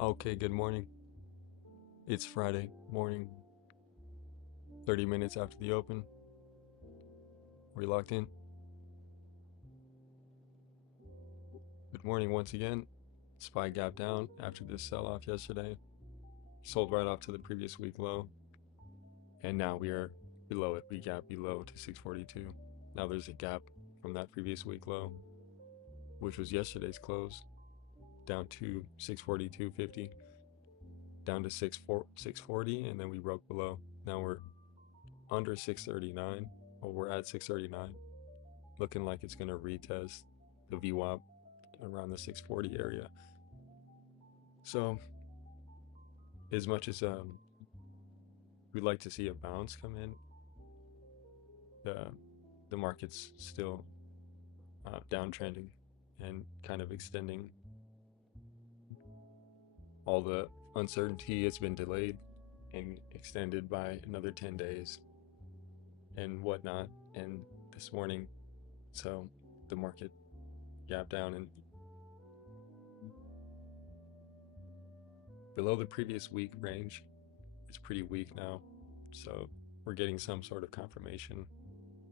Okay, good morning. It's Friday morning, 30 minutes after the open. We're locked in. Good morning once again. SPY gap down after this sell-off yesterday. Sold right off to the previous week low. And now we are below it. We gap below to 642. Now there's a gap from that previous week low, which was yesterday's close, down to 642.50, down to 640, and then we broke below. Now we're under 639, or we're at 639, looking like it's going to retest the VWAP around the 640 area. So as much as we'd like to see a bounce come in, the market's still downtrending and kind of extending all the uncertainty. It's been delayed and extended by another 10 days and whatnot. And this morning, so the market gapped down and below the previous week range. It's pretty weak now, so we're getting some sort of confirmation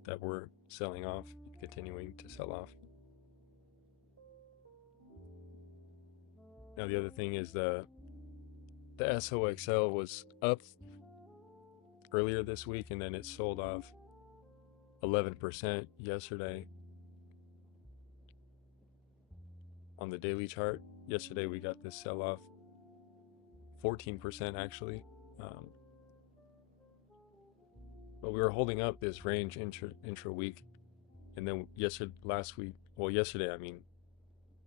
that we're selling off, continuing to sell off. Now the other thing is the SOXL was up earlier this week, and then it sold off 11% yesterday on the daily chart. Yesterday we got this sell-off, 14% actually. But we were holding up this range intra-week, and then yesterday, I mean,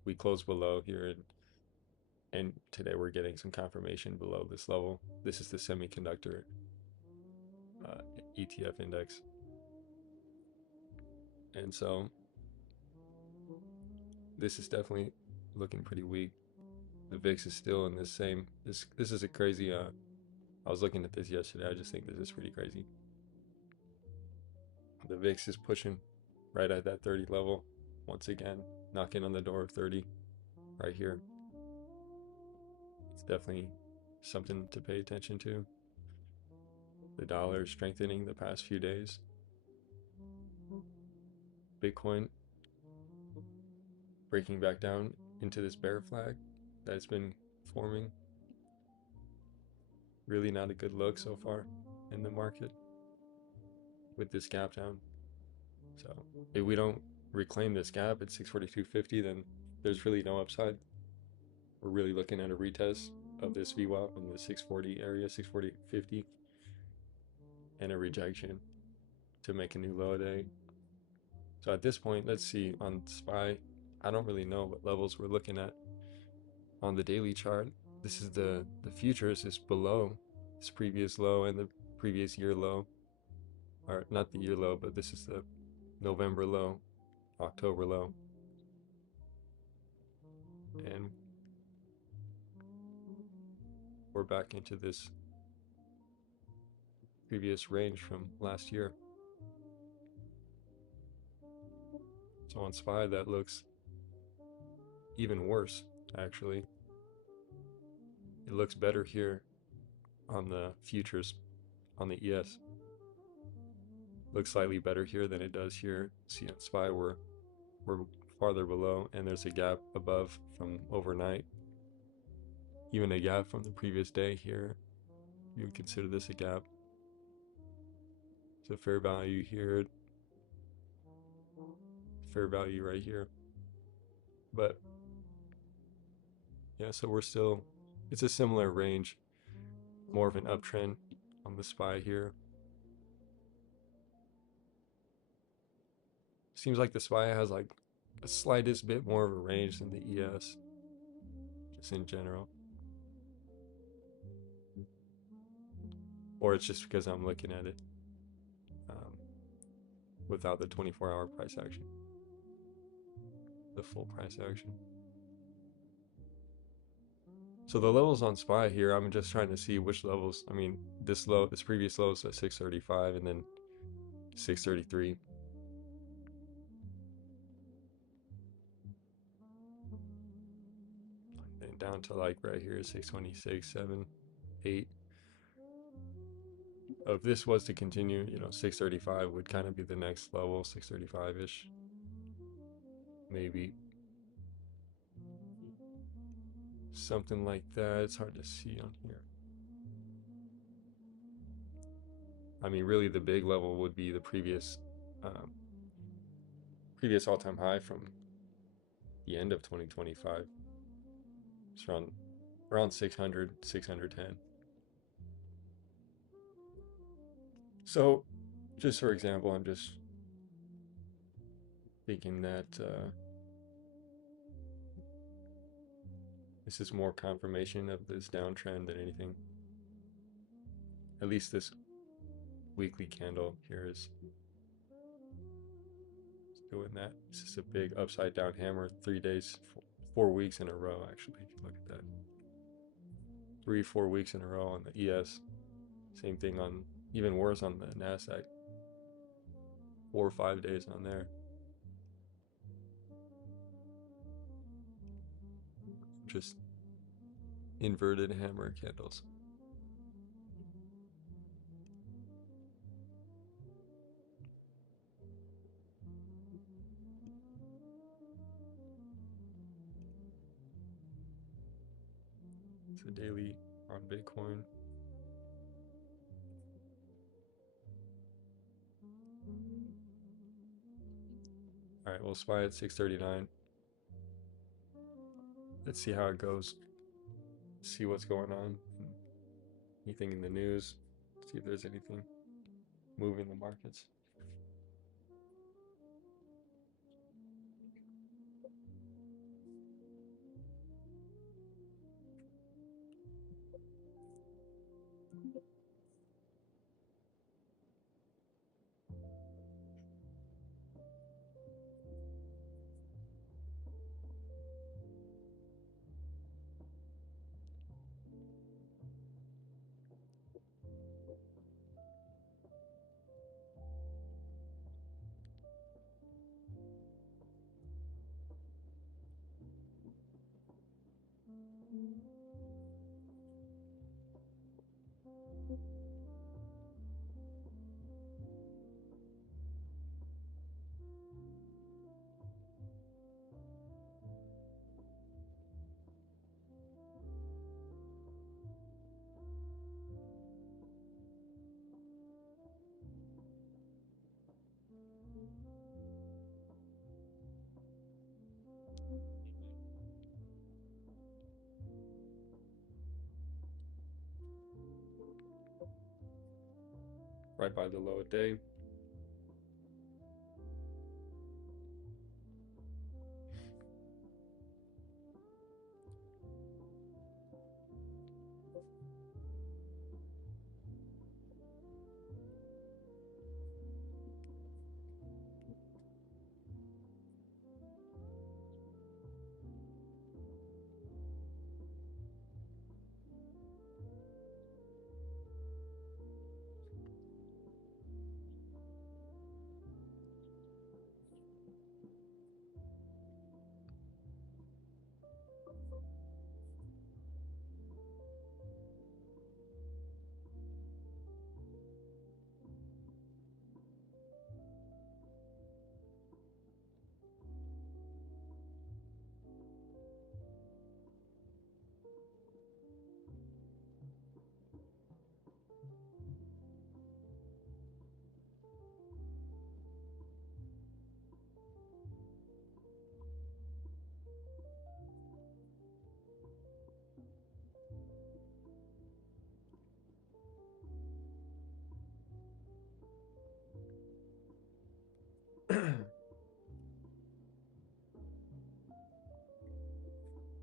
we closed below here, and today we're getting some confirmation below this level. This is the semiconductor ETF index. And so this is definitely looking pretty weak. The VIX is still in this is a crazy, I was looking at this yesterday. I just think this is pretty crazy. The VIX is pushing right at that 30 level. Once again, knocking on the door of 30 right here. It's definitely something to pay attention to. The dollar is strengthening the past few days. Bitcoin breaking back down into this bear flag that's been forming. Really not a good look so far in the market with this gap down. So if we don't reclaim this gap at 642.50, then there's really no upside. We're really looking at a retest of this VWAP in the 640 area, 640.50, and a rejection to make a new low day. So at this point, let's see on SPY. I don't really know what levels we're looking at on the daily chart. This is the futures is below this previous low and the previous year low, or not the year low, but this is the November low, October low, and we're back into this previous range from last year. So on SPY, that looks even worse, actually. It looks better here on the futures, on the ES. Looks slightly better here than it does here. See on SPY, we're farther below, and there's a gap above from overnight. Even a gap from the previous day here. You would consider this a gap. So fair value here, fair value right here. But yeah, so we're still, it's a similar range, more of an uptrend on the SPY here. Seems like the SPY has like a slightest bit more of a range than the ES, just in general. Or it's just because I'm looking at it without the 24-hour price action, the full price action. So the levels on SPY here, I'm just trying to see which levels. I mean, this previous low is at 635 and then 633. and down to like right here 626, 7, 8. If this was to continue, 635 would kind of be the next level, 635-ish, maybe something like that. It's hard to see on here. I mean, really, the big level would be the previous all-time high from the end of 2025. It's around 600, 610. So, just for example, I'm just thinking that this is more confirmation of this downtrend than anything. At least this weekly candle here is doing that. This is a big upside down hammer, 3 days, 4 weeks in a row, actually. If you look at that, 3-4 weeks in a row on the ES. Same thing on, even worse on the NASDAQ, 4 or 5 days on there. Just inverted hammer candles. It's a daily on Bitcoin. All right, we'll SPY at 639. Let's see how it goes. See what's going on. Anything in the news. See if there's anything moving the markets. Right by the low of day.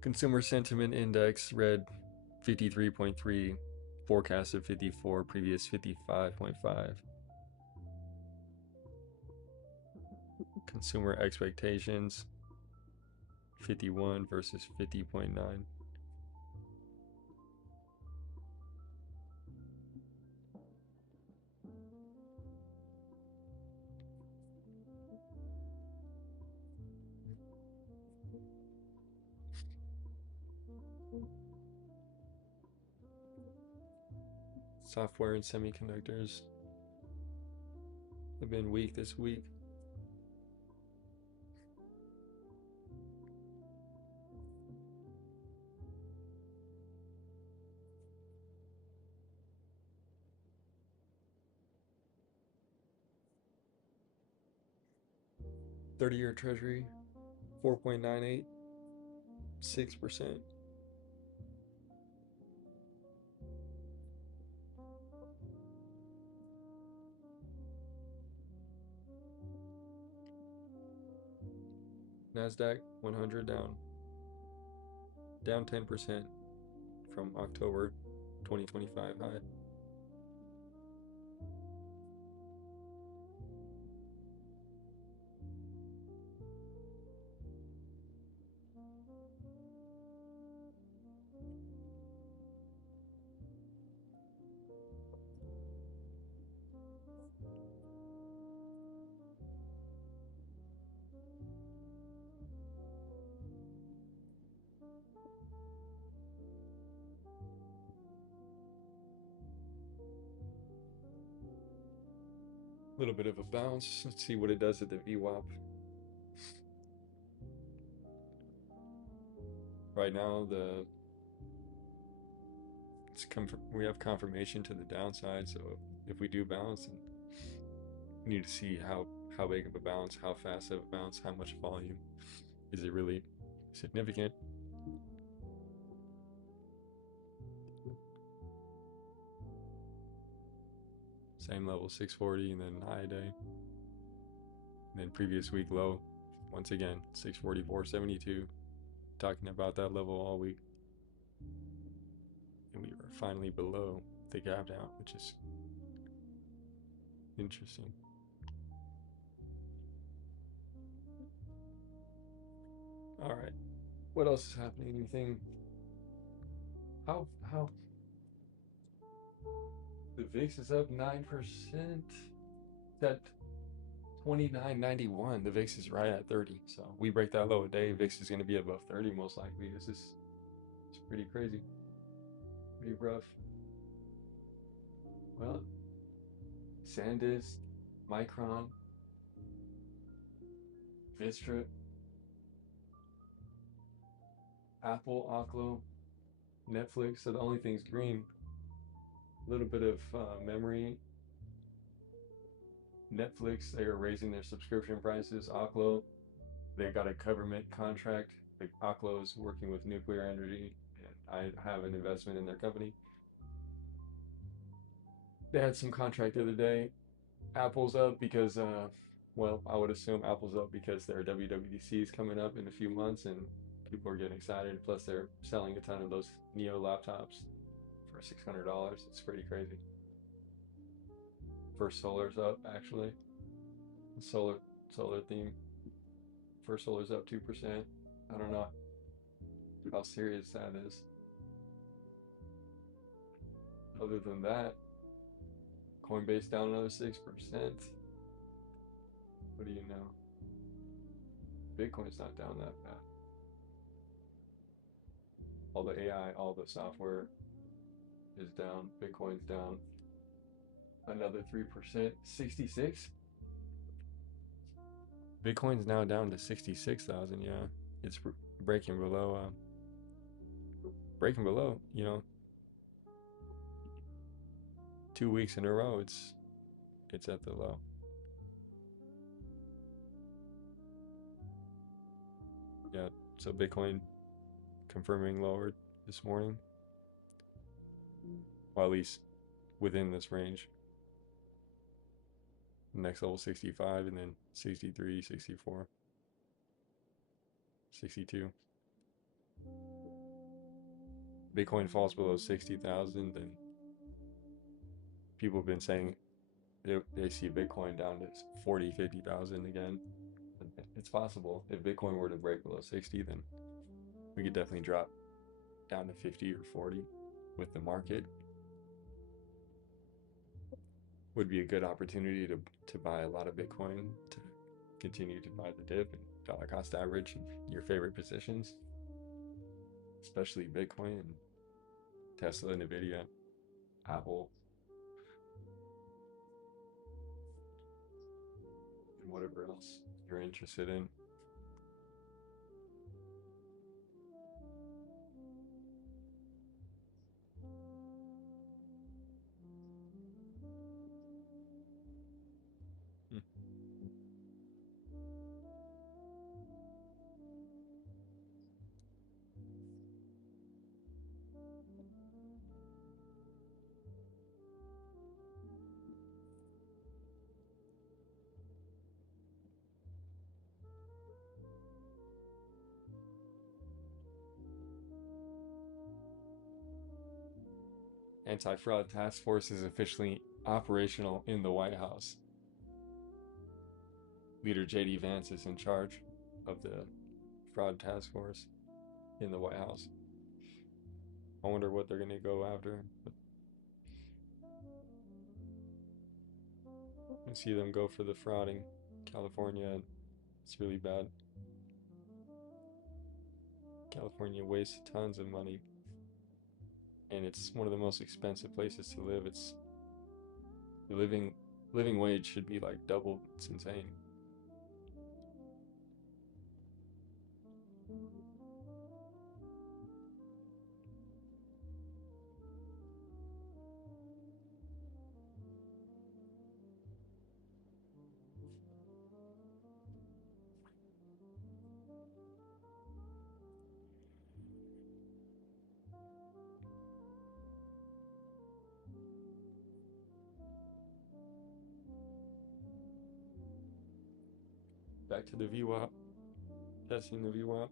Consumer sentiment index read 53.3, forecasted 54, previous 55.5. Consumer expectations 51 versus 50.9. Software and semiconductors have been weak this week. Thirty-year Treasury, 4.98, 6%. Nasdaq 100 down 10% from October 2025 high. A little bit of a bounce. Let's see what it does at the VWAP. Right now, we have confirmation to the downside. So if we do bounce, we need to see how big of a bounce, how fast of a bounce, how much volume. Is it really significant? Same level, 640, and then high day. And then previous week low, once again, 644.72. Talking about that level all week. And we were finally below the gap down, which is interesting. All right. What else is happening? Anything? How the VIX is up 9%. That 29.91. The VIX is right at 30. So we break that low a day, VIX is going to be above 30 most likely. It's pretty crazy. Pretty rough. Well, SanDisk, Micron, Vistra, Apple, Oklo, Netflix. So the only thing's green. A little bit of memory. Netflix, they are raising their subscription prices. Oklo, they got a government contract. Oklo is working with nuclear energy, and I have an investment in their company. They had some contract the other day. Apple's up because, well, I would assume Apple's up because their WWDC is coming up in a few months, and people are getting excited. Plus, they're selling a ton of those Neo laptops for $600. It's pretty crazy. First Solar's up, actually. Solar theme. First Solar's up 2%. I don't know how serious that is. Other than that, Coinbase down another 6%. What do you know? Bitcoin's not down that bad. All the AI, all the software is down. Bitcoin's down another 3%. 66. Bitcoin's now down to 66,000. Yeah, it's breaking below. You know, 2 weeks in a row. It's at the low. Yeah. So Bitcoin confirming lowered this morning. Well, at least within this range. Next level 65, and then 63, 64, 62. Bitcoin falls below 60,000, then people have been saying they see Bitcoin down to 40, 50,000 again. It's possible. If Bitcoin were to break below 60, then we could definitely drop down to 50 or 40 with the market. Would be a good opportunity to buy a lot of Bitcoin, to continue to buy the dip and dollar cost average your favorite positions, especially Bitcoin and Tesla, Nvidia, Apple, and whatever else you're interested in. Hmm. Anti-fraud task force is officially operational in the White House. Leader J.D. Vance is in charge of the fraud task force in the White House. I wonder what they're going to go after. I see them go for the frauding. California, it's really bad. California wastes tons of money, and it's one of the most expensive places to live. It's the living wage should be like double. It's insane. Back to the VWAP, testing the VWAP.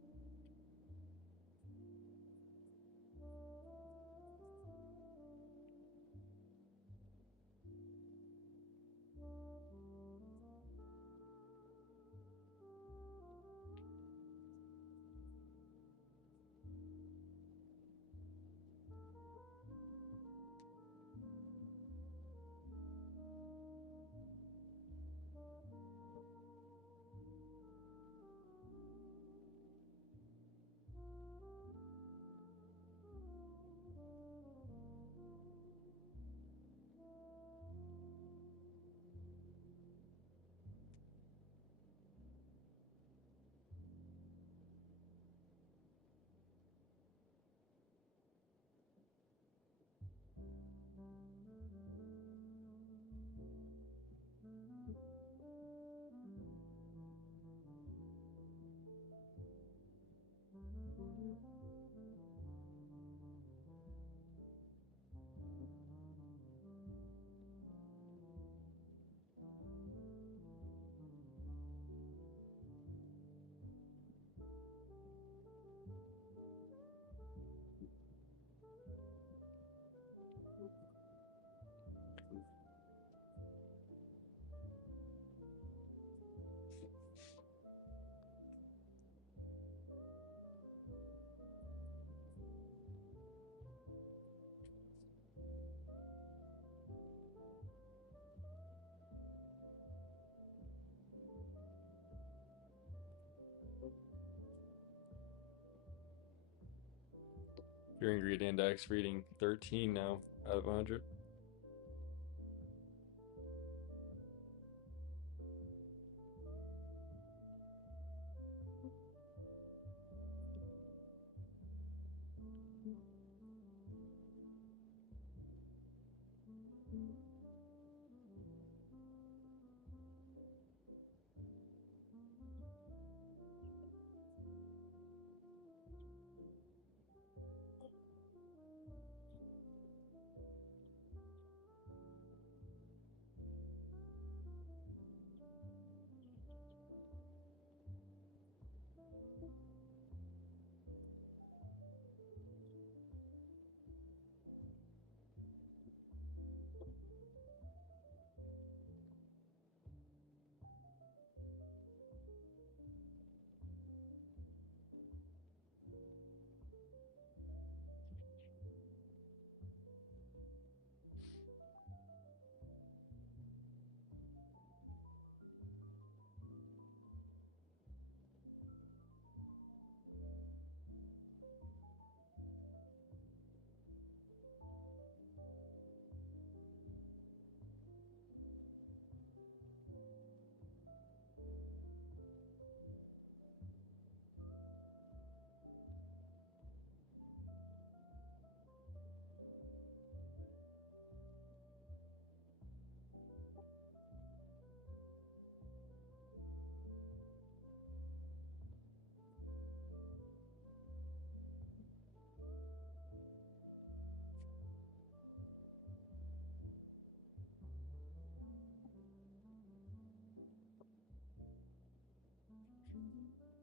Your ingredient index reading 13 now out of 100.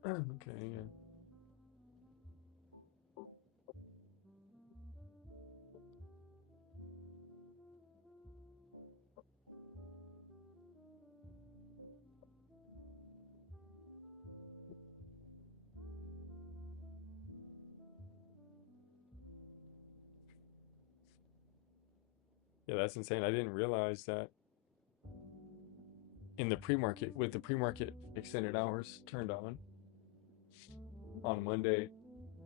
Okay, yeah. Yeah, that's insane. I didn't realize that in the pre-market, with the pre-market extended hours turned on Monday,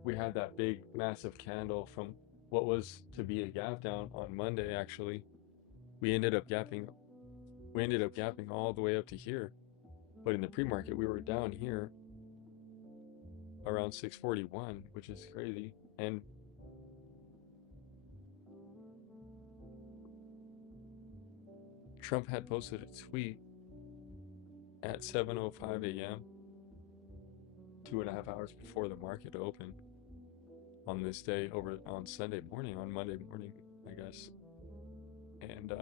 we had that big massive candle from what was to be a gap down on Monday actually. We ended up gapping we ended up gapping all the way up to here. But in the pre-market we were down here around 641, which is crazy. And Trump had posted a tweet at 7:05 a.m., 2.5 hours before the market opened on this day, over on Sunday morning, on Monday morning, I guess. And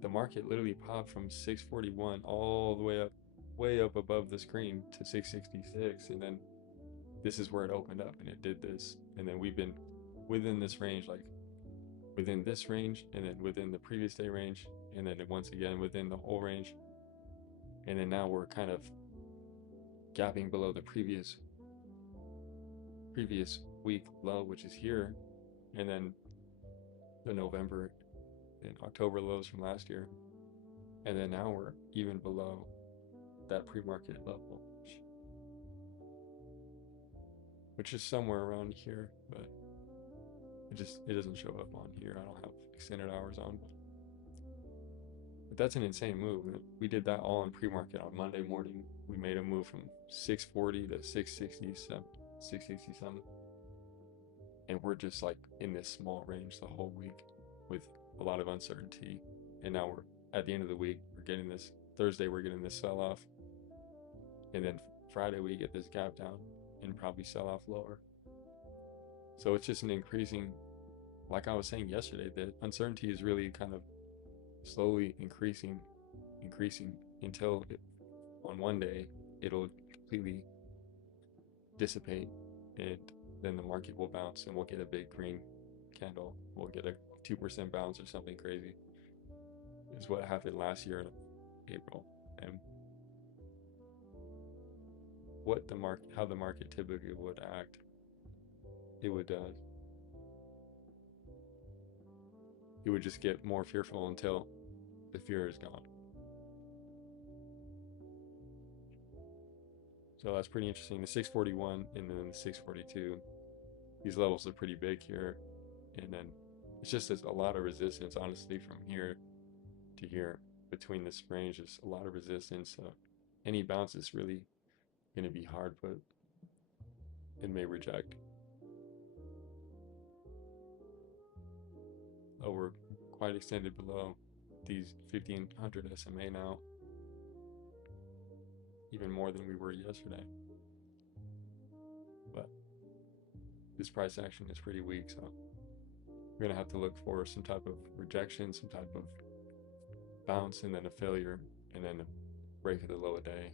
the market literally popped from 641 all the way up above the screen to 666, and then this is where it opened up and it did this. And then we've been within this range, like within this range, and then within the previous day range, and then once again within the whole range. And then now we're kind of gapping below the previous week low, which is here, and then the November and October lows from last year. And then now we're even below that pre-market level, which is somewhere around here, but it doesn't show up on here. I don't have extended hours on. But that's an insane move. We did that all in pre-market on Monday morning. We made a move from 640 to 667, 660 something. And we're just like in this small range the whole week with a lot of uncertainty. And now we're at the end of the week, we're getting this Thursday, we're getting this sell off. And then Friday we get this gap down and probably sell off lower. So it's just an increasing, like I was saying yesterday, the uncertainty is really kind of slowly increasing until on one day it'll completely dissipate, and then the market will bounce and we'll get a big green candle. We'll get a 2% bounce or something crazy. Is what happened last year in April. And how the market typically would act, it would just get more fearful until the fear is gone. So that's pretty interesting. The 641 and then the 642, these levels are pretty big here. And then it's just a lot of resistance, honestly, from here to here. Between this range is a lot of resistance. So any bounce is really going to be hard, but it may reject. Oh, we're quite extended below these 1500 SMA now, even more than we were yesterday. But this price action is pretty weak, so we're gonna have to look for some type of rejection, some type of bounce, and then a failure, and then a break of the low a day.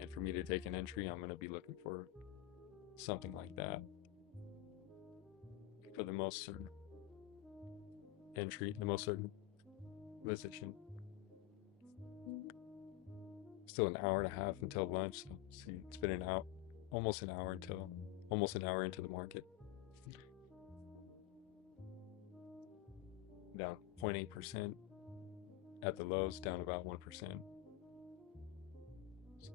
And for me to take an entry, I'm gonna be looking for something like that for the most certain entry, the most certain position. Still an hour and a half until lunch, so see, it's been almost an hour into the market. Down 0.8% at the lows, down about 1%. So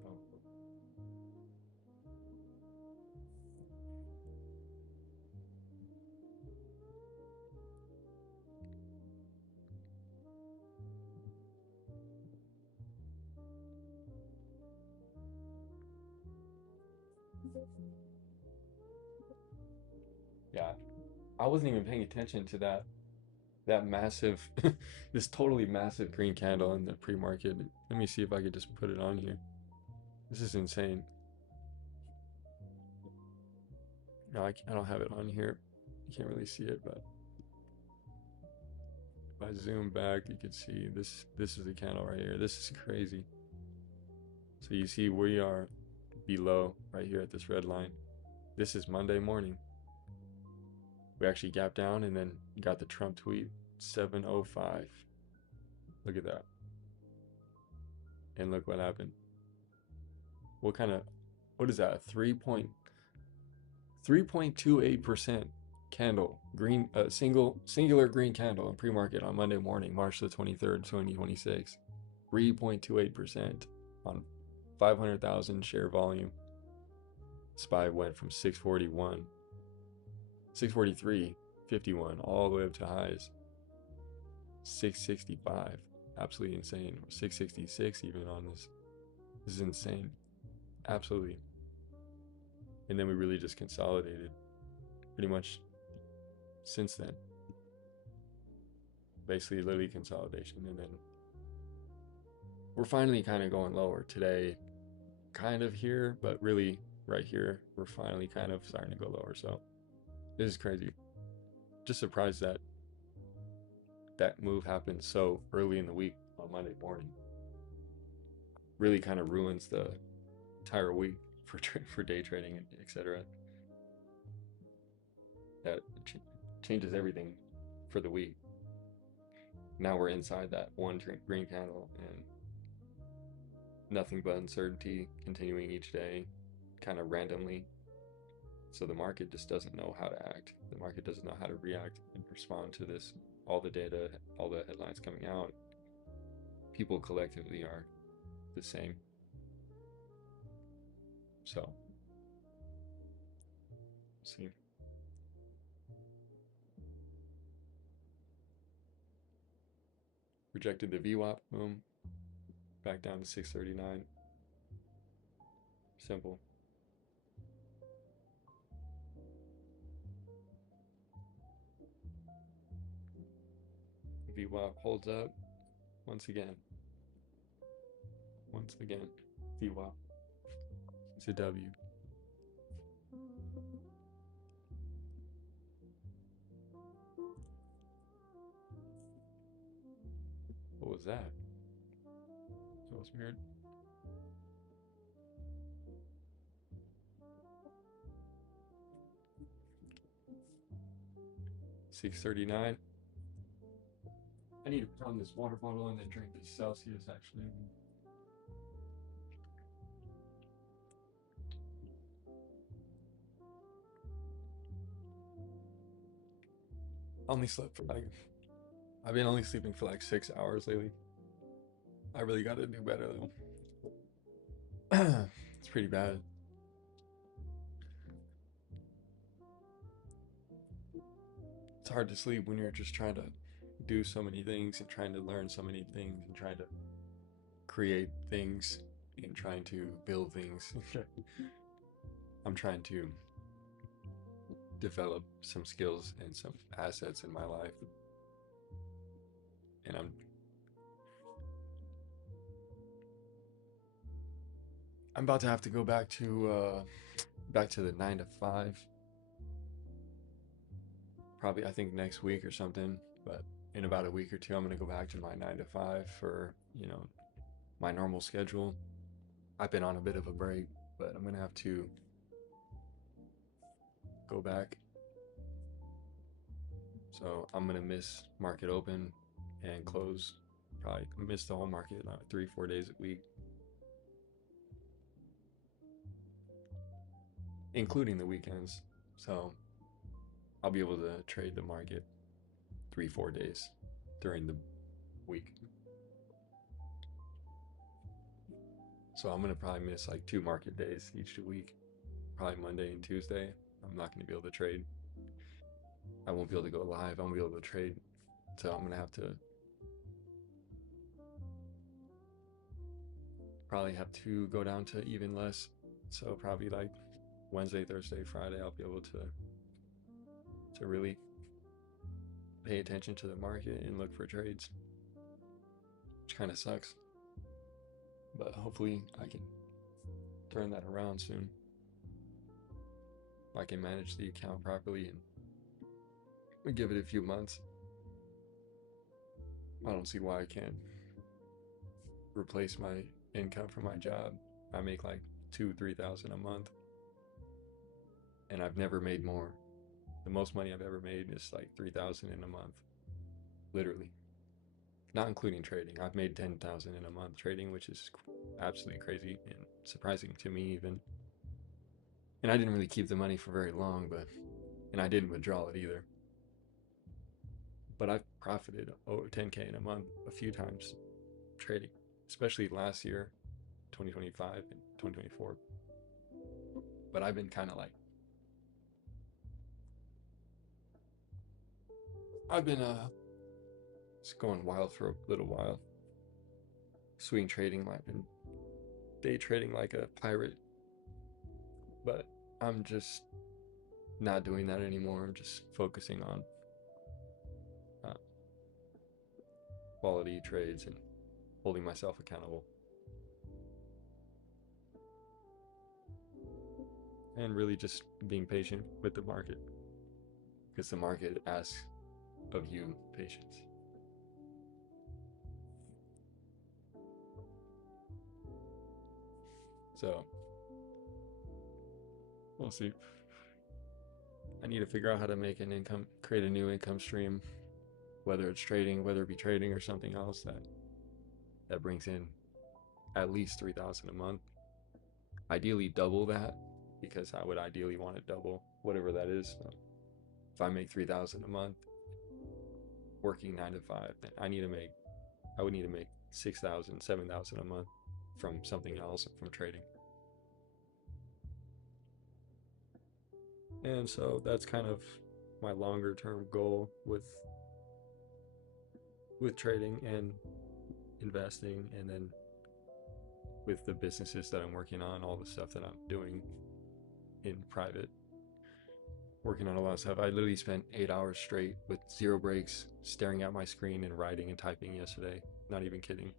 yeah, I wasn't even paying attention to that massive, this totally massive green candle in the pre-market. Let me see if I could just put it on here. This is insane. No, I don't have it on here. You can't really see it, but if I zoom back, you can see this. This is the candle right here. This is crazy. So you see we are below right here at this red line. This is Monday morning. We actually gapped down and then got the Trump tweet 7:05. Look at that. And look what happened. What is that? 3.28% candle, green, singular green candle in pre-market on Monday morning, March the 23rd, 2026. 3.28% on 500,000 share volume. SPY went from 643.51 all the way up to highs 665. Absolutely insane. 666 even on this. This is insane. Absolutely. And then we really just consolidated pretty much since then. Basically literally consolidation. And then we're finally kind of going lower today, kind of here, but really right here, we're finally kind of starting to go lower. So this is crazy. Just surprised that that move happened so early in the week on Monday morning. Really kind of ruins the entire week for day trading, etc. That changes everything for the week. Now we're inside that one green candle and nothing but uncertainty continuing each day, kind of randomly. So the market just doesn't know how to act. The market doesn't know how to react and respond to this. All the data, all the headlines coming out, people collectively are the same. So, see. Rejected the VWAP, boom, back down to 639. Simple. VWAP holds up once again. VWAP. It's a W. What was that? That was weird. $6.39. I need to put on this water bottle and then drink this Celsius actually. I've been only sleeping for like 6 hours lately. I really gotta do better though. It's pretty bad. It's hard to sleep when you're just trying to do so many things and trying to learn so many things and trying to create things and trying to build things. I'm trying to develop some skills and some assets in my life. And I'm about to have to go back to the 9 to 5. Probably I think next week or something, but in about a week or two I'm going to go back to my 9 to 5 for, my normal schedule. I've been on a bit of a break, but I'm going to have to go back. So I'm going to miss market open and close. Probably miss the whole market, 3-4 days a week, including the weekends. So I'll be able to trade the market 3-4 days during the week. So I'm going to probably miss like 2 market days each week, probably Monday and Tuesday. I'm not going to be able to trade. I won't be able to go live. I won't be able to trade. So I'm going to have to probably have to go down to even less. So probably like Wednesday, Thursday, Friday, I'll be able to really pay attention to the market and look for trades, which kind of sucks. But hopefully I can turn that around soon. I can manage the account properly and give it a few months. I don't see why I can't replace my income from my job. I make like $2,000-3,000 a month and I've never made more. The most money I've ever made is like 3,000 in a month, literally, not including trading. I've made 10,000 in a month trading, which is absolutely crazy and surprising to me even. And I didn't really keep the money for very long, and I didn't withdraw it either. But I've profited over 10K in a month a few times trading, especially last year, 2025 and 2024. But I've been kind of like, I've been just going wild for a little while. Swing trading, like, and day trading like a pirate. But I'm just not doing that anymore. I'm just focusing on uh, quality trades and holding myself accountable. And really just being patient with the market, because the market asks of you patience. So we'll see. I need to figure out how to make an income, create a new income stream, whether it's trading, whether it be trading or something else that brings in at least 3,000 a month. Ideally double that, because I would ideally want to double whatever that is. So if I make 3,000 a month working 9 to 5, then I would need to make 6,000, 7,000 a month from something else, from trading. And so that's kind of my longer term goal with trading and investing, and then with the businesses that I'm working on, all the stuff that I'm doing in private, working on a lot of stuff. I literally spent 8 hours straight with 0 breaks staring at my screen and writing and typing yesterday. Not even kidding.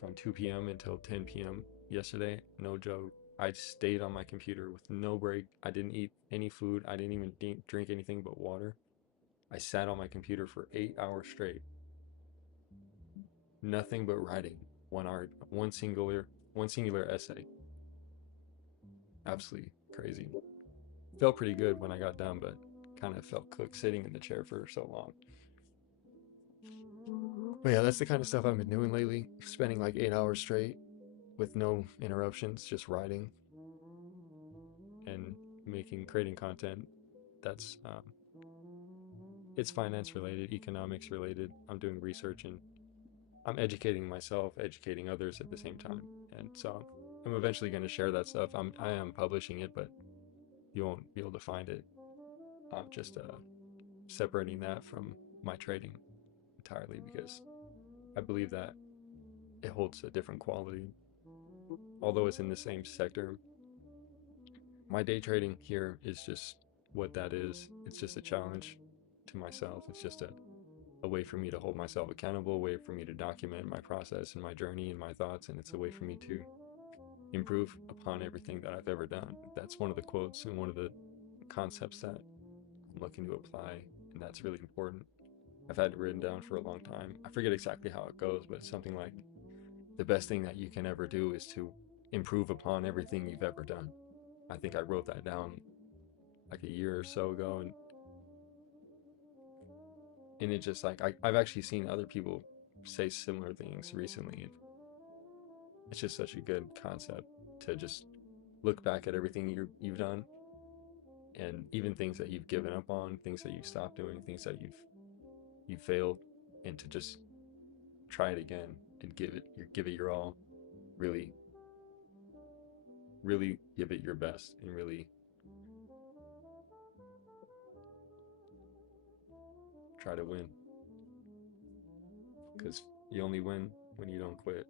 From 2 p.m. until 10 p.m. yesterday, no joke. I stayed on my computer with no break. I didn't eat any food. I didn't even drink anything but water. I sat on my computer for 8 hours straight. Nothing but writing. One singular essay. Absolutely crazy. Felt pretty good when I got done, but kind of felt cooked sitting in the chair for so long. But yeah, that's the kind of stuff I've been doing lately. Spending like 8 hours straight with no interruptions, just writing and creating content that's it's finance related, economics related. I'm doing research and I'm educating myself, educating others at the same time. And so I'm eventually going to share that stuff. I am publishing it, but you won't be able to find it. I'm just separating that from my trading entirely, because I believe that it holds a different quality. Although it's in the same sector, my day trading here is just what that is. It's just a challenge to myself. It's just a way for me to hold myself accountable, a way for me to document my process and my journey and my thoughts, and it's a way for me to improve upon everything that I've ever done. That's one of the quotes and one of the concepts that I'm looking to apply, and that's really important. I've had it written down for a long time. I forget exactly how it goes, but it's something like, the best thing that you can ever do is to improve upon everything you've ever done. I think I wrote that down like a year or so ago, and it just like I've actually seen other people say similar things recently, and it's just such a good concept to just look back at everything you've done, and even things that you've given up on, things that you've stopped doing, things that you've failed, and to just try it again and give it your all. Really, really give it your best, and really try to win, because you only win when you don't quit,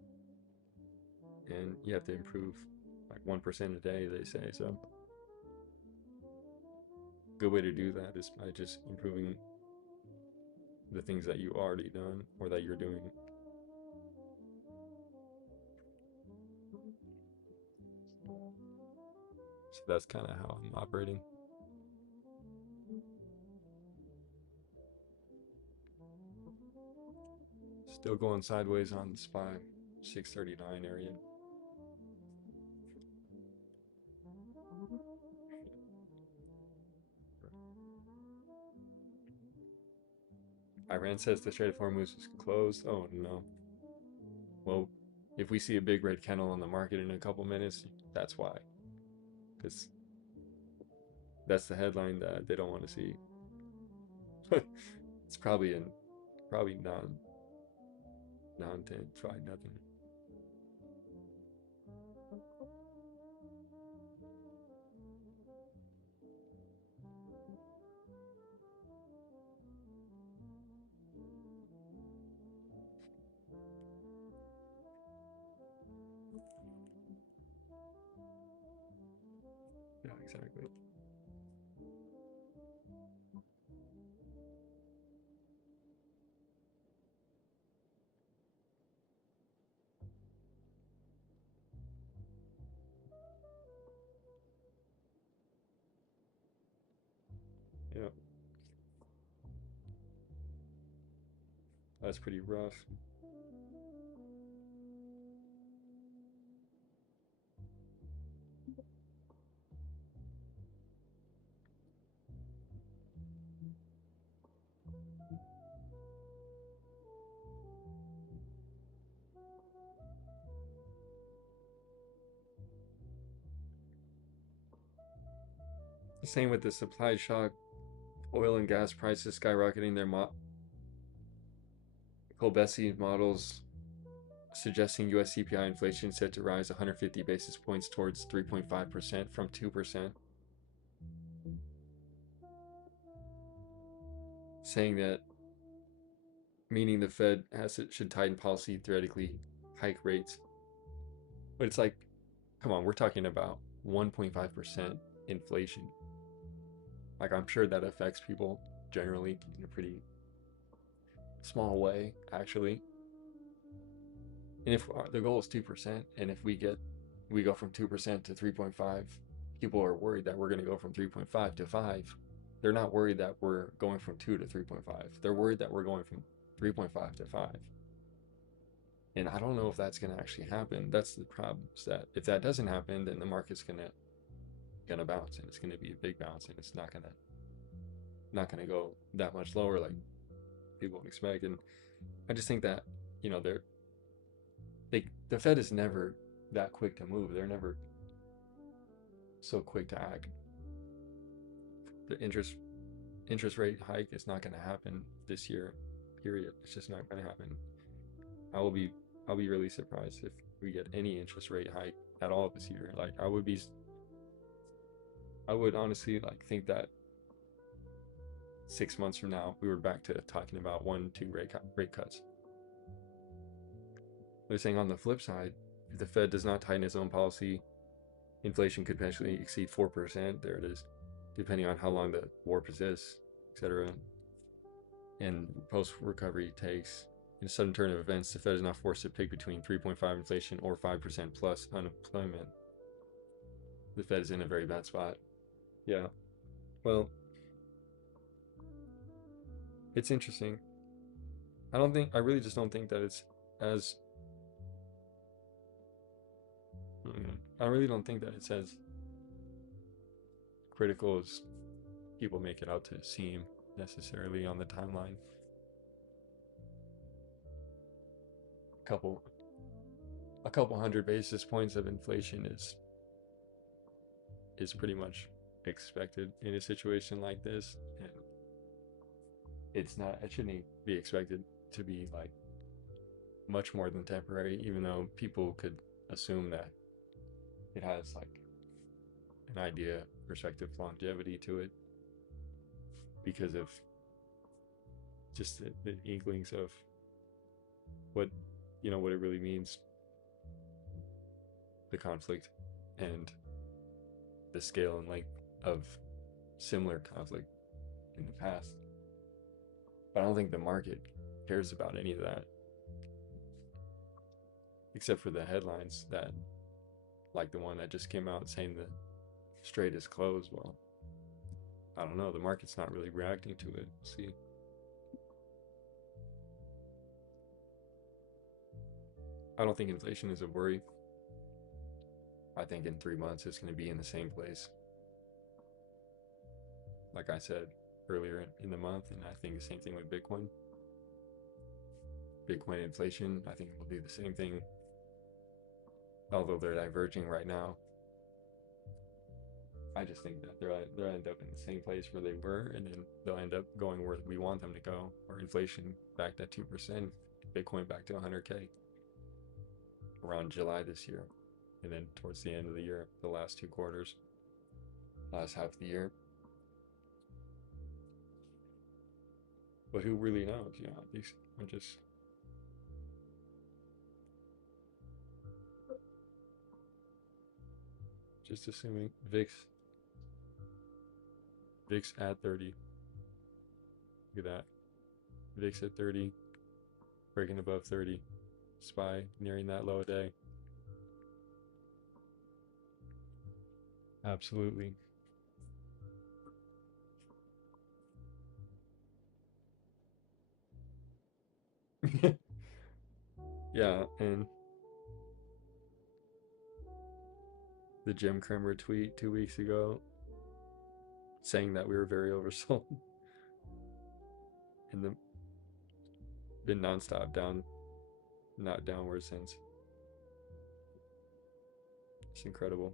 and you have to improve like 1% a day, they say. So good way to do that is by just improving the things that you already done or that you're doing. So that's kind of how I'm operating. Still going sideways on the SPY 639 area. Iran says the Strait of Hormuz is closed. Oh no. Well, if we see a big red candle on the market in a couple minutes, that's why. Because that's the headline that they don't want to see. It's probably non-tent, probably nothing. Yeah, exactly. Yeah, that's pretty rough. Same with the supply shock. Oil and gas prices skyrocketing. Their Colbesi models suggesting US CPI inflation set to rise 150 basis points towards 3.5% from 2%, saying that meaning the Fed should tighten policy, theoretically hike rates. But it's like, come on, we're talking about 1.5% inflation. Like, I'm sure that affects people generally in a pretty small way, actually. And if the goal is 2%, and if we go from 2% to 3.5, people are worried that we're going to go from 3.5 to 5. They're not worried that we're going from 2 to 3.5. They're worried that we're going from 3.5 to 5. And I don't know if that's going to actually happen. That's the problem. Is that if that doesn't happen, then the market's gonna bounce, and it's gonna be a big bounce, and it's not gonna go that much lower like people would expect. And I just think that you know the Fed is never that quick to move. They're never so quick to act. The interest rate hike is not going to happen this year. Period. It's just not going to happen. I will be I'll be really surprised if we get any interest rate hike at all this year. Like I would honestly like think that 6 months from now we were back to talking about 1, 2 rate cuts. They're saying on the flip side, if the Fed does not tighten its own policy, inflation could potentially exceed 4%. There it is, depending on how long the war persists, etc. And post recovery takes. In a sudden turn of events, the Fed is not forced to pick between 3.5 inflation or 5% plus unemployment. The Fed is in a very bad spot. Yeah. Well, it's interesting. I really just don't think that it's as, I really don't think that it's as critical as people make it out to seem necessarily on the timeline. Couple a couple hundred basis points of inflation is pretty much expected in a situation like this, and it shouldn't be expected to be like much more than temporary, even though people could assume that it has like an idea perspective longevity to it because of just the inklings of what what it really means, the conflict and the scale and length of similar conflict in the past. But I don't think the market cares about any of that, except for the headlines that, like the one that just came out saying the strait is closed. Well, I don't know. The market's not really reacting to it. See, I don't think inflation is a worry. I think in 3 months it's going to be in the same place, like I said earlier in the month, and I think the same thing with Bitcoin. Bitcoin inflation, I think will do the same thing, although they're diverging right now. I just think that they'll end up in the same place where they were, and then they'll end up going where we want them to go, or inflation back at 2%, Bitcoin back to 100K around July this year, and then towards the end of the year, the last 2 quarters, last half of the year. But who really knows? You know, these are just assuming VIX at 30. Look at that. VIX at 30, breaking above 30. SPY nearing that low a day. Absolutely. Yeah, and the Jim Cramer tweet 2 weeks ago saying that we were very oversold, and the been nonstop down, not downward since. It's incredible.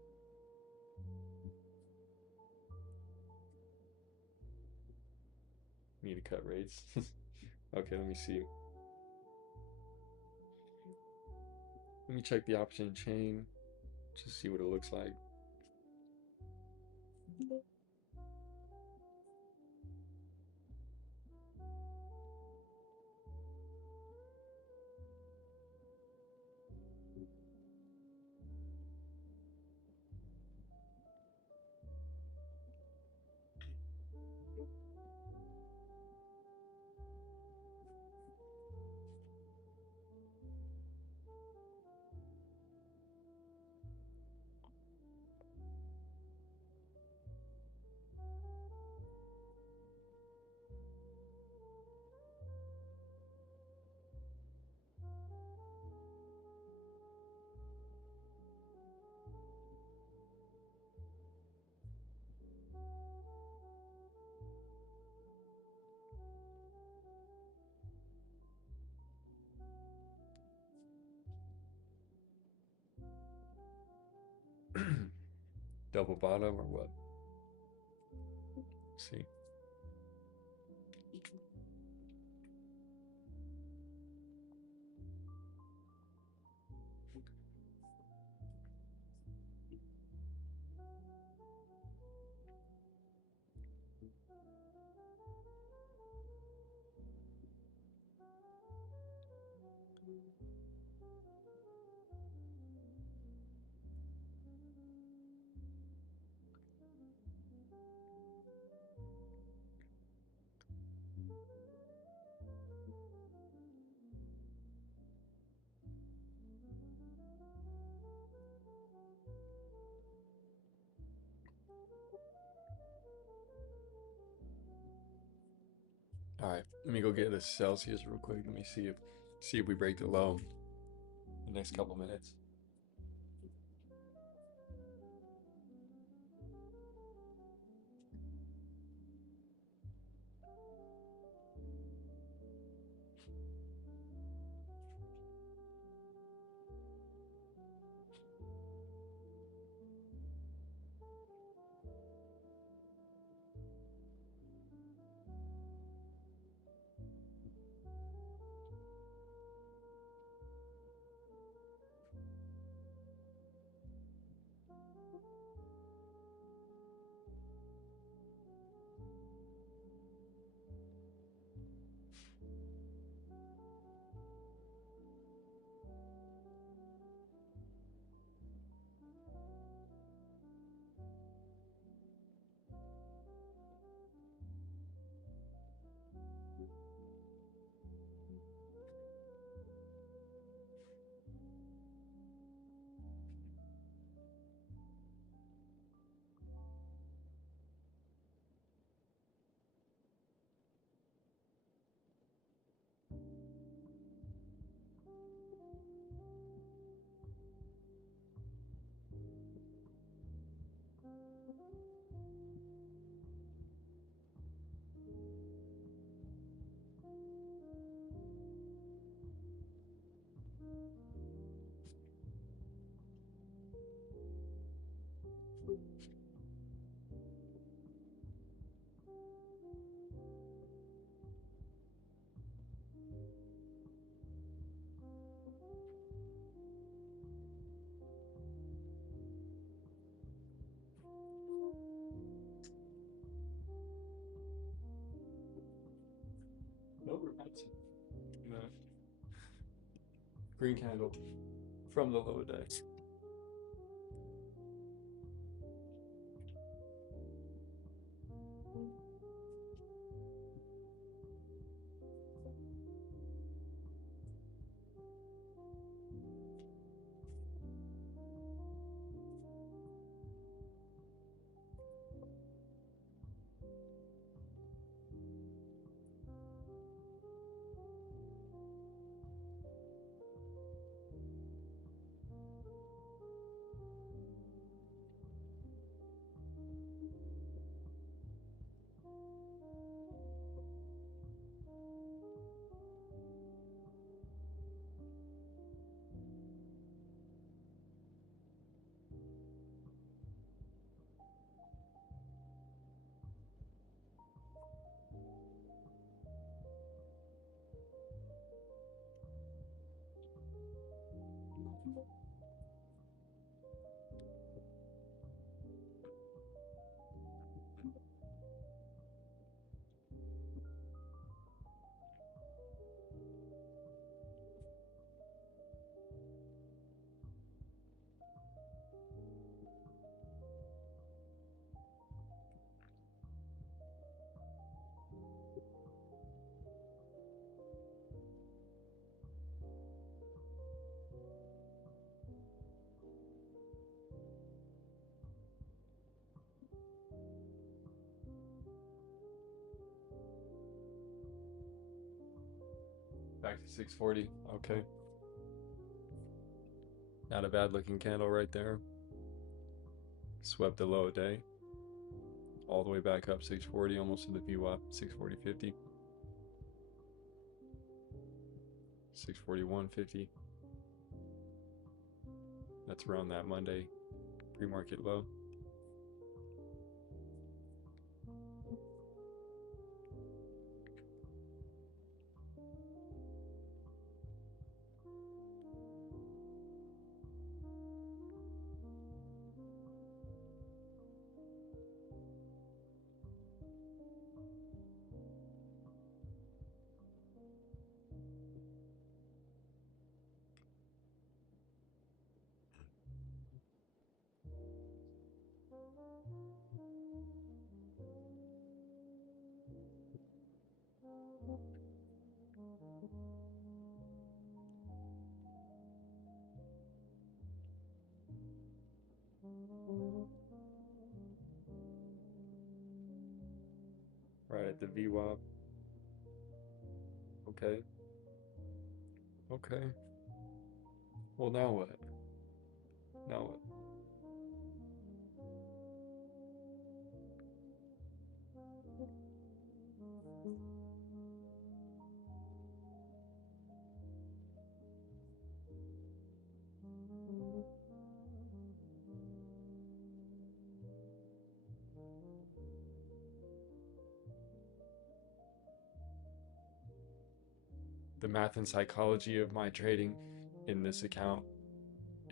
Need to cut rates. Okay, let me see. Let me check the option chain, just see what it looks like. Double bottom or what? Let's see. All right, let me go get the Celsius real quick. Let me see if we break the low in the next couple minutes. The green candle from the low day. Back to 640. Okay. Not a bad looking candle right there. Swept the low day. All the way back up 640, almost to the VWAP, 640.50. 641.50. That's around that Monday pre-market low. Right at the VWAP. Okay. Okay. Well, now what? Now what? The math and psychology of my trading in this account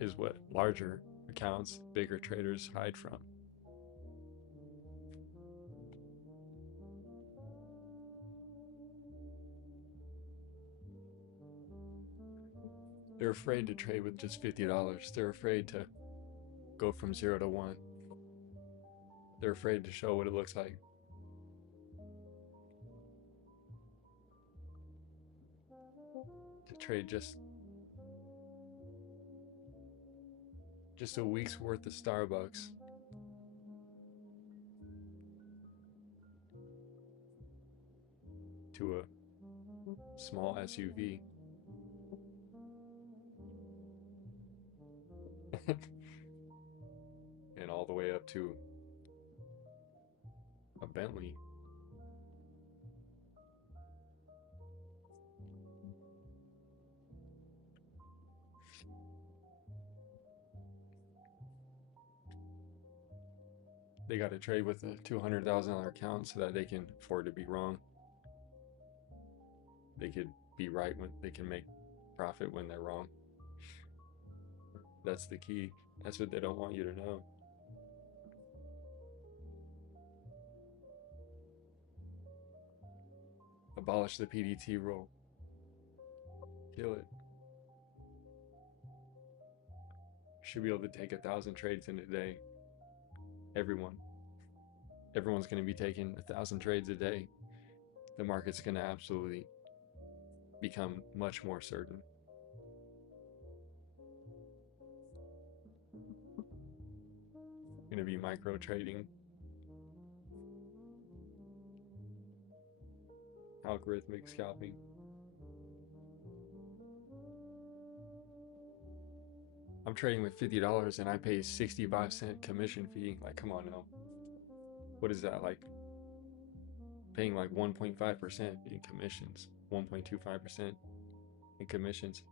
is what larger accounts, bigger traders hide from. They're afraid to trade with just $50. They're afraid to go from 0 to 1. They're afraid to show what it looks like. To trade just a week's worth of Starbucks. To a small SUV. And all the way up to a Bentley. They got to trade with a $200,000 account so that they can afford to be wrong. They could be right when they can make profit when they're wrong. That's the key. That's what they don't want you to know. A Abolish the PDT rule. Kill it. Should be able to take 1,000 trades in a day. Everyone's going to be taking 1,000 trades a day. The market's going to absolutely become much more certain. Going to be micro trading, algorithmic scalping. I'm trading with $50 and I pay 65-cent commission fee. Like, come on now. What is that, like? Paying like 1.5% in commissions, 1.25% in commissions.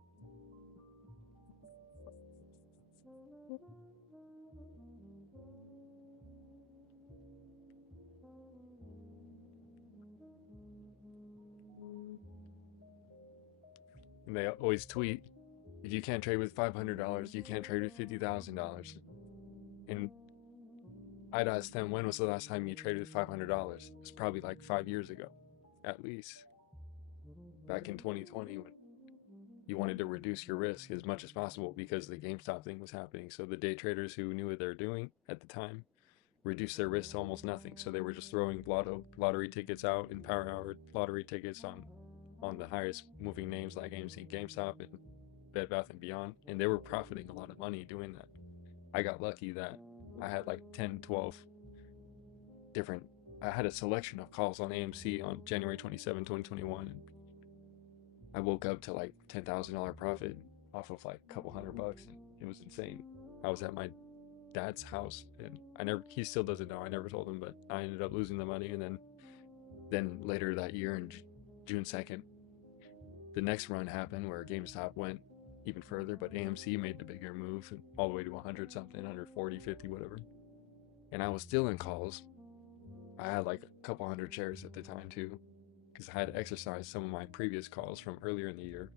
And they always tweet, if you can't trade with $500, you can't trade with $50,000. And I'd ask them, when was the last time you traded with $500? It's probably like 5 years ago, at least. Back in 2020, when you wanted to reduce your risk as much as possible because the GameStop thing was happening. So the day traders who knew what they were doing at the time reduced their risk to almost nothing. So they were just throwing lottery tickets out and power hour lottery tickets on the highest moving names like AMC, GameStop, and Bed Bath and Beyond, and they were profiting a lot of money doing that. I got lucky that I had like 10, 12 different. I had a selection of calls on AMC on January 27, 2021. And I woke up to like $10,000 profit off of like a couple $100, and it was insane. I was at my dad's house, and he still doesn't know. I never told him, but I ended up losing the money, and then later that year, in June 2nd, the next run happened where GameStop went even further, but AMC made the bigger move all the way to 100 something, 140, 50, whatever. And I was still in calls. I had like a couple hundred shares at the time too, because I had exercised some of my previous calls from earlier in the year.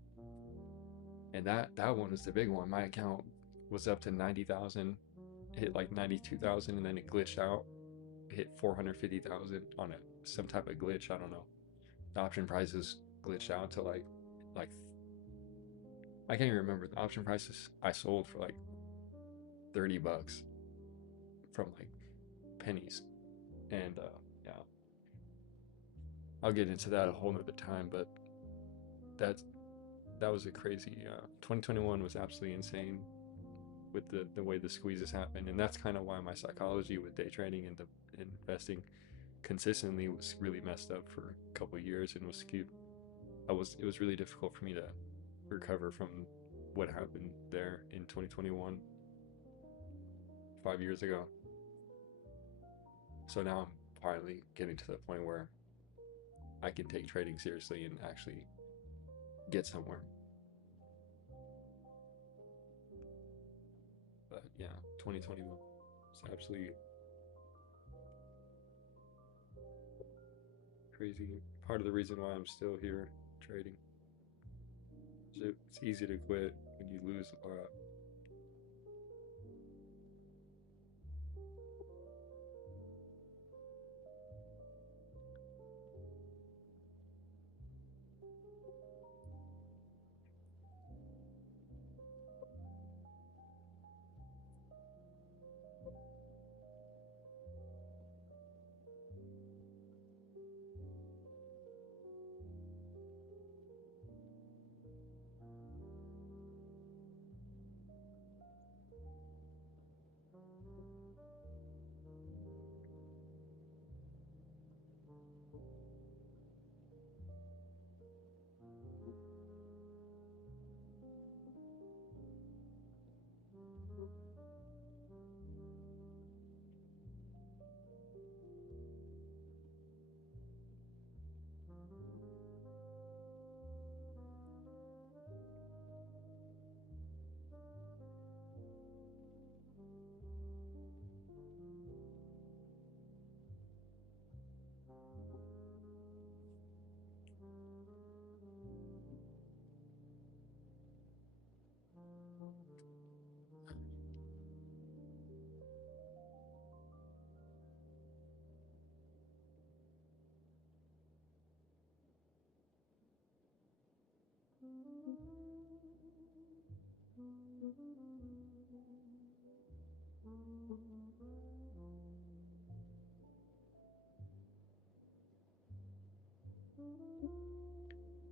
And that one was the big one. My account was up to 90,000, hit like 92,000, and then it glitched out. It hit 450,000 on some type of glitch. I don't know. The option prices glitched out to like I can't even remember the option prices. I sold for like $30 from like pennies. And yeah, I'll get into that a whole nother time, but that was a crazy 2021 was absolutely insane with the way the squeezes happened. And that's kind of why my psychology with day trading and investing consistently was really messed up for a couple of years and was skewed. It was really difficult for me to recover from what happened there in 2021, 5 years ago. So now I'm finally getting to the point where I can take trading seriously and actually get somewhere. But yeah, 2021 is absolutely crazy. Part of the reason why I'm still here trading. It's easy to quit when you lose a lot.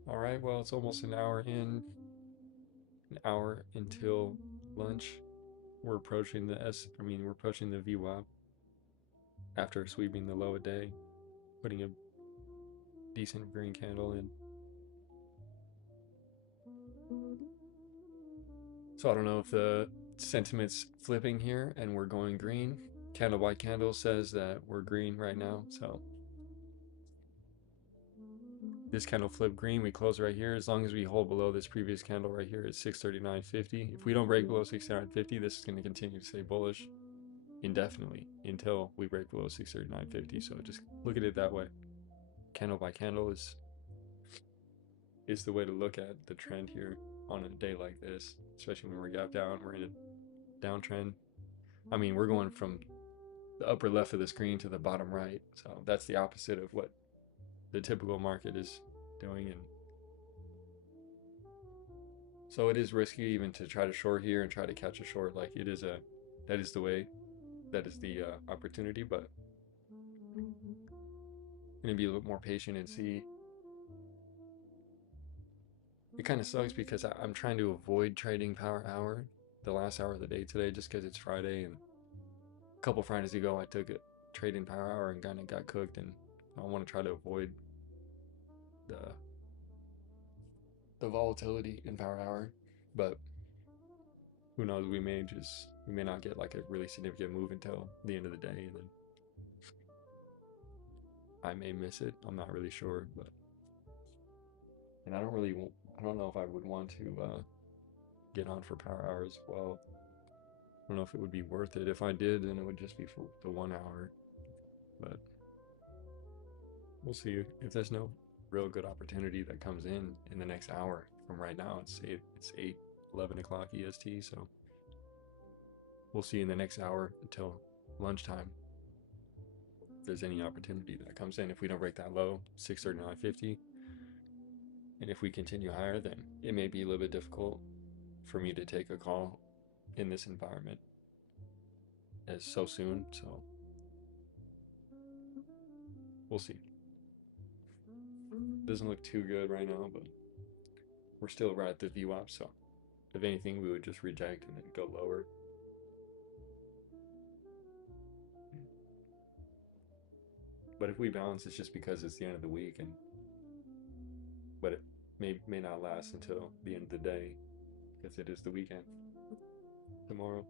All right, well, it's almost an hour until lunch. We're approaching we're approaching the VWAP after sweeping the low a day, putting a decent green candle in. So I don't know if the sentiment's flipping here and we're going green. Candle by candle says that we're green right now. So this candle flipped green. We close right here. As long as we hold below this previous candle right here at 639.50. If we don't break below 639.50, this is going to continue to stay bullish indefinitely until we break below 639.50. So just look at it that way. Candle by candle is the way to look at the trend here on a day like this, especially when we're gap down. We're in a downtrend. I mean, we're going from the upper left of the screen to the bottom right. So that's the opposite of what the typical market is doing. And so it is risky even to try to short here and try to catch a short. Like that is the way, that is the opportunity, but I'm going to be a little more patient and see. It kind of sucks because I'm trying to avoid trading power hour, the last hour of the day today, just because it's Friday. And a couple Fridays ago, I took a trade in power hour and kind of got cooked. And I want to try to avoid the volatility in power hour. But who knows? We may not get like a really significant move until the end of the day, and then I may miss it. I'm not really sure, but and I don't know if I would want to get on for power hour as well. I don't know if it would be worth it. If I did, then it would just be for the 1 hour. But we'll see. If there's no real good opportunity that comes in the next hour from right now, it's 11 o'clock EST. So we'll see in the next hour until lunchtime if there's any opportunity that comes in. If we don't break that low, 639.50, and if we continue higher, then it may be a little bit difficult for me to take a call in this environment as so soon. So we'll see. Doesn't look too good right now, but we're still right at the VWAP. So if anything, we would just reject and then go lower. But if we bounce, it's just because it's the end of the week, but it may not last until the end of the day because it is the weekend tomorrow.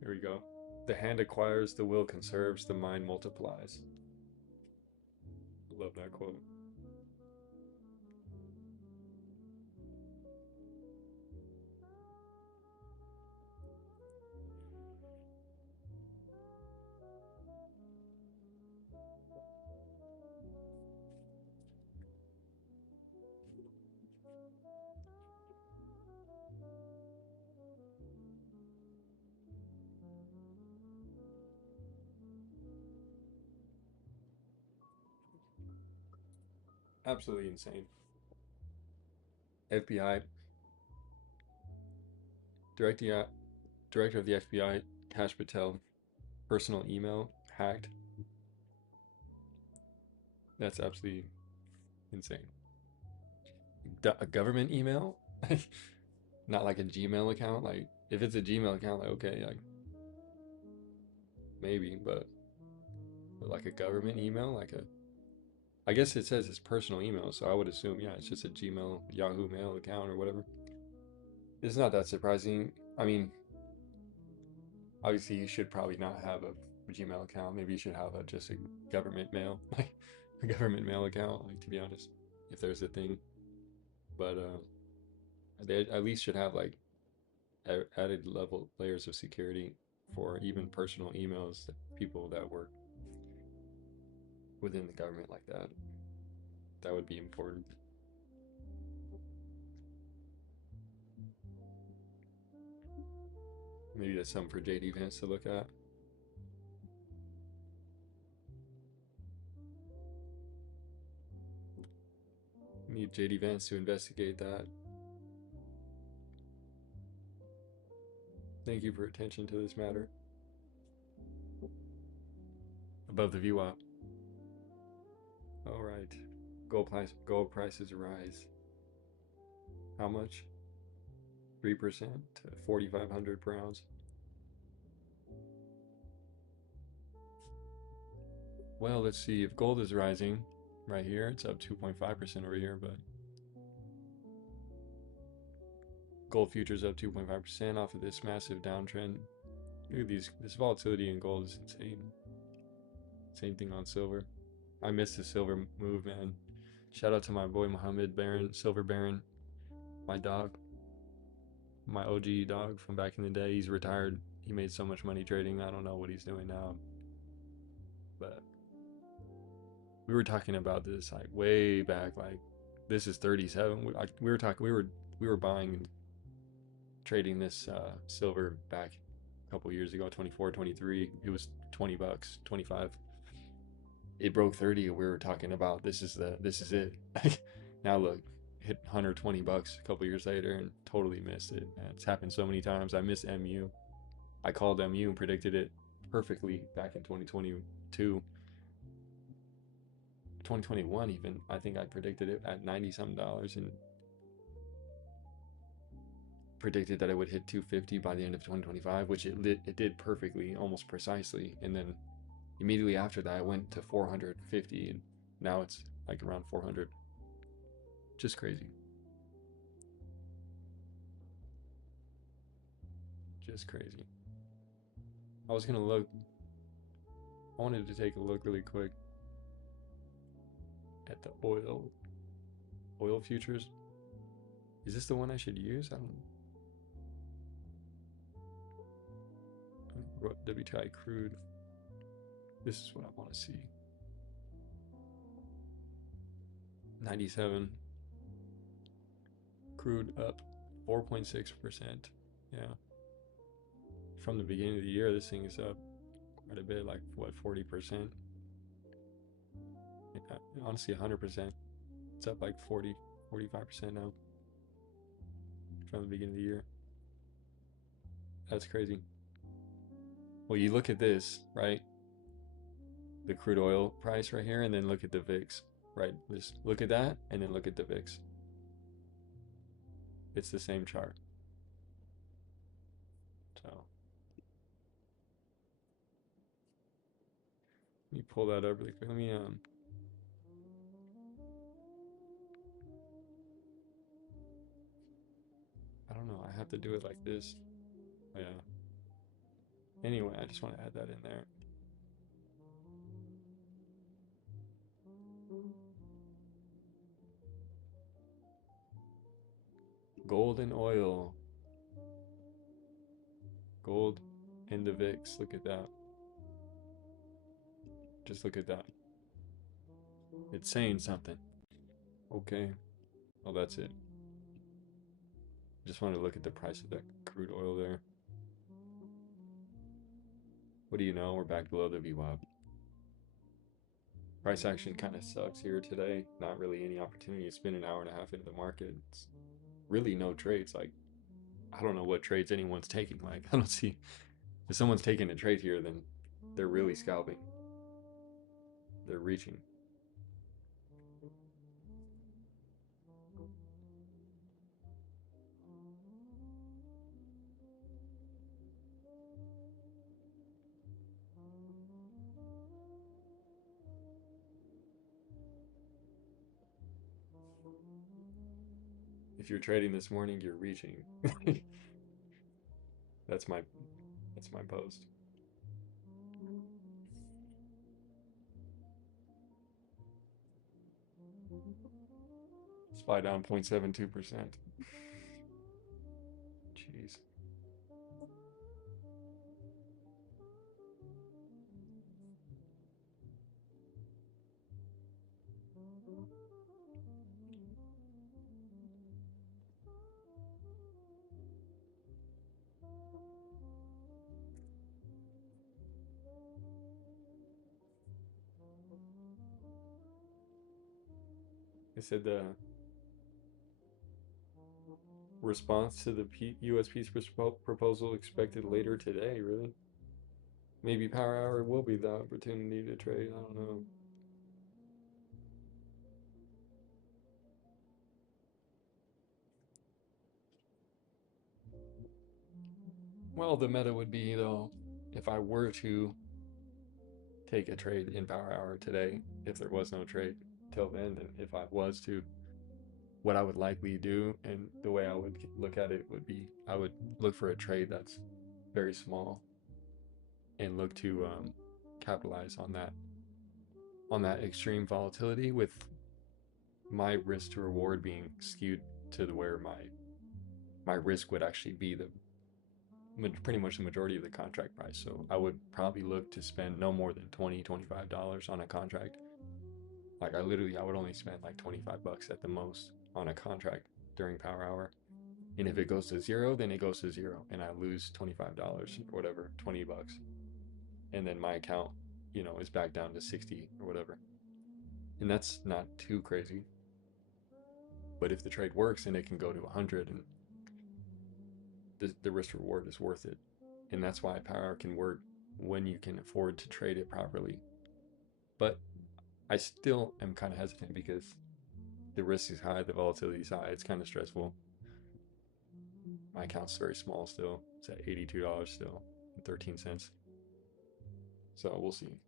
Here we go. The hand acquires, the will conserves, the mind multiplies. Love that quote. Absolutely insane. FBI, director, director of the FBI, Kash Patel, personal email hacked. That's absolutely insane. A government email? Not like a Gmail account. Like if it's a Gmail account, like okay, like maybe, but like a government email, like a I guess it says it's personal email, so I would assume yeah, it's just a Gmail, Yahoo Mail account or whatever. It's not that surprising. I mean, obviously you should probably not have a Gmail account. Maybe you should have just a government mail, like a government mail account. Like to be honest, if there's a thing, but they at least should have like added level layers of security for even personal emails that people that work within the government like that. That would be important. Maybe that's something for JD Vance to look at. Need JD Vance to investigate that. Thank you for attention to this matter. Above the VWAP. All right. Gold prices rise. How much? 3% to 4,500 per ounce. Well, let's see. If gold is rising right here, it's up 2.5% over here, but gold futures up 2.5% off of this massive downtrend. Look at this volatility in gold is insane. Same thing on silver. I missed the silver move, man. Shout out to my boy Muhammad Baron, Silver Baron, my dog, my OG dog from back in the day. He's retired. He made so much money trading. I don't know what he's doing now. But we were talking about this like way back. Like this is 37. We were buying and trading this silver back a couple years ago, 24, 23. It was 20 bucks, 25. It broke 30 and we were talking about this is it. Now look, hit 120 bucks a couple years later and totally missed it. And it's happened so many times. I missed MU. I called MU and predicted it perfectly back in 2022. 2021 even. I think I predicted it at 90 something dollars and predicted that it would hit 250 by the end of 2025, which it did perfectly, almost precisely. And then immediately after that, I went to 450, and now it's like around 400. Just crazy. Just crazy. I was gonna look. I wanted to take a look really quick at the oil futures. Is this the one I should use? I don't know. WTI crude. This is what I want to see. 97. Crude up 4.6%. Yeah. From the beginning of the year, this thing is up quite a bit, like what, 40%? Yeah, honestly, 100%. It's up like 40, 45% now from the beginning of the year. That's crazy. Well, you look at this, right? The crude oil price right here, and then look at the VIX, right? Just look at that, and then look at the VIX. It's the same chart. So let me pull that up really quick. Let me I don't know. I have to do it like this. Oh, yeah. Anyway, I just want to add that in there. Gold and oil. Gold and the VIX. Look at that. Just look at that. It's saying something. Okay. Well, that's it. Just want to look at the price of that crude oil there. What do you know? We're back below the VWAP. Price action kind of sucks here today. Not really any opportunity. It's been an hour and a half into the market. It's really no trades. Like, I don't know what trades anyone's taking. Like, I don't see if someone's taking a trade here, then They're really scalping. They're reaching. If you're trading this morning, you're reaching. That's my that's my post. SPY down 0.72%. Jeez. They said the response to the U.S. peace proposal expected later today. Really? Maybe Power Hour will be the opportunity to trade. I don't know. Well, the meta would be though, if I were to take a trade in Power Hour today, if there was no trade till then, and if I was to, what I would likely do and the way I would look at it would be I would look for a trade that's very small and look to capitalize on that extreme volatility, with my risk to reward being skewed to the where my risk would actually be the pretty much the majority of the contract price. So I would probably look to spend no more than $20-$25 on a contract. Like I would only spend like 25 bucks at the most on a contract during Power Hour. And if it goes to zero, then it goes to zero and I lose $25 or whatever, 20 bucks. And then my account, is back down to 60 or whatever. And that's not too crazy. But if the trade works and it can go to 100, and the risk reward is worth it. And that's why Power can work when you can afford to trade it properly. But I still am kind of hesitant because the risk is high, the volatility is high. It's kind of stressful. My account's very small still. It's at $82 still, 13 cents. So we'll see.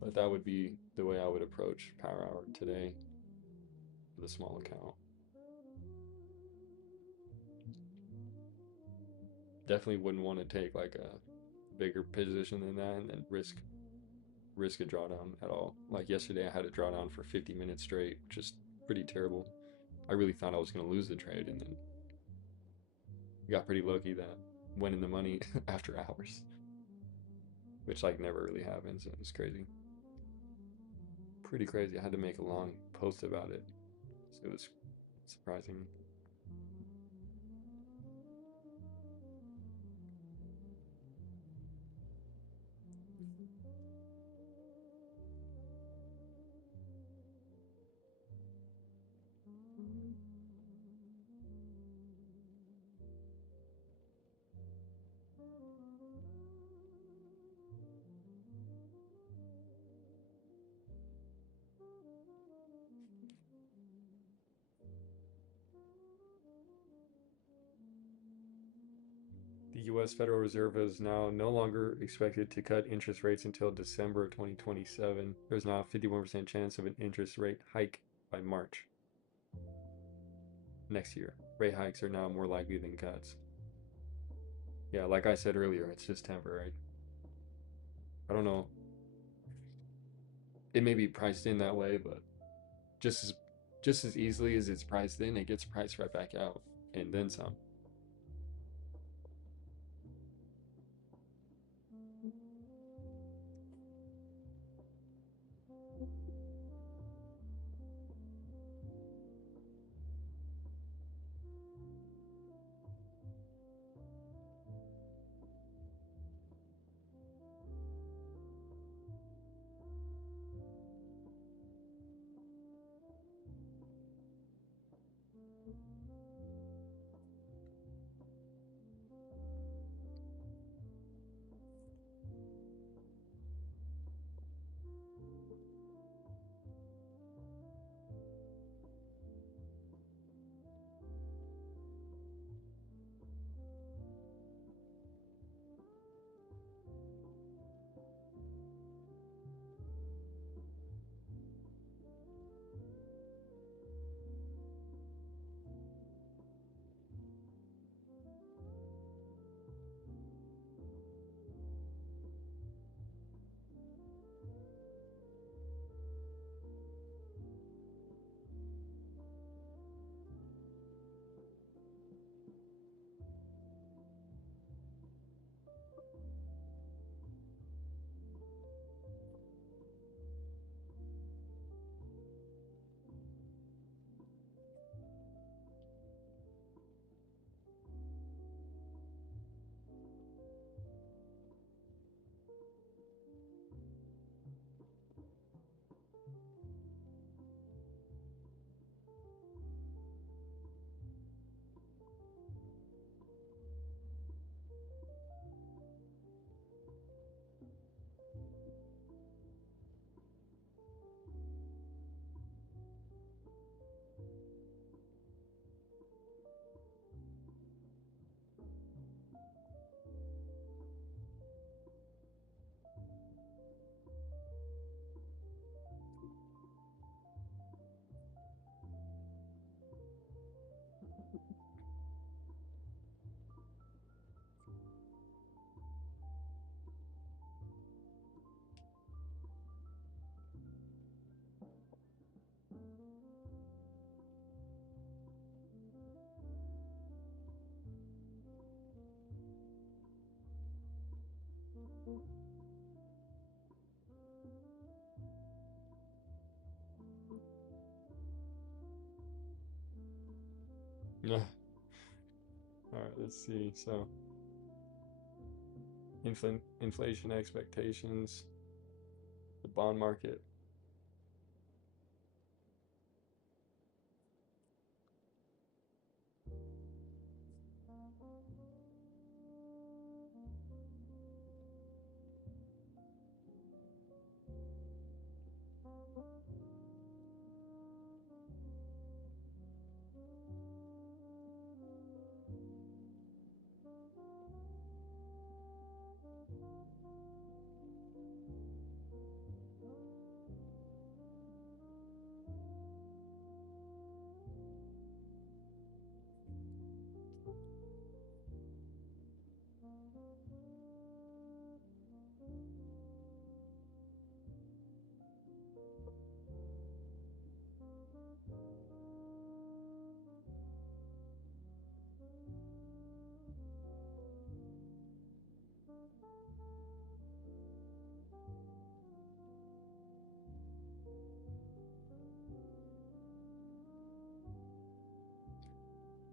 But that would be the way I would approach Power Hour today with a small account. Definitely wouldn't want to take like a bigger position than that and then risk a drawdown at all. Like yesterday, I had a drawdown for 50 minutes straight, which is pretty terrible. I really thought I was going to lose the trade, and then got pretty lucky that went in the money after hours, which like never really happens. It was crazy, pretty crazy. I had to make a long post about it, so it was surprising. The U.S. Federal Reserve is now no longer expected to cut interest rates until December 2027. There's now a 51% chance of an interest rate hike by March next year. Rate hikes are now more likely than cuts. Yeah, like I said earlier, it's just temporary. I don't know. It may be priced in that way, but just as just as easily as it's priced in, it gets priced right back out, and then some. Yeah. All right, let's see. So, inflation expectations, the bond market.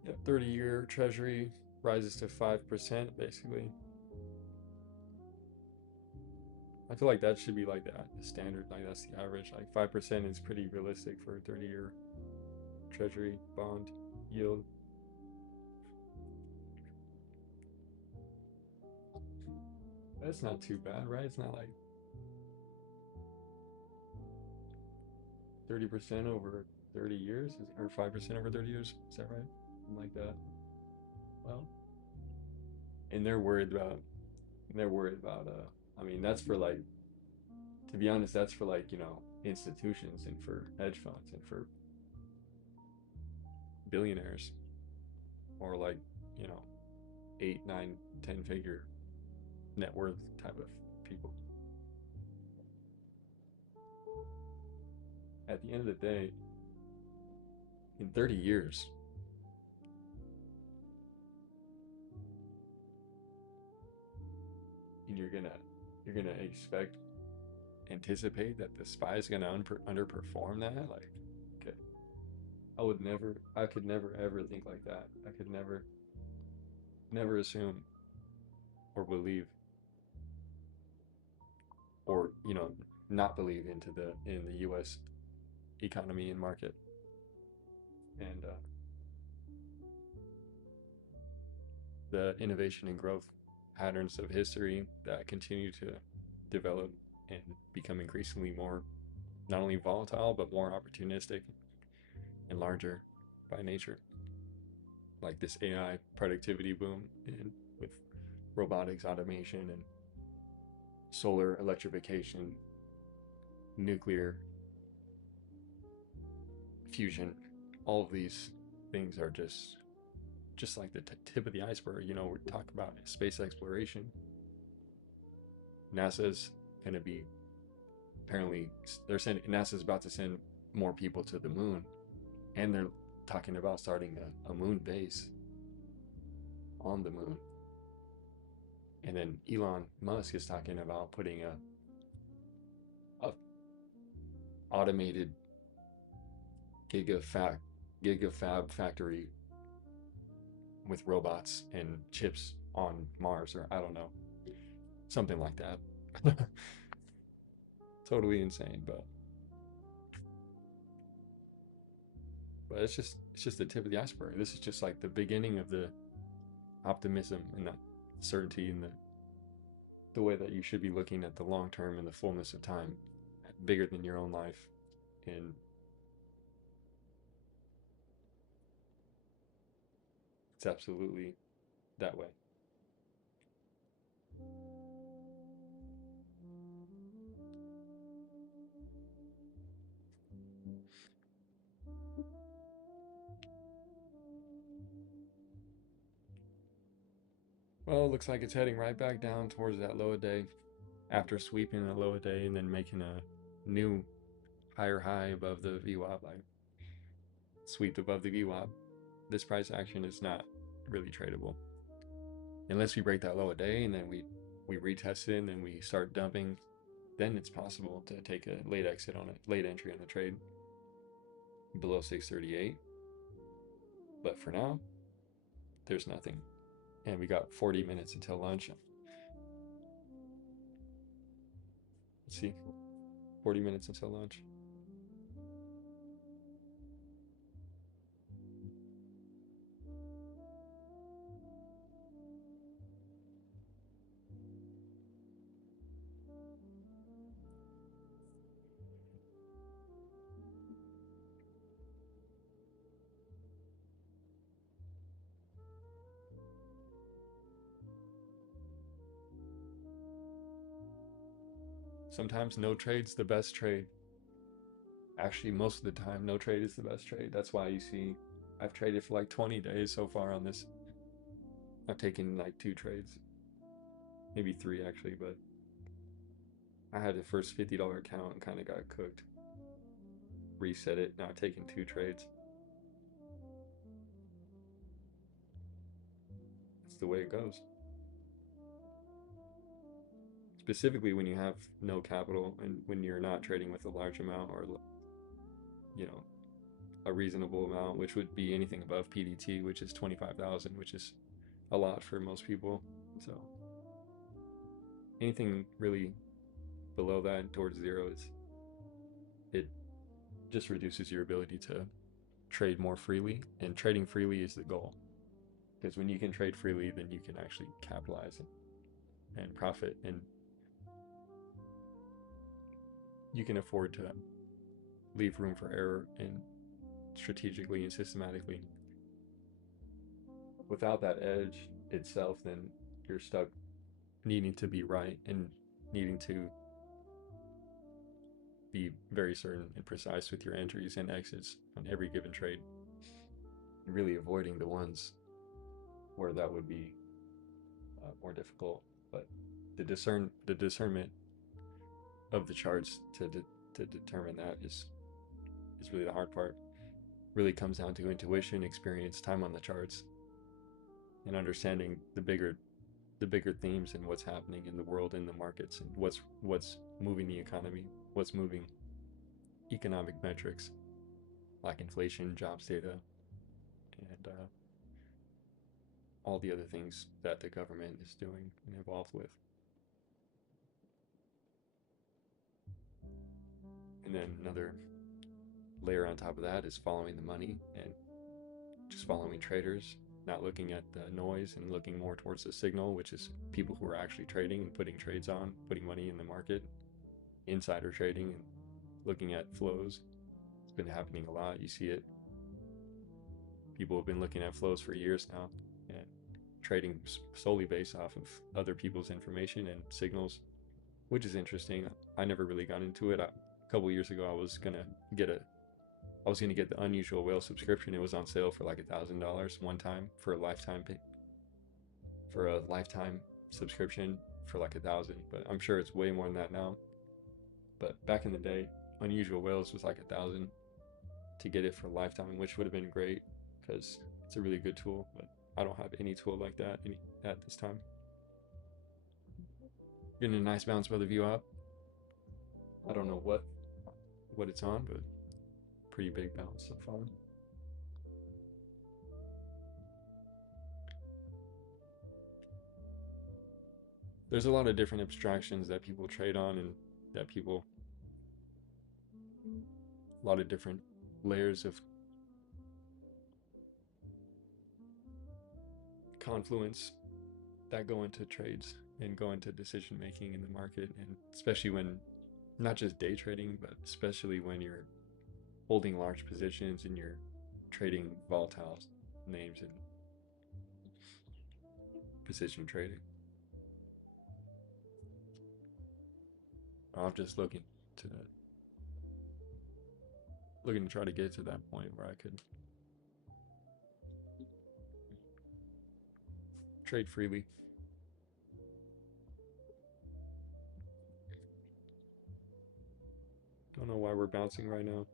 Yep, 30-year treasury rises to 5%, basically. I feel like that should be like the standard, like that's the average. Like 5% is pretty realistic for a 30-year treasury bond yield. That's not too bad, right? It's not like 30% over 30 years, or 5% over 30 years. Is that right? Something like that. Well, and they're worried about I mean, that's for like, to be honest, that's for like, institutions and for hedge funds and for billionaires, or like, you know, 8, 9, 10 figure net worth type of people. At the end of the day, in 30 years, and you're gonna anticipate that the spy is gonna underperform that. Like, okay, I could never ever think like that. I could never assume or believe, or not believe into the U.S. economy and market, and the innovation and growth patterns of history that continue to develop and become increasingly more, not only volatile but more opportunistic and larger by nature, like this AI productivity boom and with robotics, automation, and solar electrification, nuclear fusion. All of these things are just like the tip of the iceberg. We talk about space exploration. NASA's going to be, apparently, NASA's about to send more people to the moon, and they're talking about starting a moon base on the moon. And then Elon Musk is talking about putting a automated gigafab factory with robots and chips on Mars, or I don't know, something like that. Totally insane, but it's just the tip of the iceberg. This is just like the beginning of the optimism and the certainty and the way that you should be looking at the long term and the fullness of time, bigger than your own life. And it's absolutely that way. Well, it looks like it's heading right back down towards that low a day after sweeping a low a day and then making a new higher high above the VWAP, like swept above the VWAP. This price action is not really tradable unless we break that low a day and then we retest it and then we start dumping. Then it's possible to take a late exit on it, late entry on the trade below 638. But for now, there's nothing. And we got 40 minutes until lunch. Let's see, 40 minutes until lunch. Sometimes no trade's the best trade. Actually, most of the time, no trade is the best trade. That's why you see I've traded for like 20 days so far on this. I've taken like 2 trades, maybe 3 actually, but I had the first $50 account and kind of got cooked. Reset it. Now I've taken 2 trades. That's the way it goes. Specifically when you have no capital and when you're not trading with a large amount or, you know, a reasonable amount, which would be anything above PDT, which is 25,000, which is a lot for most people. So anything really below that towards zero it just reduces your ability to trade more freely, and trading freely is the goal. Because when you can trade freely, then you can actually capitalize and profit, and you can afford to leave room for error and strategically and systematically. Without that edge itself, then you're stuck needing to be right and needing to be very certain and precise with your entries and exits on every given trade, and really avoiding the ones where that would be more difficult. But the discernment of the charts to determine that is really the hard part. Really comes down to intuition, experience, time on the charts, and understanding the bigger themes and what's happening in the world, in the markets, and what's moving the economy, what's moving economic metrics like inflation, jobs data, and all the other things that the government is doing and involved with. And then another layer on top of that is following the money and just following traders, not looking at the noise and looking more towards the signal, which is people who are actually trading and putting trades on, putting money in the market, insider trading, and looking at flows. It's been happening a lot. You see it. People have been looking at flows for years now and trading solely based off of other people's information and signals, which is interesting. I never really got into it. A couple years ago, I was gonna get the Unusual Whale subscription. It was on sale for like $1,000 one time for a lifetime subscription for like 1,000. But I'm sure it's way more than that now. But back in the day, Unusual Whales was like 1,000 to get it for a lifetime, which would have been great because it's a really good tool. But I don't have any tool like that at this time. Getting a nice bounce by the view up. I don't know what it's on, but pretty big bounce so far. There's a lot of different abstractions that people trade on, and that a lot of different layers of confluence that go into trades and go into decision making in the market, and especially when not just day trading, but especially when you're holding large positions and you're trading volatile names and position trading. I'm just looking to try to get to that point where I could trade freely. Don't know why we're bouncing right now.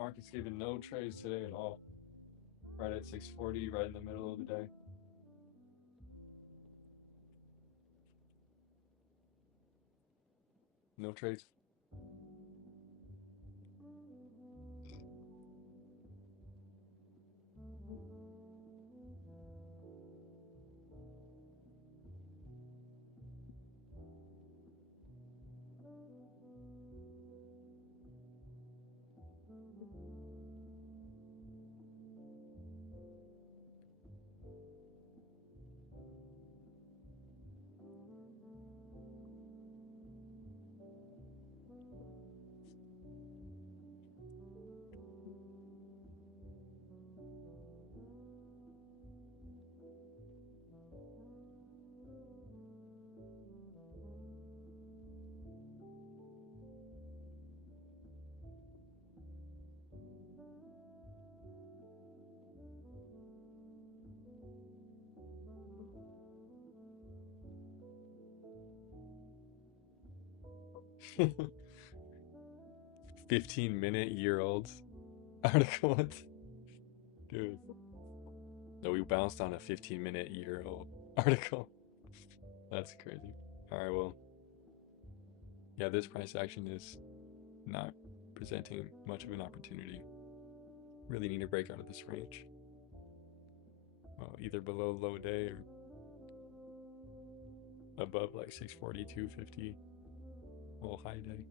Market's giving no trades today at all. Right at 640, right in the middle of the day. No trades. Mm. 15-minute year olds article. Dude. No, we bounced on a 15-minute year old article. That's crazy. Alright, well. Yeah, this price action is not presenting much of an opportunity. Really need to break out of this range. Well, either below low day or above like 640, 250. Little high day.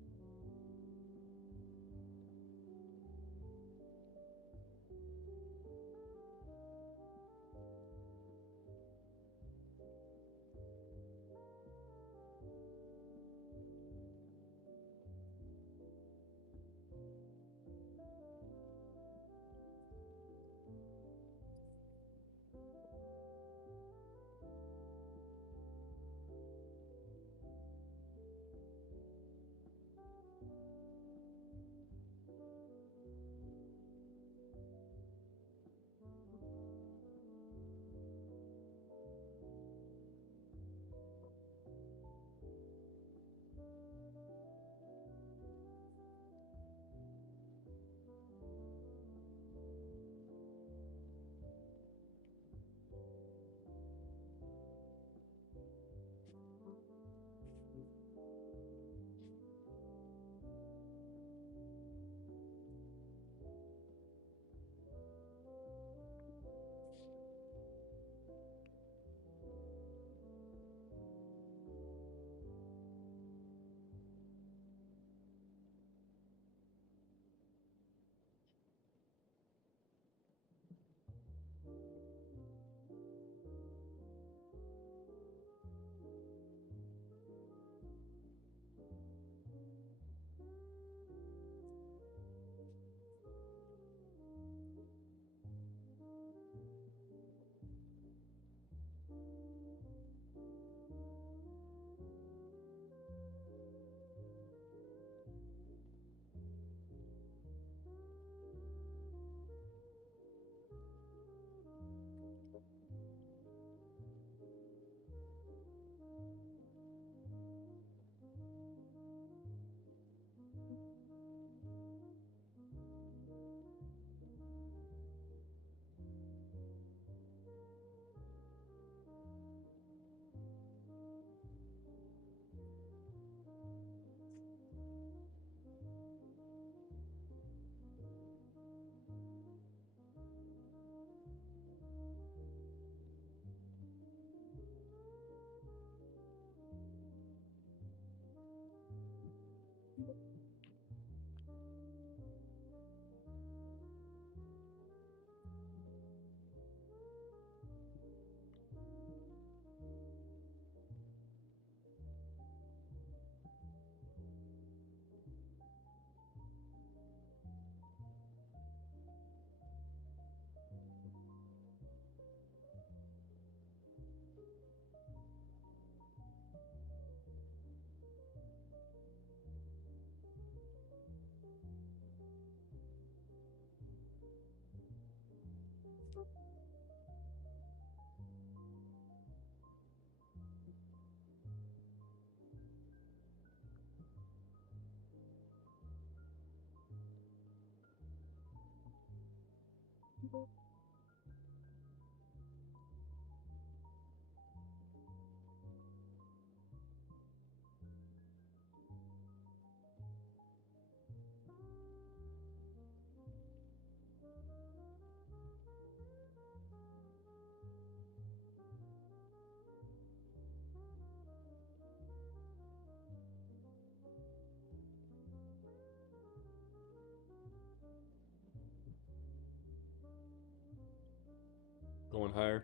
Going higher.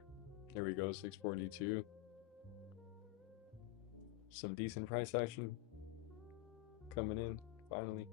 There we go, 642. Some decent price action coming in finally.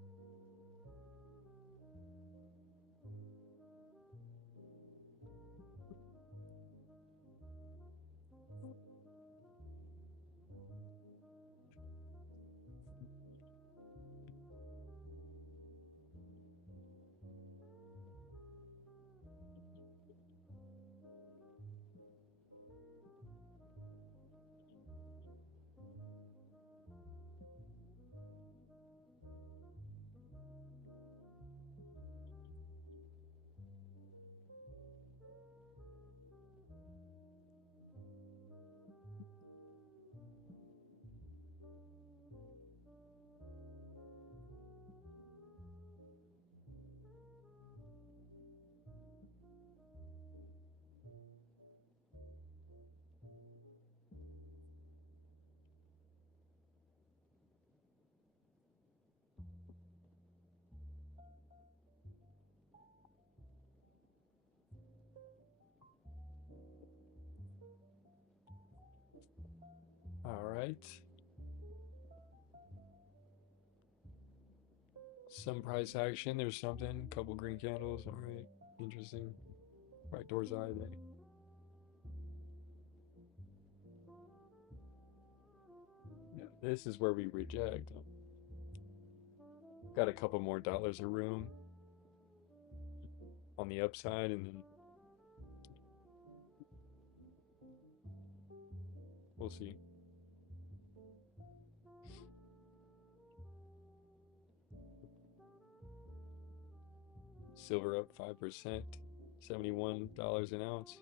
All right. Some price action. There's something. Couple green candles. All right. Interesting. Right doors eye day. Yeah, this is where we reject. Got a couple more dollars of room on the upside, and then we'll see. Silver up 5%, $71 an ounce.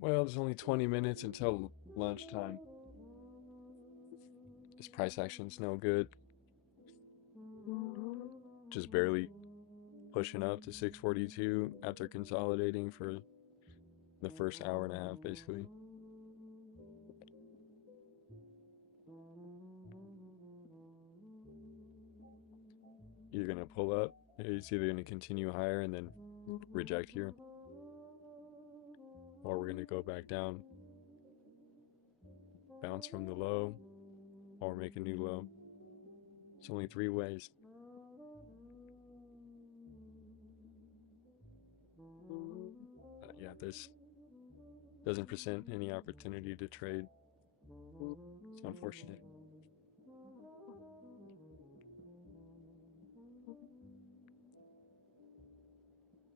Well, there's only 20 minutes until lunchtime. This price action's no good. Just barely pushing up to 642 after consolidating for the first hour and a half, basically. You're going to pull up, it's either going to continue higher and then reject here, or we're going to go back down, bounce from the low, or make a new low. It's only three ways. Yeah, this doesn't present any opportunity to trade. It's unfortunate.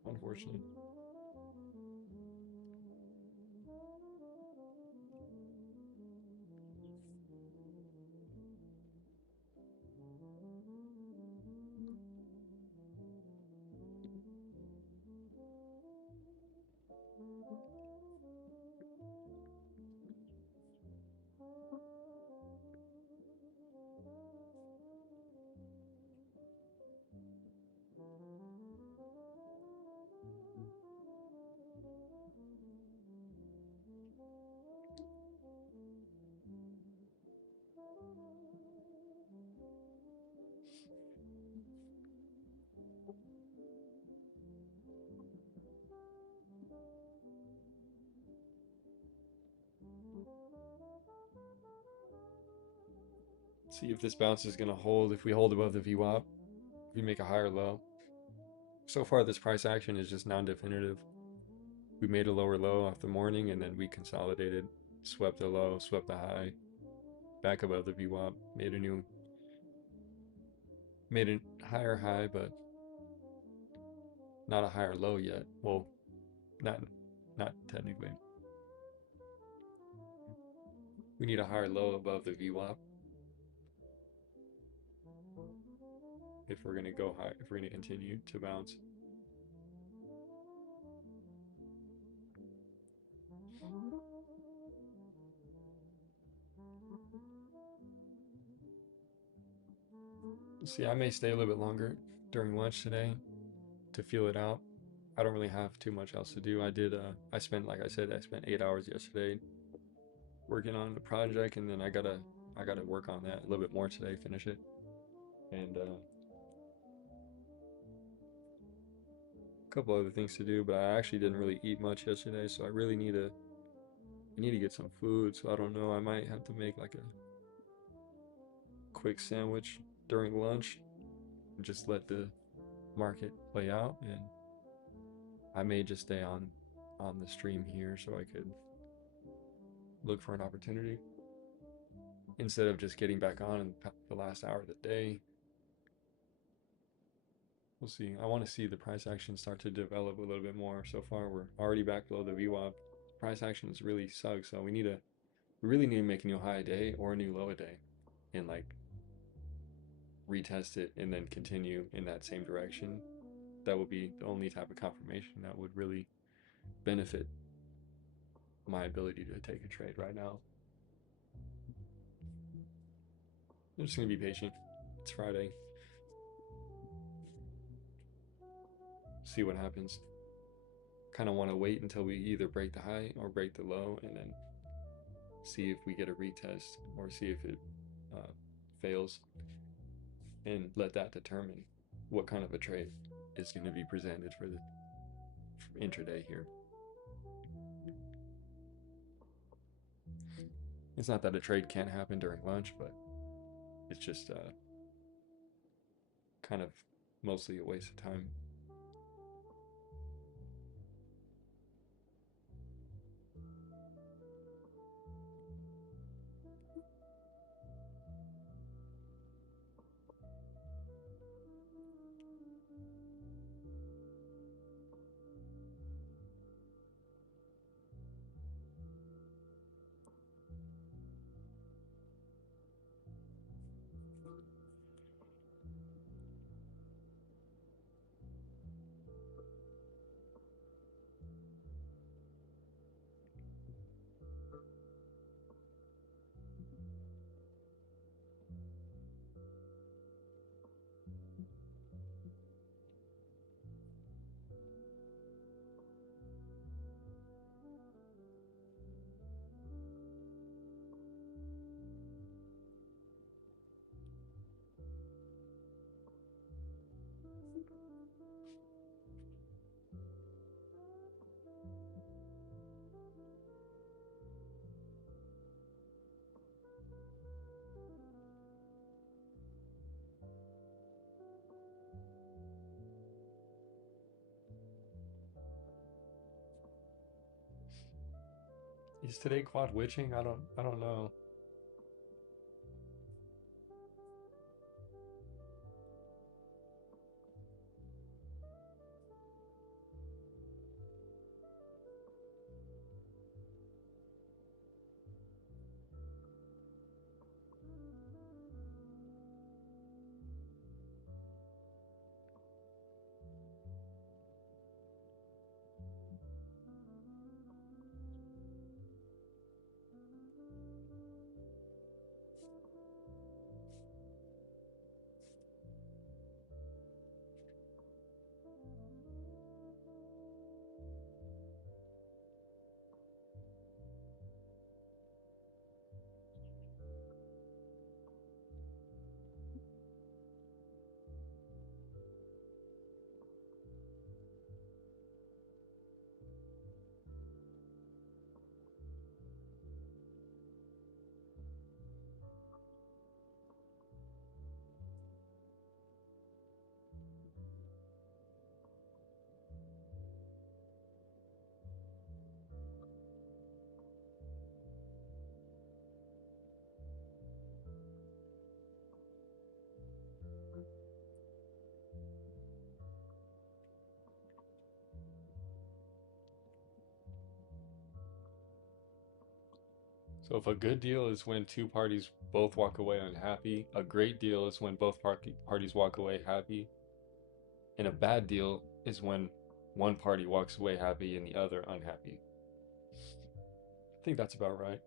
Unfortunate. See if this bounce is going to hold. If we hold above the VWAP, we make a higher low. So far, this price action is just non-definitive. We made a lower low off the morning, and then we consolidated, swept the low, swept the high, back above the VWAP, made a higher high, but not a higher low yet. Well, not technically. We need a higher low above the VWAP if we're going to go high, if we're going to continue to bounce. See, I may stay a little bit longer during lunch today to feel it out. I don't really have too much else to do. I spent, like I said, I spent 8 hours yesterday working on the project, and then I gotta work on that a little bit more today, finish it. And a couple other things to do, but I actually didn't really eat much yesterday, so I really need to get some food. So I don't know, I might have to make like a quick sandwich during lunch and just let the market play out, and I may just stay on the stream here so I could look for an opportunity instead of just getting back on in the last hour of the day. We'll see. I want to see the price action start to develop a little bit more. So far, we're already back below the VWAP. Price actions really suck, so we really need to make a new high a day or a new low a day, and like retest it and then continue in that same direction. That would be the only type of confirmation that would really benefit my ability to take a trade right now. I'm just gonna be patient. It's Friday. See what happens. Kind of want to wait until we either break the high or break the low, and then see if we get a retest or see if it fails, and let that determine what kind of a trade is going to be presented for the intraday here. It's not that a trade can't happen during lunch, but it's just kind of mostly a waste of time. Is today quad witching? I don't know. So if a good deal is when two parties both walk away unhappy, a great deal is when both parties walk away happy, and a bad deal is when one party walks away happy and the other unhappy. I think that's about right.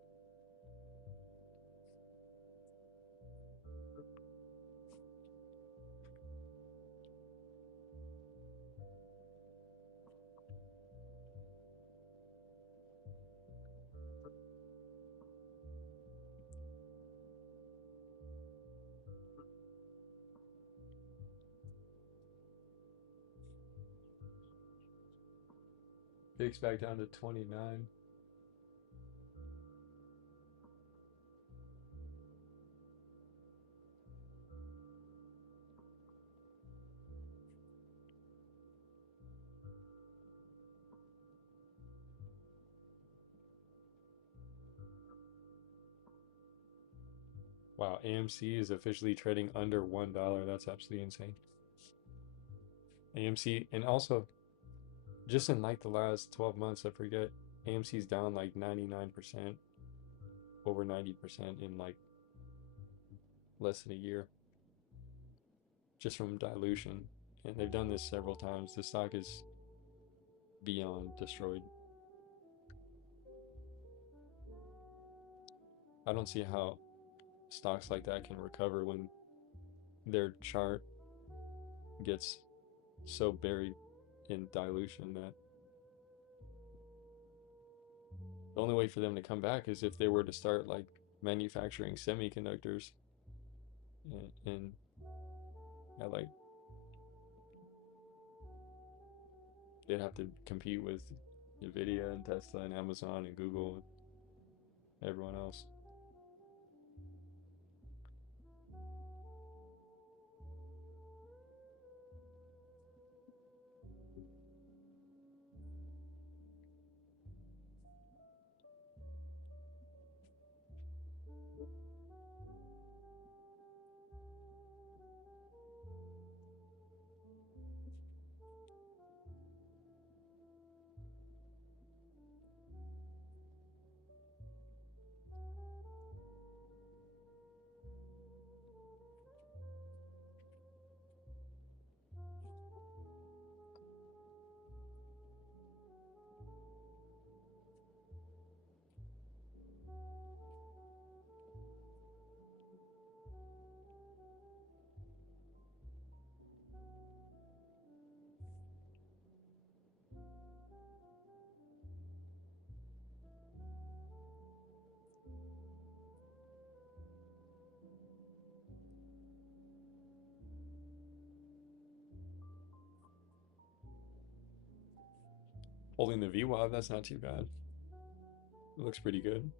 Picks back down to 29. Wow, AMC is officially trading under $1. That's absolutely insane. AMC, and also just in like the last 12 months, I forget, AMC's down like 99%, over 90% in like less than a year, just from dilution. And they've done this several times. The stock is beyond destroyed. I don't see how stocks like that can recover when their chart gets so buried in dilution that the only way for them to come back is if they were to start like manufacturing semiconductors and like they'd have to compete with Nvidia and Tesla and Amazon and Google and everyone else. Holding the VWAP, that's not too bad. It looks pretty good.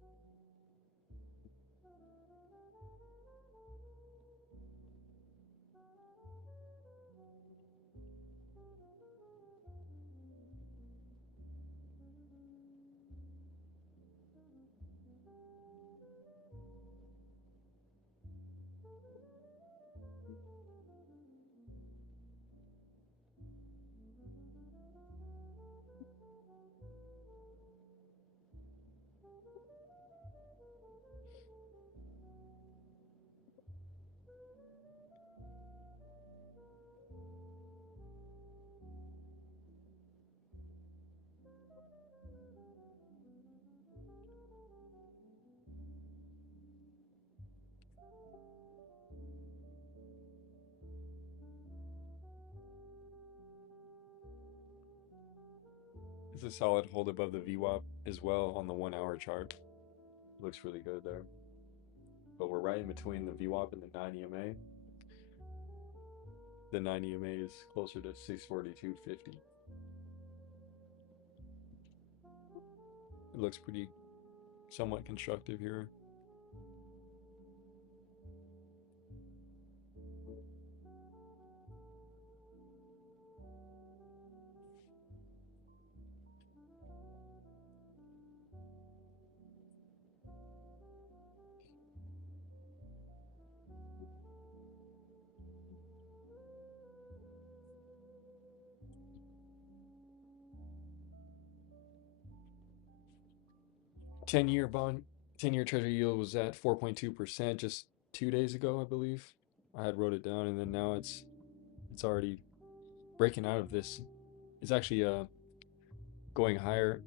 It's a solid hold above the VWAP as well on the 1 hour chart. Looks really good there. But we're right in between the VWAP and the 9 EMA. The 9 EMA is closer to 642.50. It looks pretty somewhat constructive here. Ten-year bond, 10-year treasury yield was at 4.2% just 2 days ago, I believe. I had wrote it down, and then now it's already breaking out of this. It's actually going higher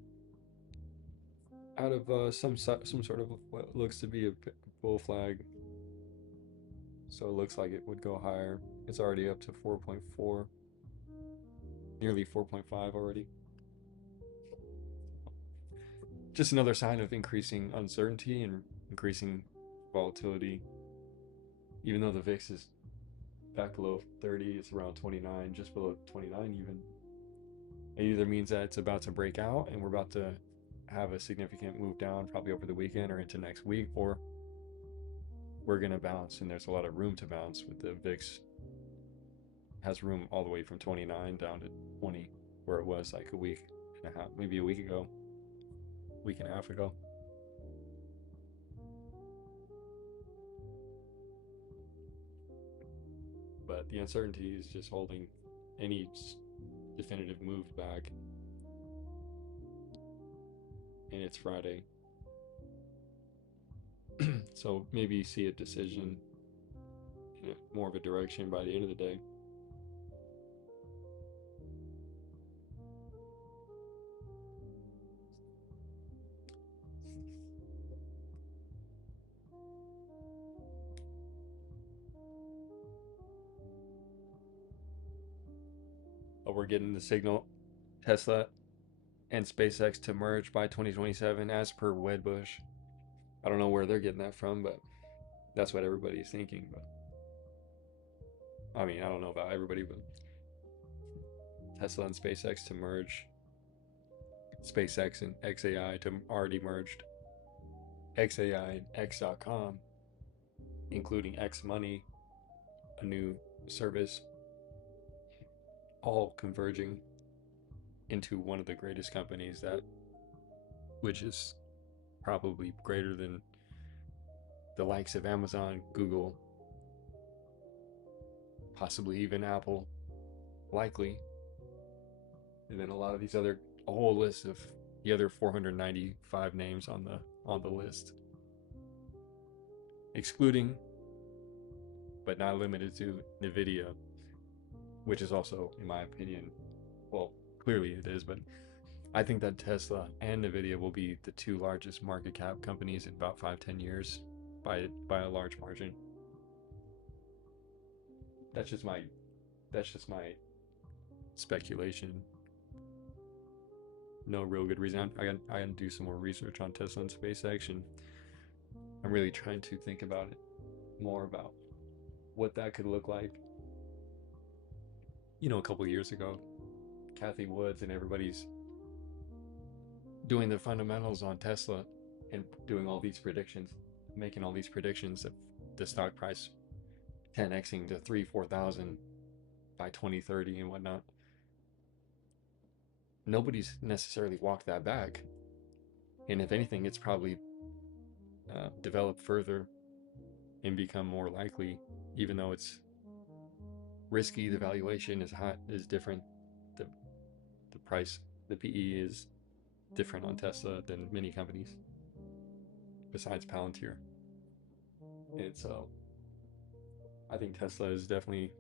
out of some sort of what looks to be a bull flag. So it looks like it would go higher. It's already up to 4.4, nearly 4.5 already. Just another sign of increasing uncertainty and increasing volatility. Even though the VIX is back below 30, it's around 29, just below 29 even. It either means that it's about to break out and we're about to have a significant move down probably over the weekend or into next week, or we're going to bounce, and there's a lot of room to bounce with the VIX. Has room all the way from 29 down to 20, where it was like a week and a half, maybe a week ago, week and a half ago. But the uncertainty is just holding any definitive move back. And it's Friday. So maybe see a decision in more of a direction by the end of the day. But we're getting the signal, Tesla and SpaceX to merge by 2027 as per Wedbush. I don't know where they're getting that from, but that's what everybody's thinking. But I mean, I don't know about everybody, but Tesla and SpaceX to merge. SpaceX and XAI to already merged. XAI and X.com, including X Money, a new service, all converging into one of the greatest companies which is probably greater than the likes of Amazon, Google, possibly even Apple, likely. And then a whole list of the other 495 names on the list, excluding but not limited to Nvidia, which is also, in my opinion, well, clearly it is, but I think that Tesla and Nvidia will be the two largest market cap companies in about 5-10 years by a large margin. That's just my speculation. No real good reason. I gotta do some more research on Tesla and SpaceX, and I'm really trying to think about it more, about what that could look like. A couple years ago, Kathy Woods and everybody's doing the fundamentals on Tesla and doing all these predictions, making all these predictions of the stock price 10xing to 3,000-4,000 by 2030 and whatnot. Nobody's necessarily walked that back, and if anything, it's probably developed further and become more likely, even though it's risky. The valuation is different. The price, the PE is different on Tesla than many companies besides Palantir. And so I think Tesla is definitely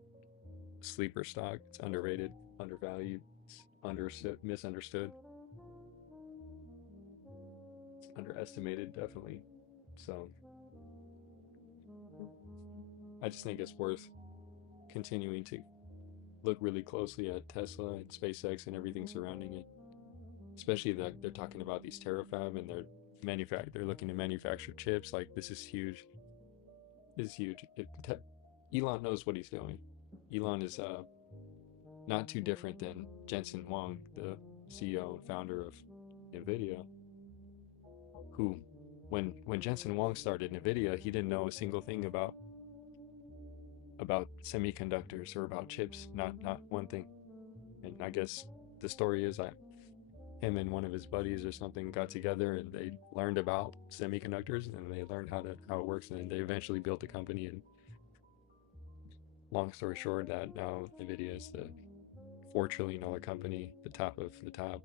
a sleeper stock. It's underrated, undervalued, it's misunderstood, it's underestimated, definitely. So I just think it's worth continuing to look really closely at Tesla and SpaceX and everything surrounding it. especially that they're talking about these terafab and they're looking to manufacture chips. Like this is huge. This is huge. Elon knows what he's doing. Elon is not too different than Jensen Huang, the CEO and founder of NVIDIA, who, when Jensen Huang started NVIDIA, he didn't know a single thing about semiconductors or about chips, not one thing. And I guess the story is him and one of his buddies or something got together and they learned about semiconductors and they learned how it works, and then they eventually built a company. And long story short, that now NVIDIA is the $4 trillion company, the top of the top,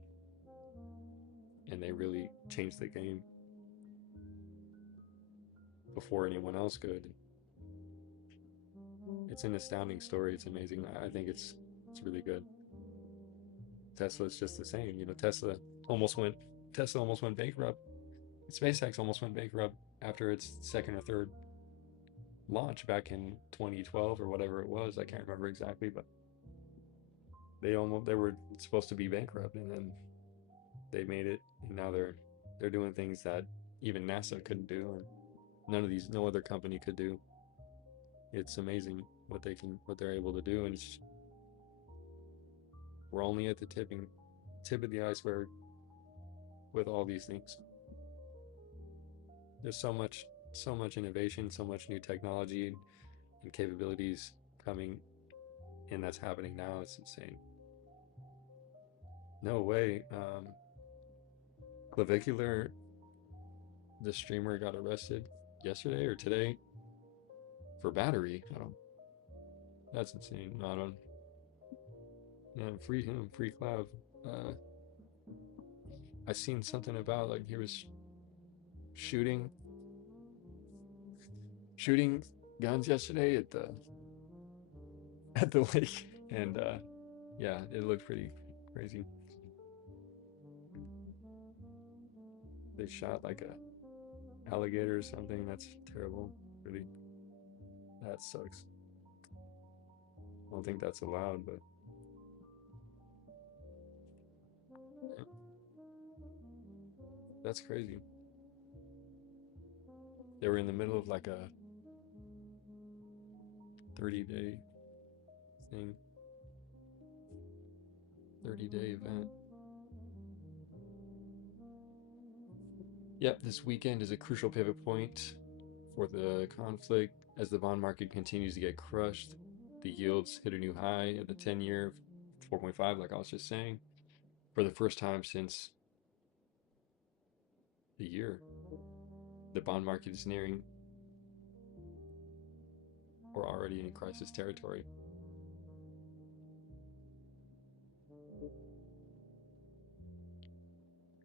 and they really changed the game before anyone else could. It's an astounding story. It's amazing. I think it's really good. Tesla's just the same. Tesla almost went bankrupt. SpaceX almost went bankrupt after its second or third launch back in 2012 or whatever it was. I can't remember exactly, but they were supposed to be bankrupt, and then they made it, and now they're doing things that even NASA couldn't do, and no other company could do. It's amazing what they're able to do, and we're only at the tip of the iceberg with all these things. There's so much innovation, so much new technology and capabilities coming, and that's happening now. It's insane. No way. Clavicular, the streamer, got arrested yesterday or today for battery. That's insane. I don't. Yeah, free him, free Clav. I seen something about like he was shooting guns yesterday at the lake, and yeah, it looked pretty crazy. They shot like a alligator or something. That's terrible. Really, that sucks. I don't think that's allowed, but yeah, that's crazy. They were in the middle of like a 30-day thing, 30-day event. Yep, this weekend is a crucial pivot point for the conflict as the bond market continues to get crushed. The yields hit a new high at the 10-year, 4.5, like I was just saying, for the first time since the year. The bond market is nearing or already in crisis territory.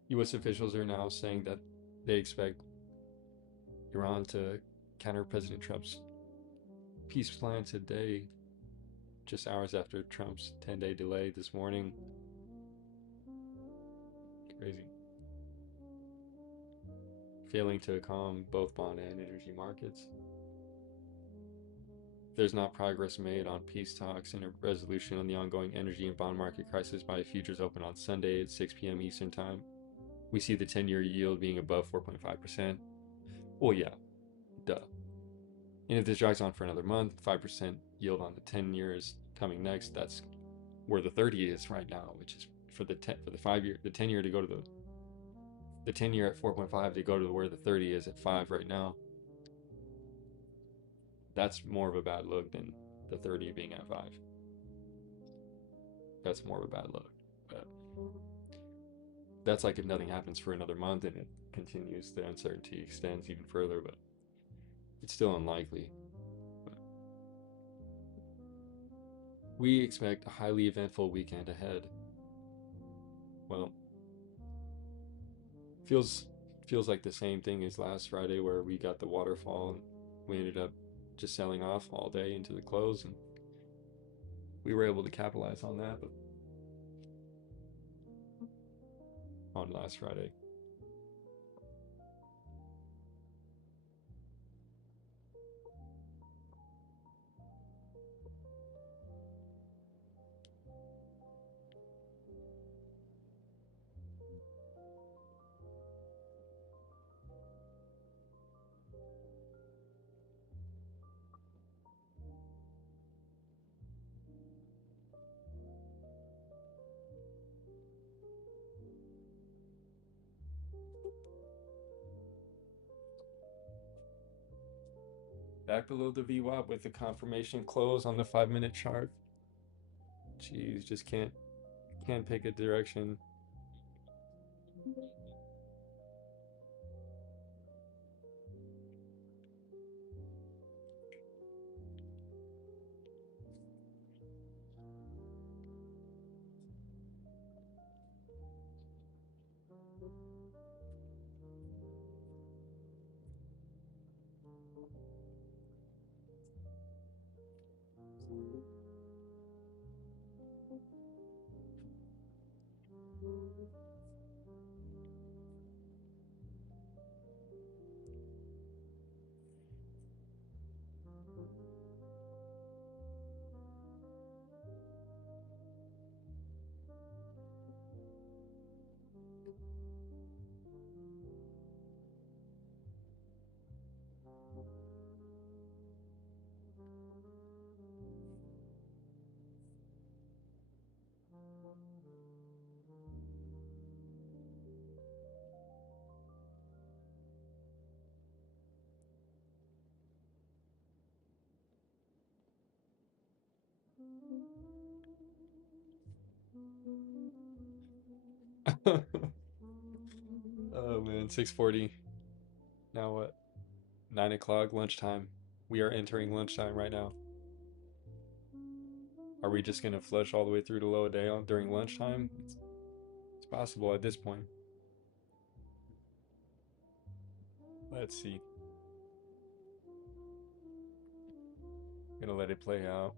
U.S. officials are now saying that they expect Iran to counter President Trump's peace plan today, just hours after Trump's 10-day delay this morning. Crazy. Failing to calm both bond and energy markets. There's not progress made on peace talks and a resolution on the ongoing energy and bond market crisis by futures open on Sunday at 6 p.m. Eastern Time. We see the 10-year yield being above 4.5%. Well, yeah, duh. And if this drags on for another month, 5% yield on the 10 years coming next. That's where the 30 is right now, which is for the 5-year, the 10-year to go to the 10-year at 4.5 to go to where the 30 is at 5 right now. That's more of a bad look than the 30 being at 5. That's more of a bad look. But that's like if nothing happens for another month and it continues, the uncertainty extends even further, but it's still unlikely. But we expect a highly eventful weekend ahead. Well, feels like the same thing as last Friday, where we got the waterfall and we ended up just selling off all day into the close, and we were able to capitalize on that on last Friday. Back below the VWAP with the confirmation close on the 5 minute chart. Jeez, just can't pick a direction. Oh man, 6:40. Now what? 9 o'clock, lunchtime. We are entering lunchtime right now. Are we just gonna flush all the way through the low day during lunchtime? It's possible at this point. Let's see. Gonna let it play out.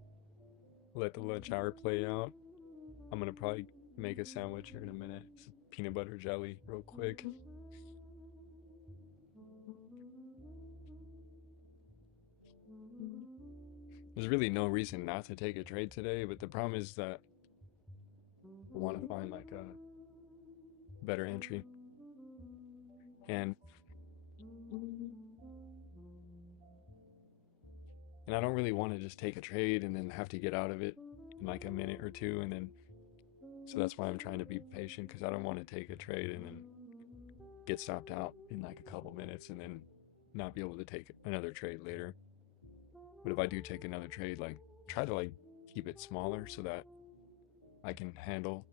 Let the lunch hour play out. I'm gonna probably make a sandwich here in a minute. Some peanut butter jelly, real quick. There's really no reason not to take a trade today, but the problem is that I want to find like a better entry. And I don't really want to just take a trade and then have to get out of it in like a minute or two, and then so that's why I'm trying to be patient, because I don't want to take a trade and then get stopped out in like a couple minutes and then not be able to take another trade later. But if I do take another trade, like try to like keep it smaller so that I can handle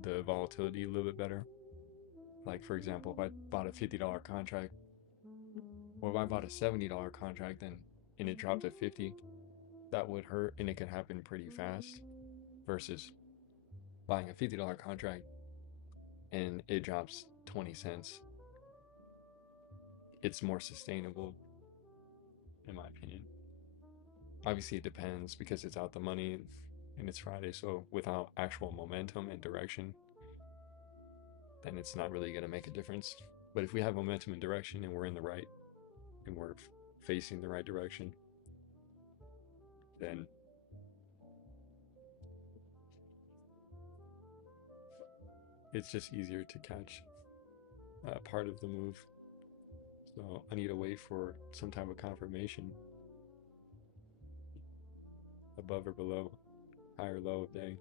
the volatility a little bit better. Like for example, if I bought a $50 contract, or if I bought a $70 contract and it dropped to 50, that would hurt, and it can happen pretty fast. Versus buying a $50 contract and it drops 20 cents. It's more sustainable, in my opinion. Obviously, it depends because it's out the money and it's Friday. So without actual momentum and direction, then it's not really going to make a difference. But if we have momentum and direction and we're in the right and we're facing the right direction, then it's just easier to catch part of the move. So I need to wait for some type of confirmation above or below higher low of day.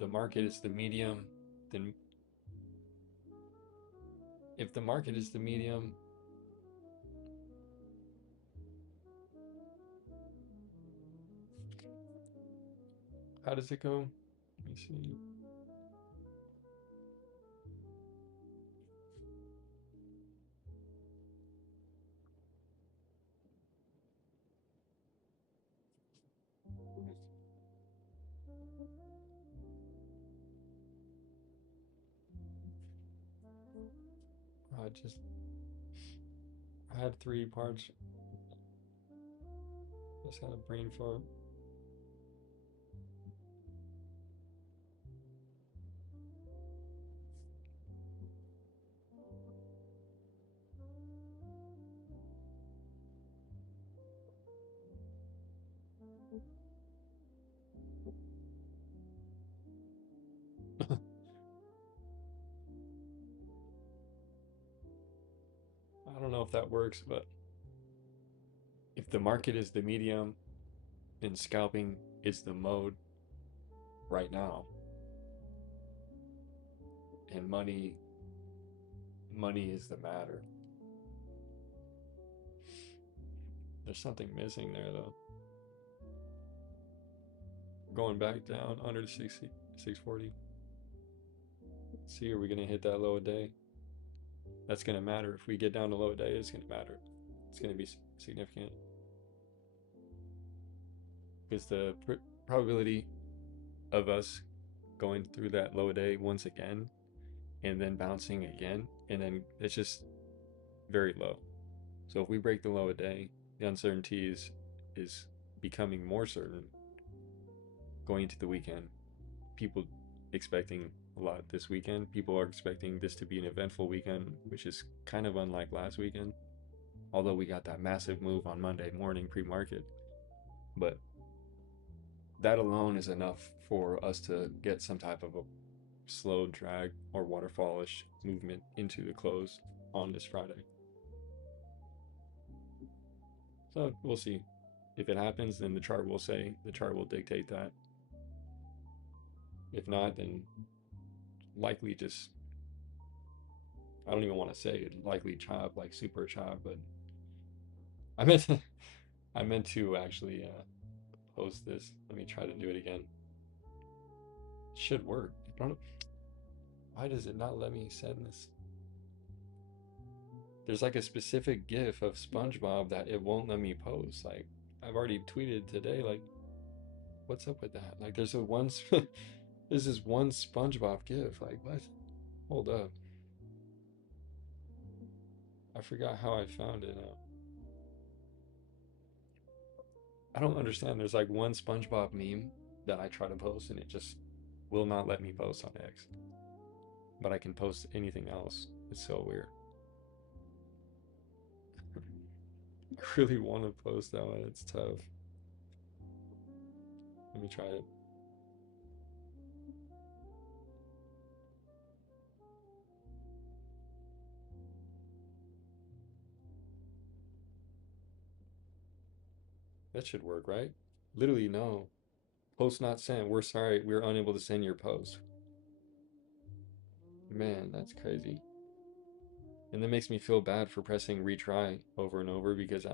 the market is the medium, then if the market is the medium, how does it go? Let me see. I had three parts. Just had a brain fart. I don't know if that works, but if the market is the medium, then scalping is the mode right now. And money is the matter. There's something missing there though. Going back down under the 640. See, are we gonna hit that low a day? That's gonna matter. If we get down to low a day, it's gonna matter. It's gonna be significant. Because the probability of us going through that low day once again and then bouncing again, and then it's just very low. So if we break the low a day, the uncertainty is becoming more certain going into the weekend. People expecting a lot this weekend. People are expecting this to be an eventful weekend, which is kind of unlike last weekend. Although we got that massive move on Monday morning pre-market. But that alone is enough for us to get some type of a slow drag or waterfallish movement into the close on this Friday. So we'll see. If it happens, then the chart will dictate that. If not, then likely just, I don't even want to say it, likely chop, like super chop, but I meant to actually post this. Let me try to do it again. It should work. I don't know. Why does it not let me send this? There's like a specific GIF of SpongeBob that it won't let me post. Like, I've already tweeted today, like, what's up with that? Like, there's this one SpongeBob GIF. Like, what? Hold up. I forgot how I found it now. I don't understand. There's like one SpongeBob meme that I try to post and it just will not let me post on X. But I can post anything else. It's so weird. I really want to post that one. It's tough. Let me try it. That should work, right? Literally, no. Post not sent. We're sorry. We're unable to send your post. Man, that's crazy. And that makes me feel bad for pressing retry over and over because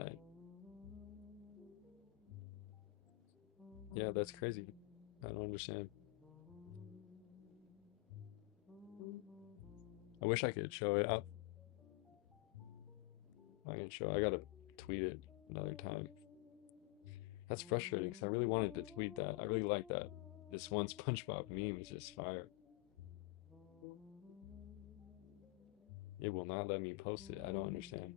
yeah, that's crazy. I don't understand. I wish I could show it. I can show. I gotta tweet it another time. That's frustrating because I really wanted to tweet that. I really like that. This one SpongeBob meme is just fire. It will not let me post it. I don't understand.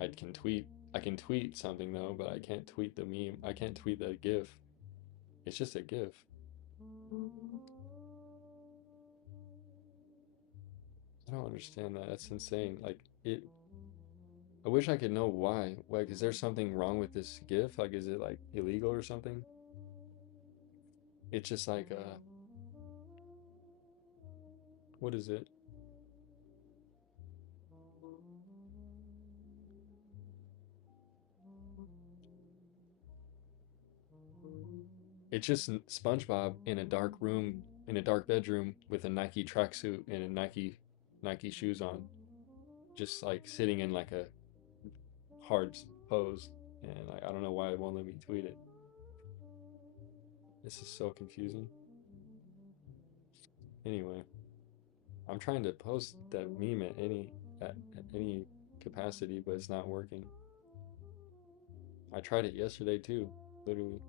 I can tweet something though, but I can't tweet the meme. I can't tweet the GIF. It's just a GIF. I don't understand that. That's insane. Like it. I wish I could know why. Like, is there something wrong with this GIF? Like, is it like illegal or something? It's just like What is it? It's just SpongeBob in a dark room, in a dark bedroom with a Nike tracksuit and a Nike shoes on, just like sitting in like a hard pose. And like I don't know why it won't let me tweet it. This is so confusing. Anyway, I'm trying to post that meme at any capacity, but it's not working. I tried it yesterday too, literally.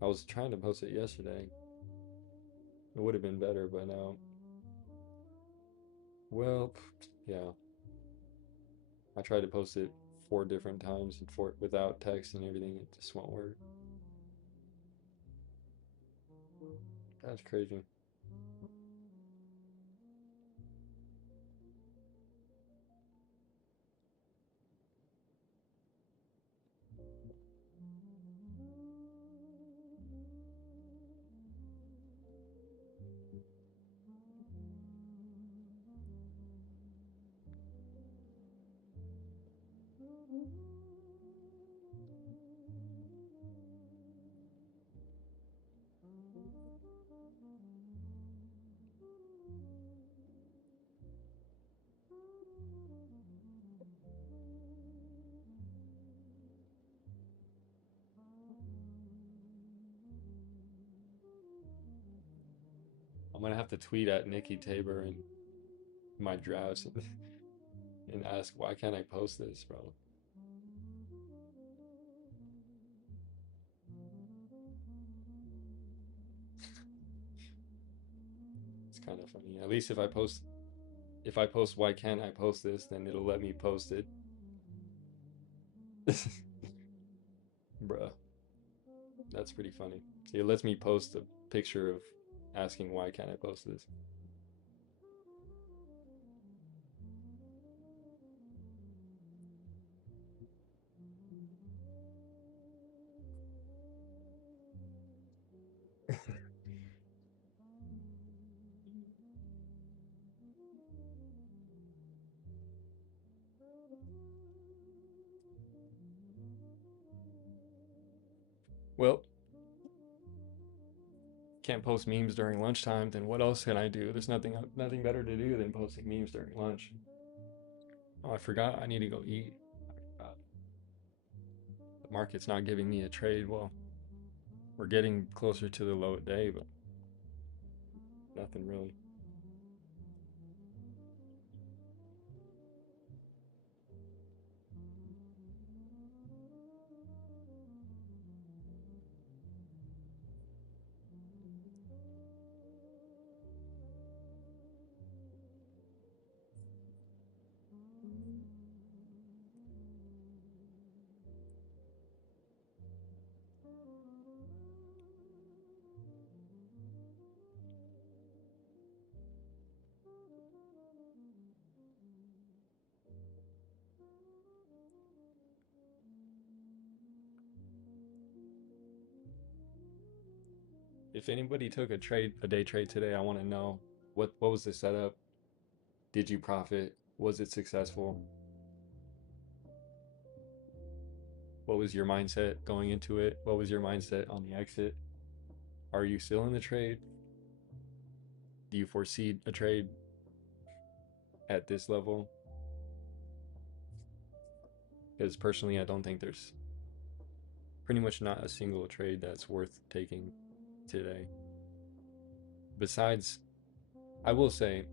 I was trying to post it yesterday. It would have been better, but now, well, yeah. I tried to post it 4 different times and without text and everything. It just won't work. That's crazy. I'm gonna have to tweet at Nikki Tabor and my drafts and ask why can't I post this, bro? It's kind of funny. At least if I post why can't I post this, then it'll let me post it. Bruh, that's pretty funny. See, it lets me post a picture of asking why can't I post this. Well, can't post memes during lunchtime, then what else can I do? There's nothing better to do than posting memes during lunch. Oh, I forgot. I need to go eat. The market's not giving me a trade. Well, we're getting closer to the low day, but nothing really. If anybody took a day trade today, I want to know what was the setup? Did you profit? Was it successful? What was your mindset going into it? What was your mindset on the exit? Are you still in the trade? Do you foresee a trade at this level? Because personally, I don't think there's pretty much not a single trade that's worth taking today. Besides, I will say,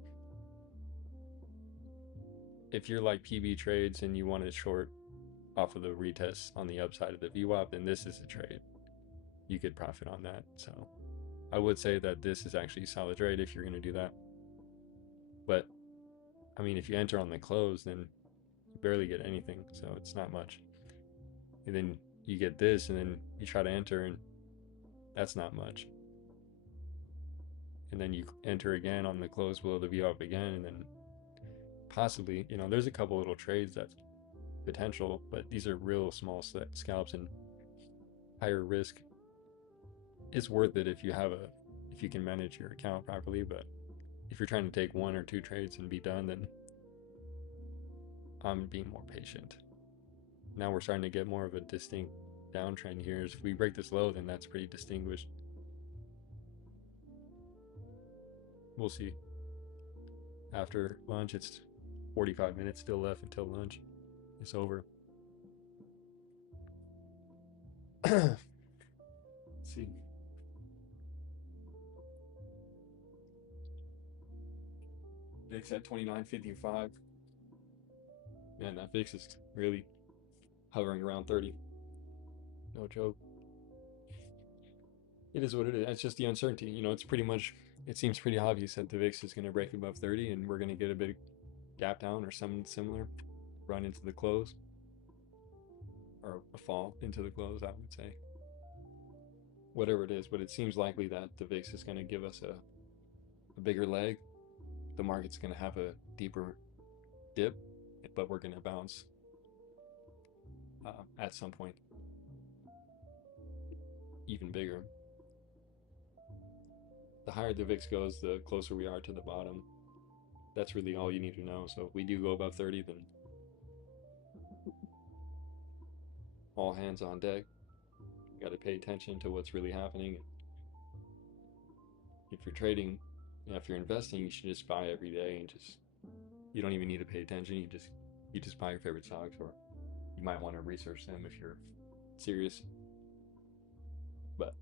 if you're like PB trades and you want to short off of the retest on the upside of the VWAP, then this is a trade. You could profit on that. So I would say that this is actually a solid trade if you're going to do that. But I mean, if you enter on the close, then you barely get anything. So it's not much. And then you get this, and then you try to enter, and that's not much. And then you enter again on the close below the VWAP again, and then possibly, there's a couple little trades that's potential, but these are real small scalps and higher risk. It's worth it if you can manage your account properly, but if you're trying to take 1 or 2 trades and be done, then I'm being more patient. Now we're starting to get more of a distinct downtrend here. If we break this low, then that's pretty distinguished. We'll see. After lunch, it's 45 minutes still left until lunch is over. Let's see. VIX at 29.55. Man, that VIX is really hovering around 30. No joke. It is what it is. It's just the uncertainty. You know, it's pretty much, it seems pretty obvious that the VIX is going to break above 30 and we're going to get a big gap down or something similar, run into the close, or a fall into the close, I would say. Whatever it is, but it seems likely that the VIX is going to give us a bigger leg. The market's going to have a deeper dip, but we're going to bounce at some point even bigger. The higher the VIX goes, the closer we are to the bottom. That's really all you need to know. So if we do go above 30, then all hands on deck. You got to pay attention to what's really happening. If you're trading, if you're investing, you should just buy every day and you don't even need to pay attention. You just buy your favorite stocks, or you might want to research them if you're serious. But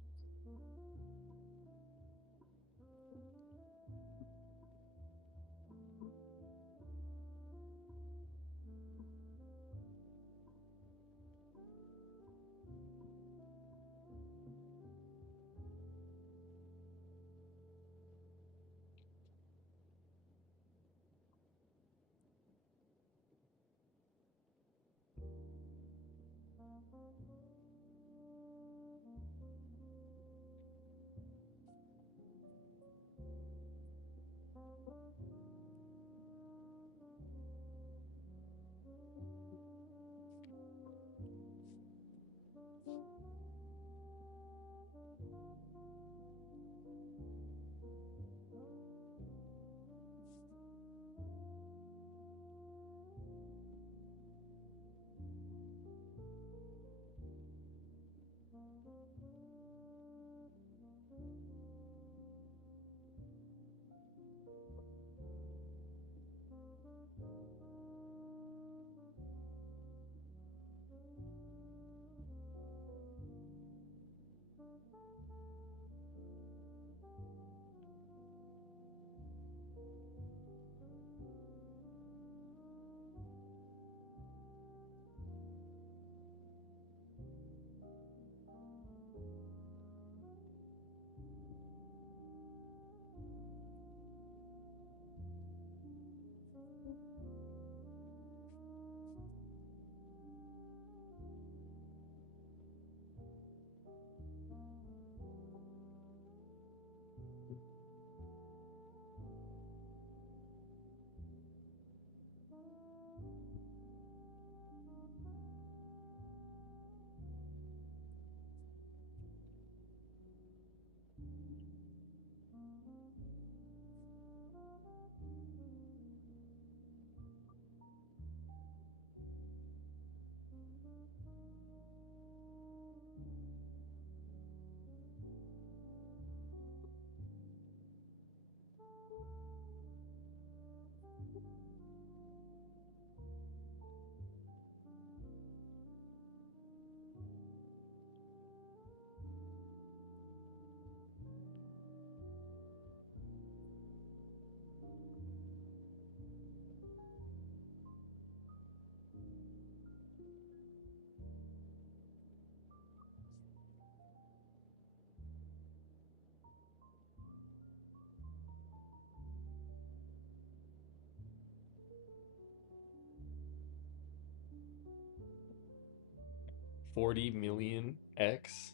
$40 million X,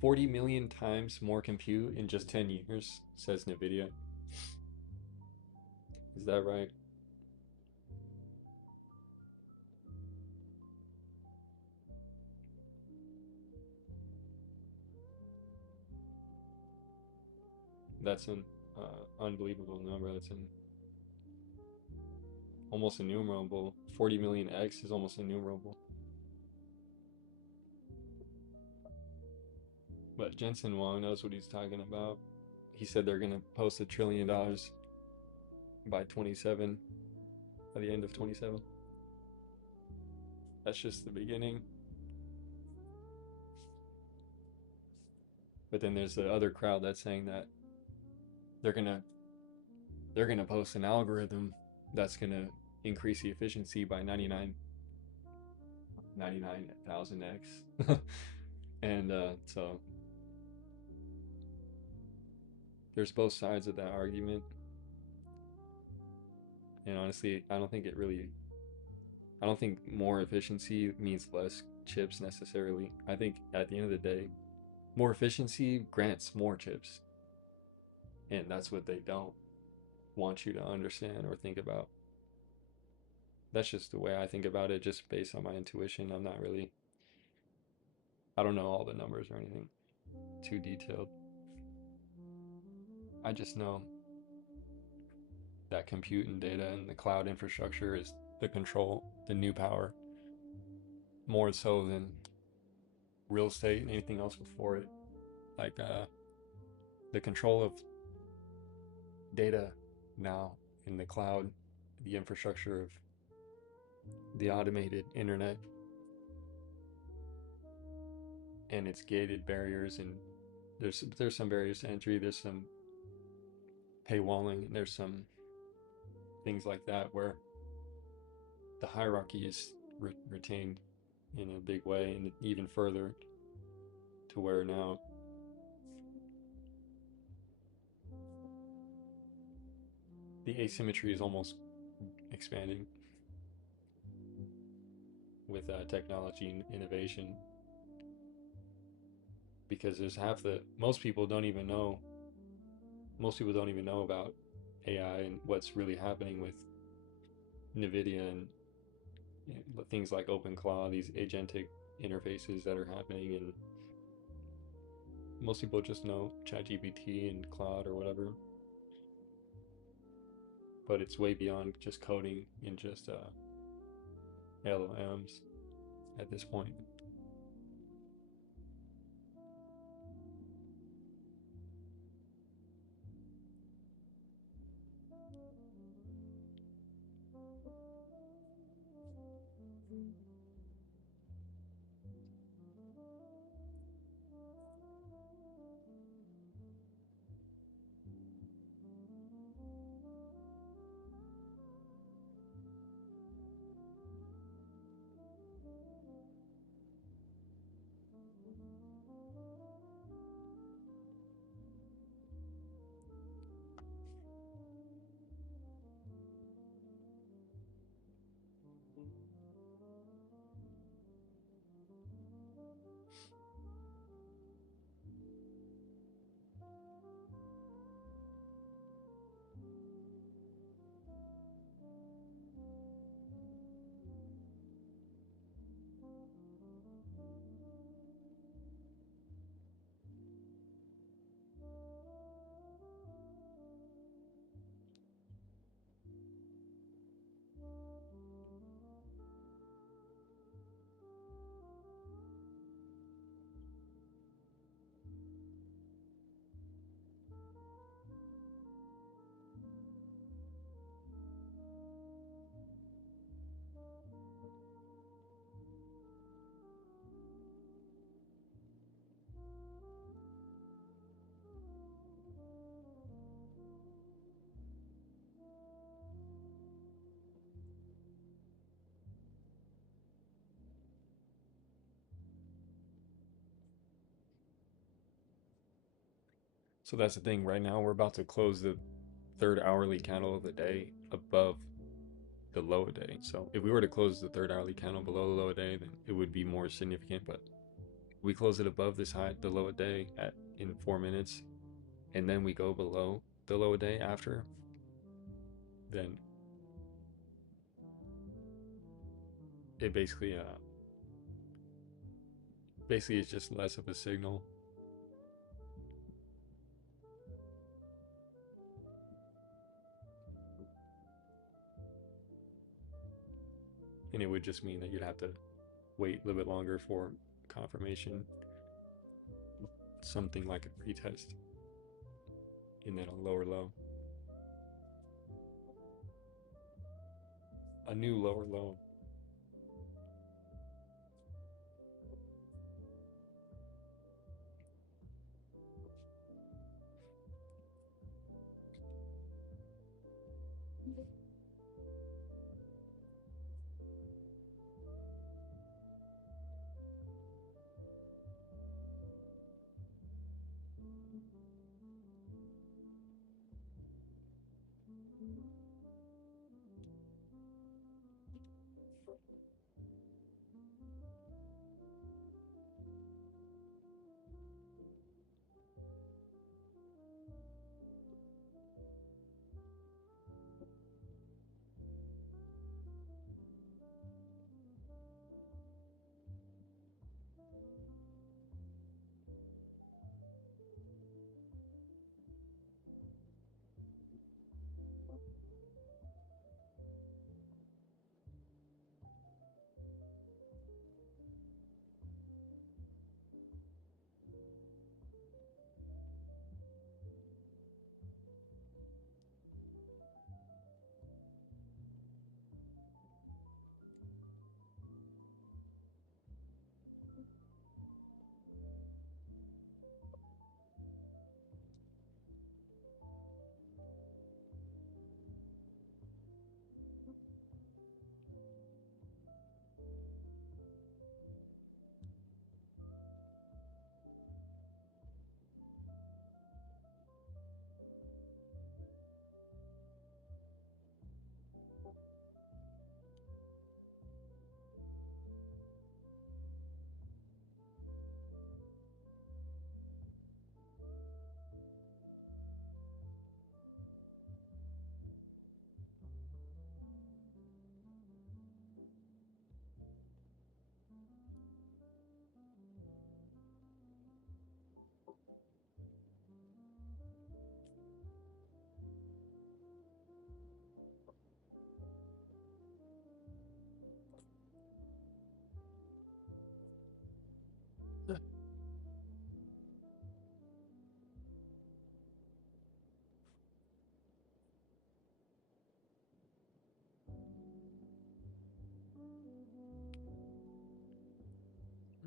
40 million times more compute in just 10 years, says NVIDIA. Is that right? That's unbelievable number. That's almost innumerable. 40 million X is almost innumerable. But Jensen Huang knows what he's talking about. He said they're going to post $1 trillion by 27, by the end of 27. That's just the beginning. But then there's the other crowd that's saying that they're gonna post an algorithm that's gonna increase the efficiency by 99,000x. And so there's both sides of that argument. And honestly, I don't think more efficiency means less chips necessarily. I think at the end of the day, more efficiency grants more chips. And that's what they don't want you to understand or think about. That's just the way I think about it, just based on my intuition. I don't know all the numbers or anything too detailed. I just know that compute and data and the cloud infrastructure is the control, the new power, more so than real estate and anything else before it. Like the control of data now in the cloud, the infrastructure of the automated internet and its gated barriers, and there's some barriers to entry, there's some paywalling, and there's some things like that where the hierarchy is retained in a big way, and even further to where now the asymmetry is almost expanding with technology and innovation, because there's most people don't even know about AI and what's really happening with NVIDIA and things like OpenClaw, these agentic interfaces that are happening, and most people just know ChatGPT and Claude or whatever, but it's way beyond just coding and just LLMs at this point. So that's the thing. Right now, we're about to close the third hourly candle of the day above the low a day. So if we were to close the third hourly candle below the low a day, then it would be more significant. But we close it above this high, the low a day in 4 minutes, and then we go below the low a day after, then it basically is just less of a signal. and it would just mean that you'd have to wait a little bit longer for confirmation, something like a pretest, and then a lower low, a new lower low.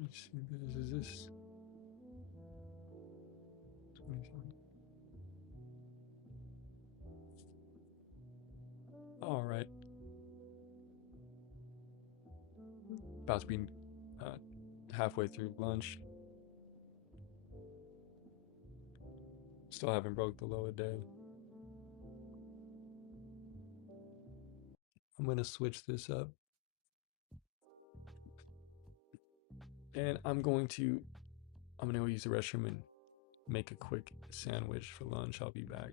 Let's see, this 25. All right, about to be uh, halfway through lunch. Still haven't broke the low a day. I'm gonna switch this up, and I'm gonna go use the restroom and make a quick sandwich for lunch. I'll be back.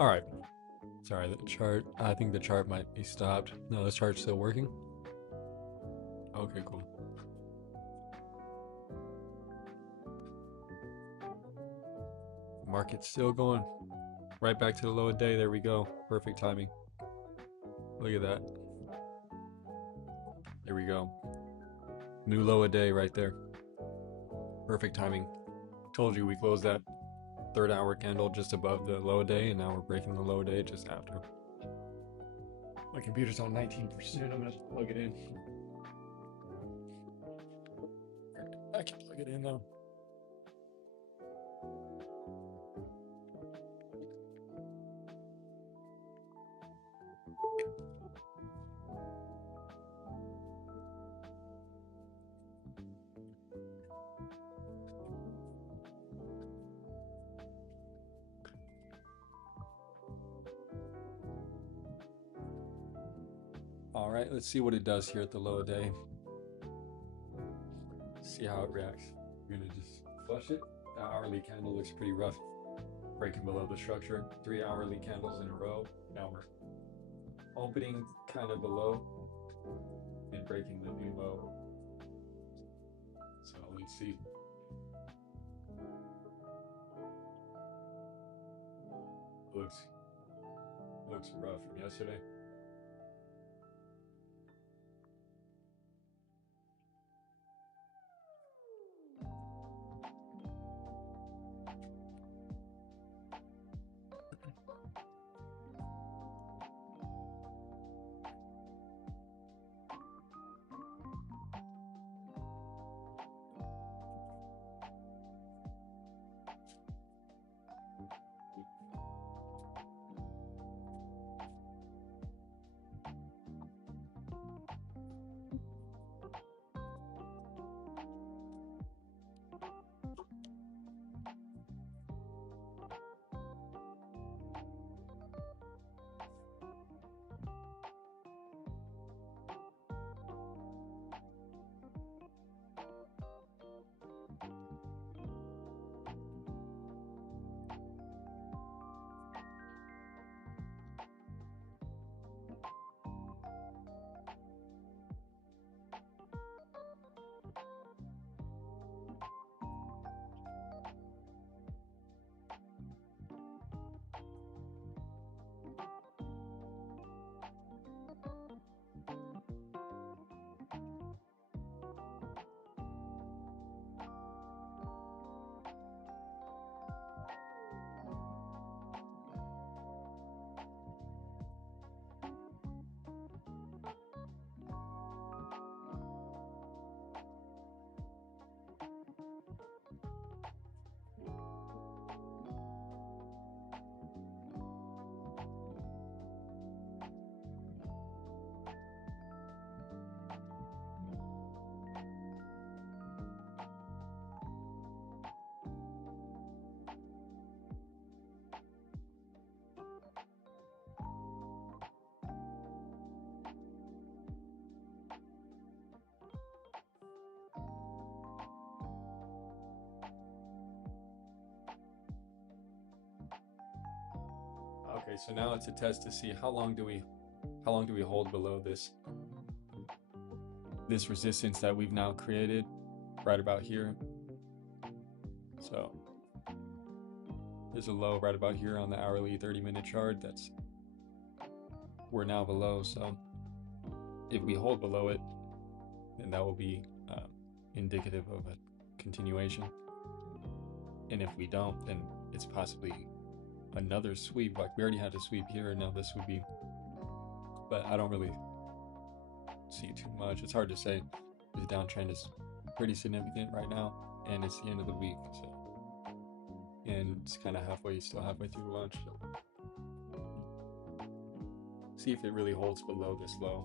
All right. Sorry, the chart. I think the chart might be stopped. No, this chart's still working. Okay, cool. Market's still going right back to the low of day. There we go. Perfect timing. Look at that. There we go. New low of day right there. Perfect timing. Told you we closed that third hour candle just above the low of day, and now we're breaking the low of day just after. My computer's on 19%. I'm gonna plug it in. I can plug it in though. All right, let's see what it does here at the low of day. See how it reacts. We're gonna just flush it. The hourly candle looks pretty rough, breaking below the structure. 3 hourly candles in a row. Now we're opening kind of below and breaking the new low. So let's see. Looks rough from yesterday. Okay, so now it's a test to see how long do we hold below this resistance that we've now created right about here. So there's a low right about here on the hourly 30-minute chart. We're now below. So if we hold below it, then that will be indicative of a continuation. And if we don't, then it's possibly another sweep. Like we already had a sweep here, and now this would be, but I don't really see too much. It's hard to say. The downtrend is pretty significant right now, and it's the end of the week, so, and it's kind of still halfway through lunch. So see if it really holds below this low.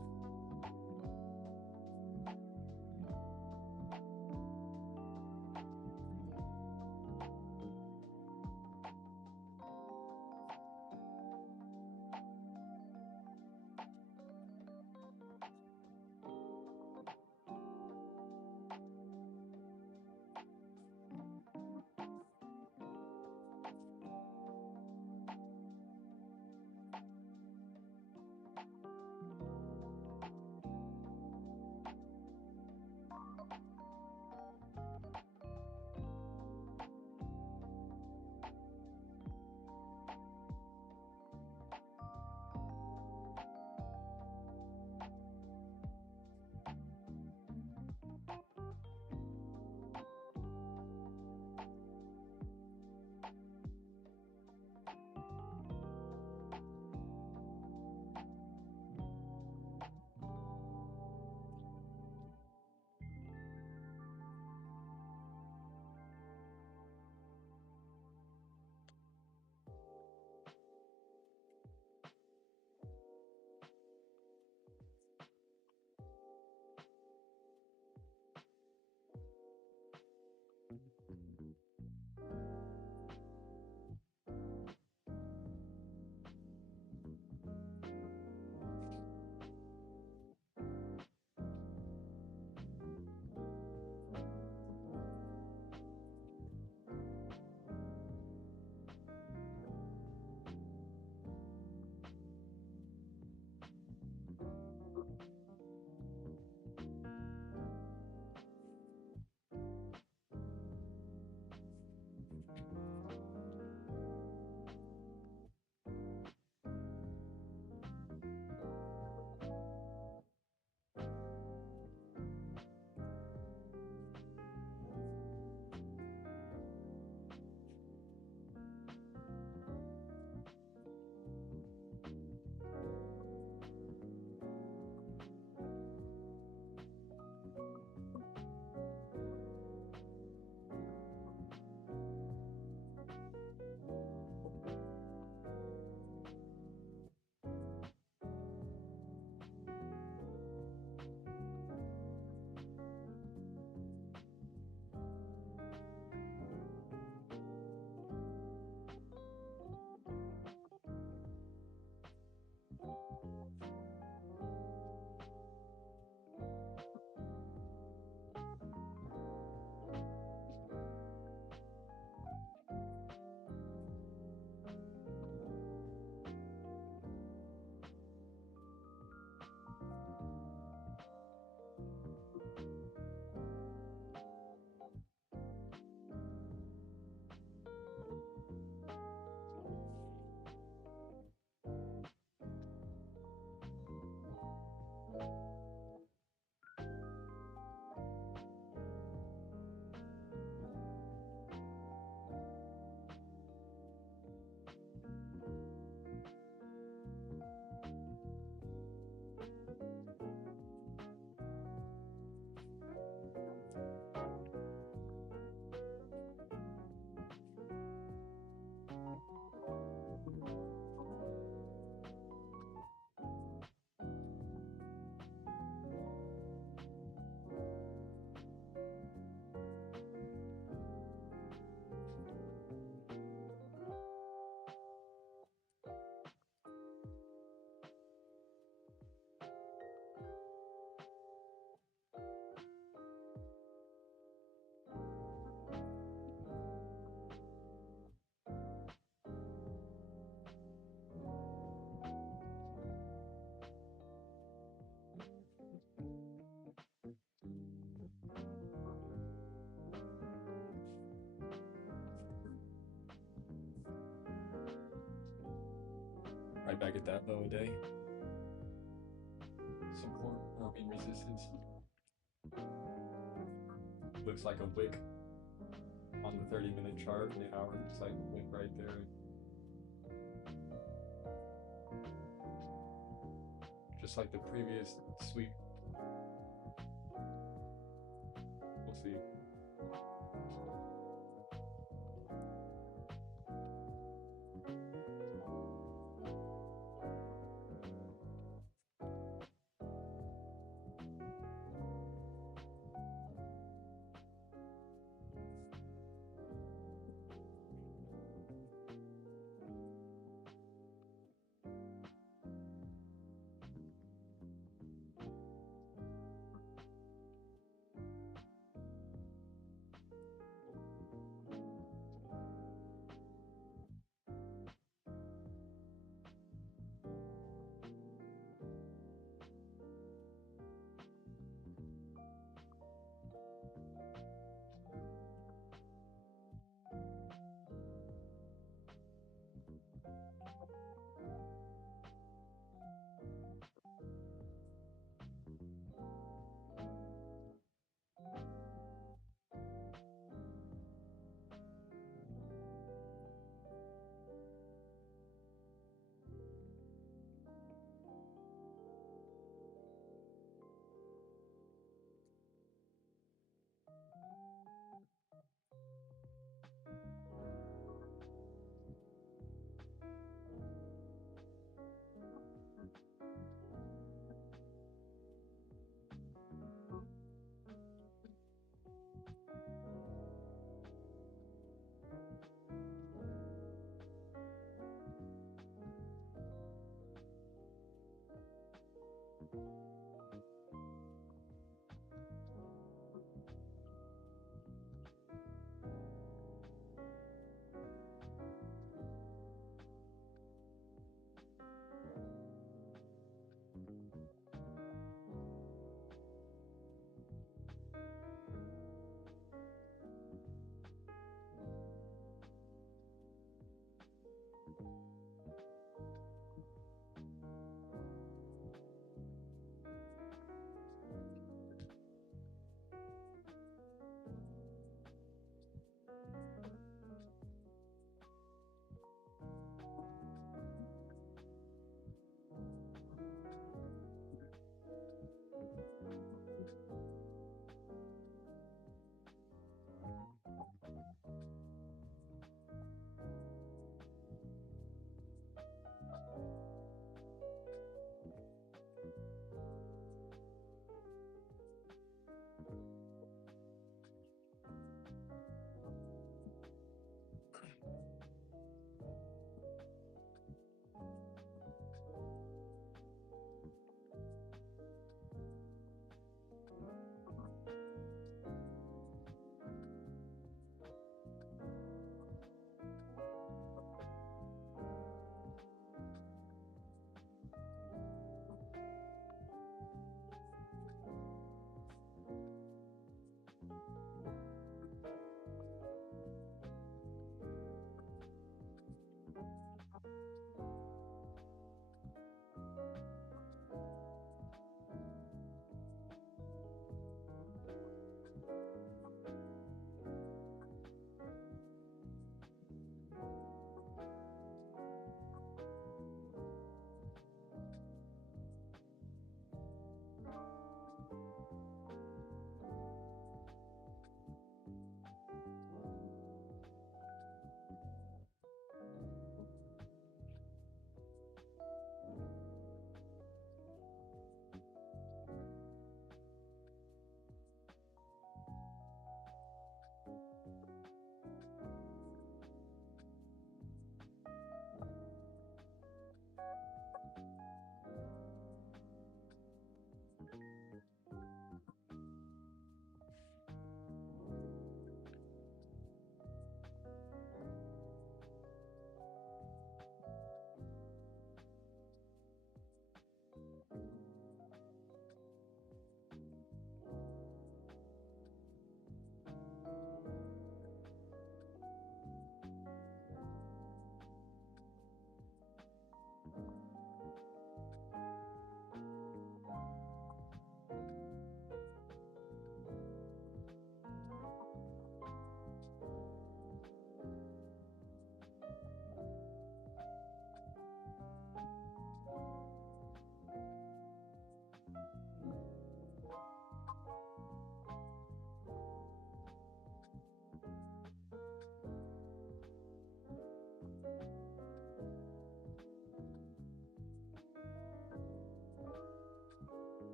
right back at that low a day. Support or mean resistance. Looks like a wick on the 30-minute chart. The hour looks like a wick right there. Just like the previous sweep. We'll see.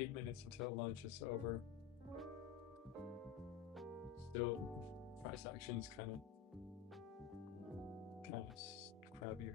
8 minutes until lunch is over. Still, price action's kind of crabby here.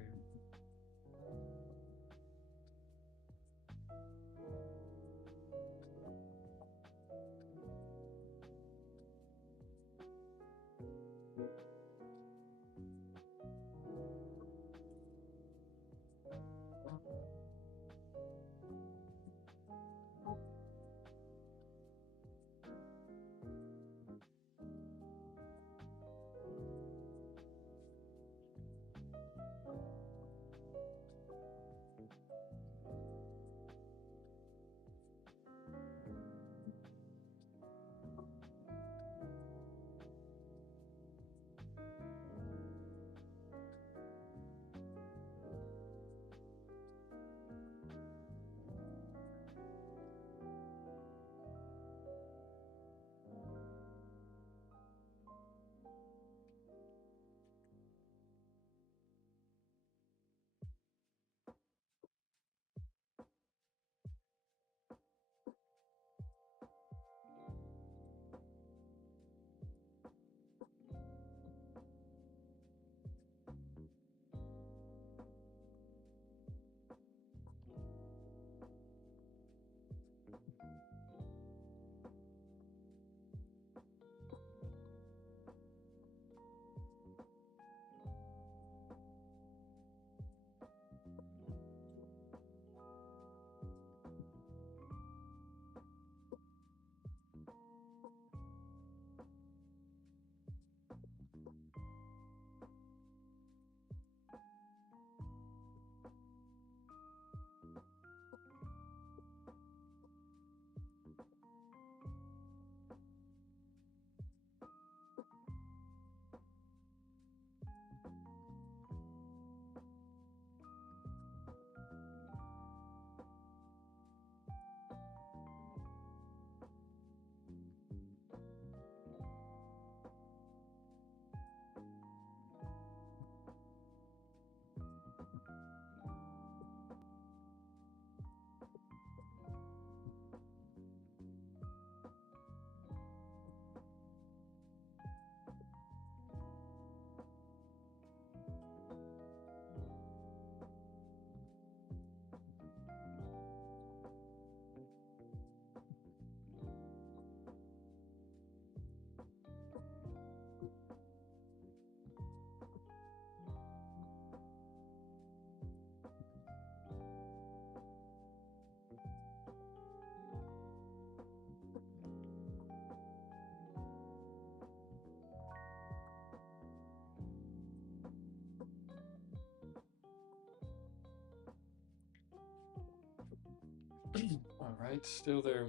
All right, still there.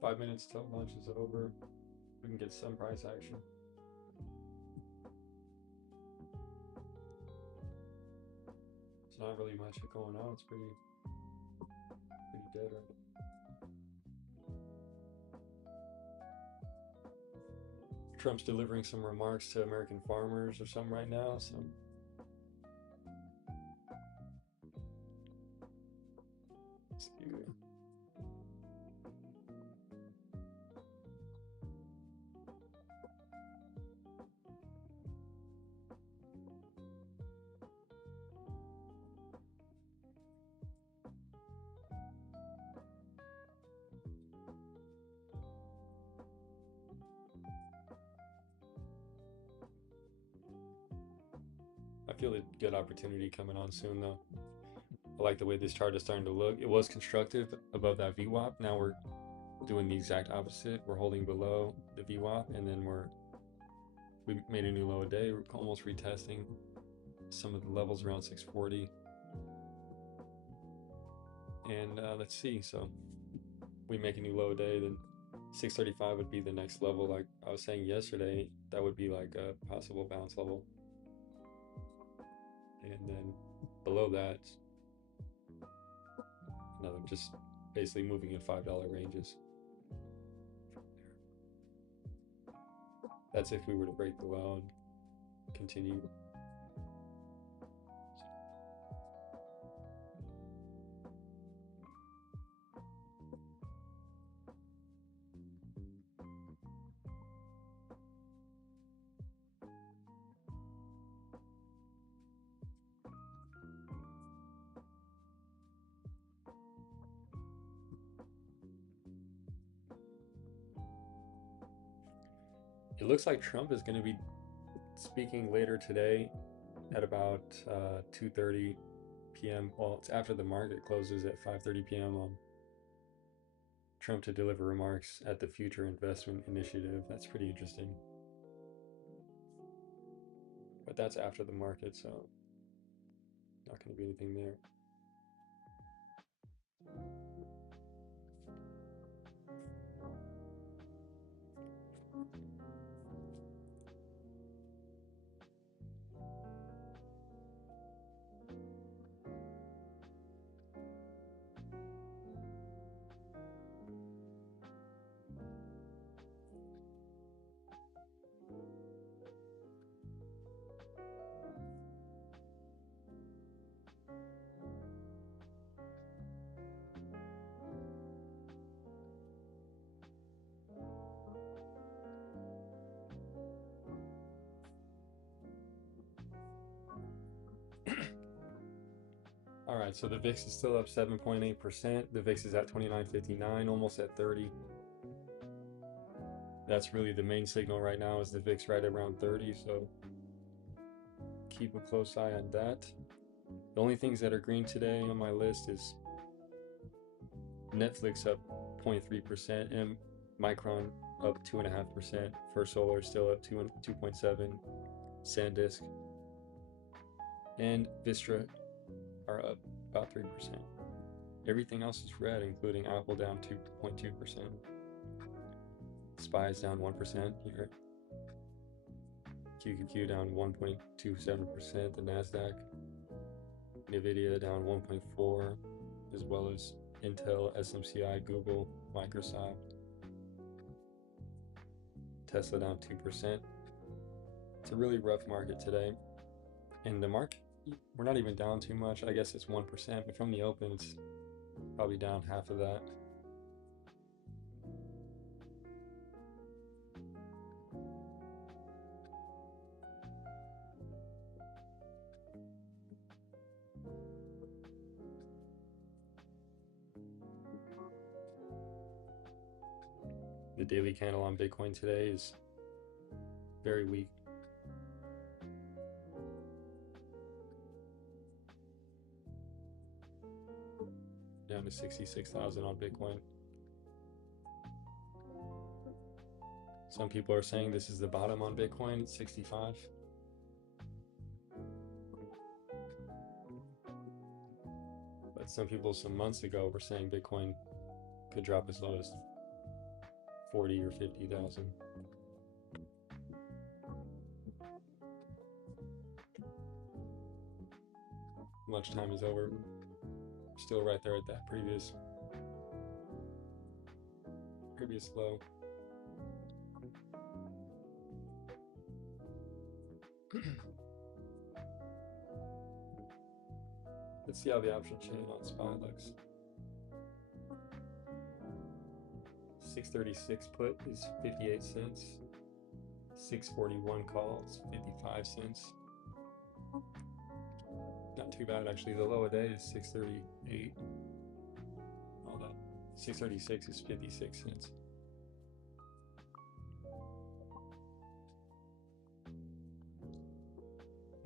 5 minutes till lunch is over. We can get some price action. It's not really much going on. It's pretty dead right now. Trump's delivering some remarks to American farmers or something right now. So I feel a good opportunity coming on soon though. I like the way this chart is starting to look. It was constructive above that VWAP. Now we're doing the exact opposite. We're holding below the VWAP, and then we made a new low a day. We're almost retesting some of the levels around 640. And let's see. So we make a new low a day, then 635 would be the next level. Like I was saying yesterday, that would be like a possible bounce level. And then below that, another, just basically moving in $5 ranges. That's if we were to break the low and continue. It looks like Trump is going to be speaking later today at about 2:30 p.m. Well, it's after the market closes at 5:30 p.m. on Trump to deliver remarks at the Future Investment Initiative. That's pretty interesting. But that's after the market, so not going to be anything there. All right, so the VIX is still up 7.8%. The VIX is at 29.59, almost at 30. That's really the main signal right now, is the VIX right around 30, so keep a close eye on that. The only things that are green today on my list is Netflix up 0.3% and Micron up 2.5%. First Solar still up 2.7%. SanDisk and Vistra are up about 3%. Everything else is red, including Apple down 2.2%. SPY is down 1% here. QQQ down 1.27%. The Nasdaq, Nvidia down 1.4%, as well as Intel, SMCI, Google, Microsoft. Tesla down 2%. It's a really rough market today, and the market, we're not even down too much. I guess it's 1%, but from the open, it's probably down half of that. The daily candle on Bitcoin today is very weak. Down to 66,000 on Bitcoin. Some people are saying this is the bottom on Bitcoin at 65. But some people some months ago were saying Bitcoin could drop as low as 40 or 50,000. Lunchtime is over. Still right there at that previous low. Let's see how the option chain on SPY looks. 636 put is 58 cents. 641 call is 55 cents. Not too bad actually. The low of day is 638. All that. 636 is 56 cents.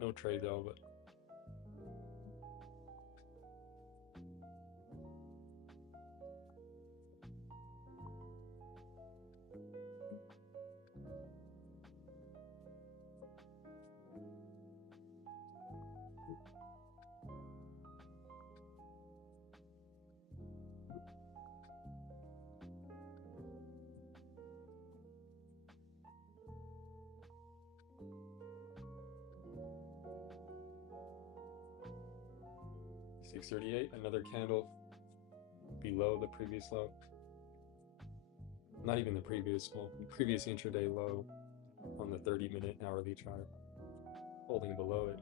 No trade though, but $638, another candle below the previous low. Not even the previous, well, previous intraday low on the 30-minute hourly chart, holding below it.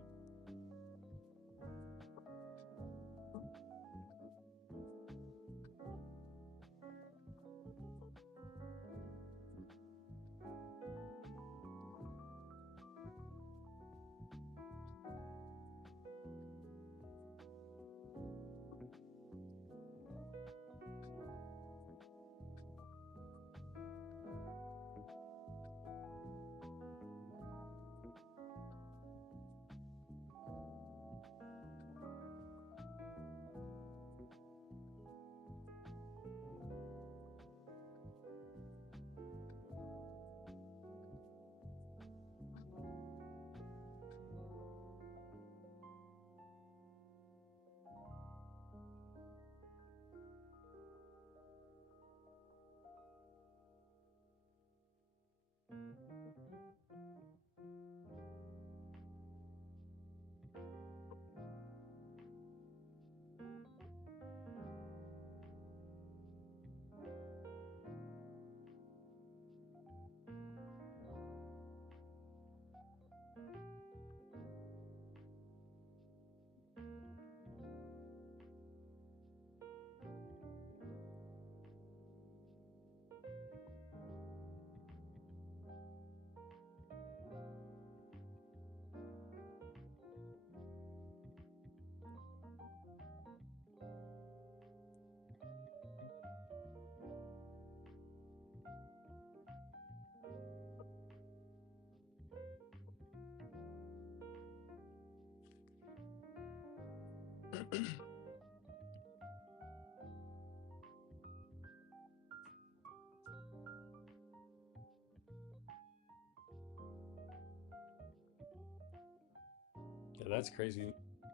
Yeah, that's crazy.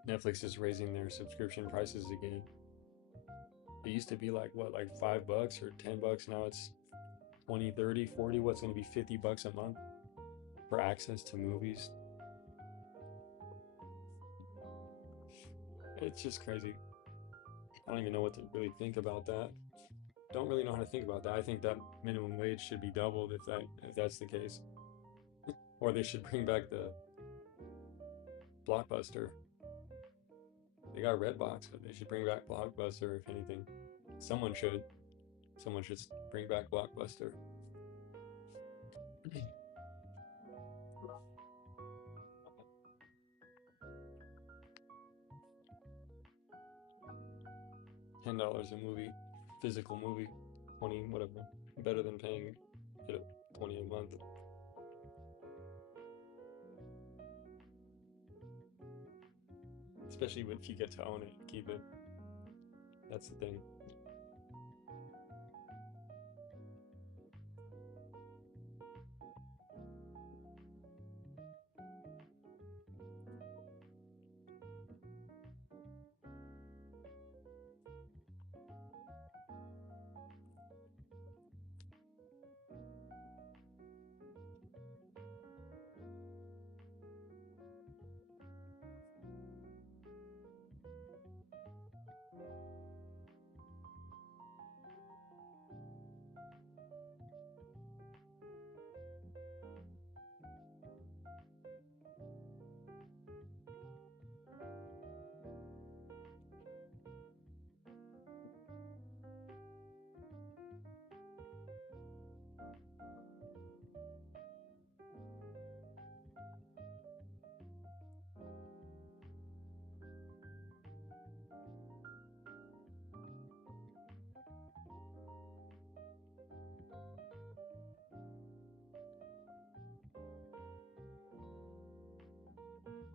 Netflix is raising their subscription prices again. It used to be like what, like $5 or $10. Now it's 20, 30, 40. What's going to be $50 a month for access to movies? It's just crazy. I don't even know what to really think about that. Don't really know how to think about that. I think that minimum wage should be doubled if that's the case. Or they should bring back the Blockbuster. They got Redbox, but they should bring back Blockbuster if anything. Someone should. Someone should bring back Blockbuster. $10 a movie, physical movie, 20 whatever. Better than paying 20 a month. Especially if you get to own it, keep it. That's the thing.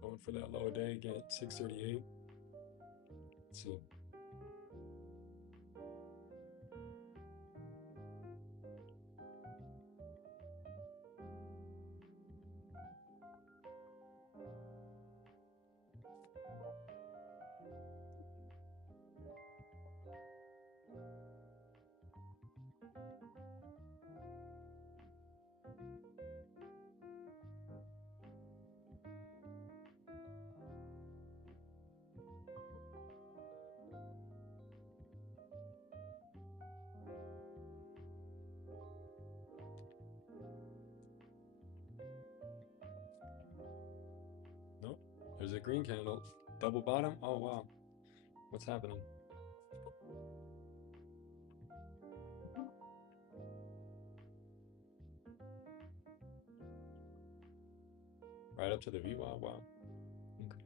Going for that low a day, get 638. Let's see. Nope. There's a green candle. Double bottom? Oh wow. What's happening? Right up to the VWAP. Wow. Okay.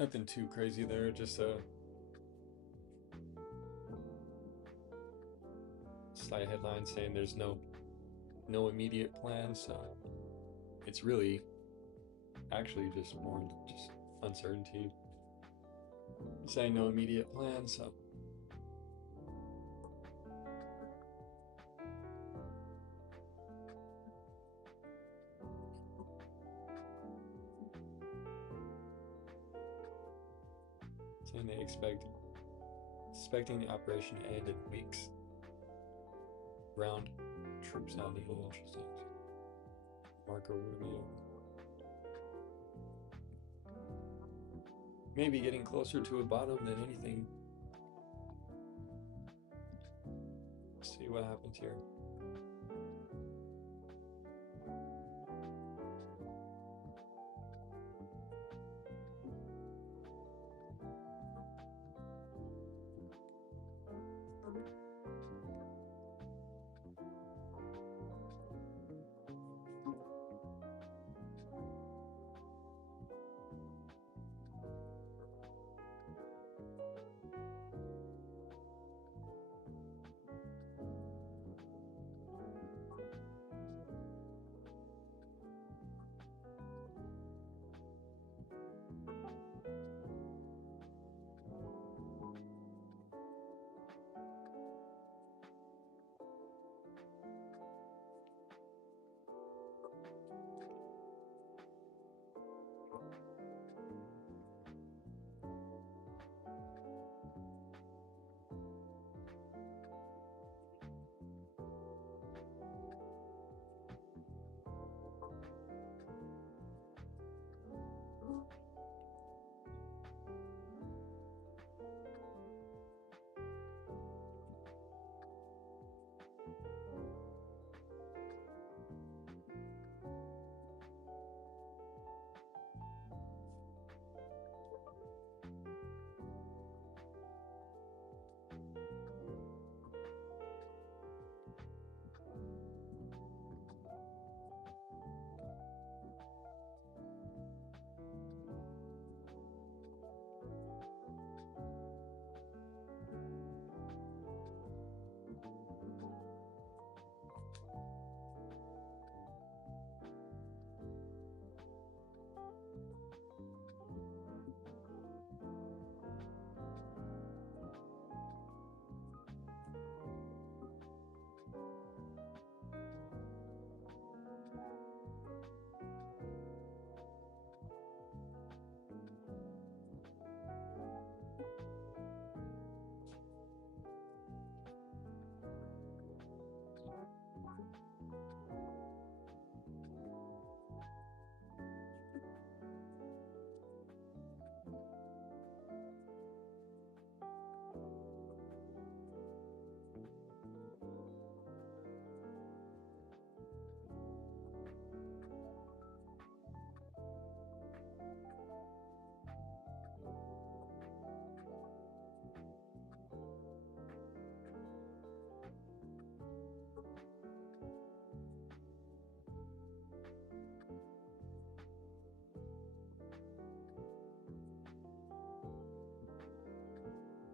Nothing too crazy there, just a slight headline saying there's no immediate plan, so it's really actually just more just uncertainty. Saying no immediate plan, so saying they expecting the operation to end in weeks. Ground troops on the interesting. Marco Rubio. Maybe getting closer to a bottom than anything. Let's see what happens here.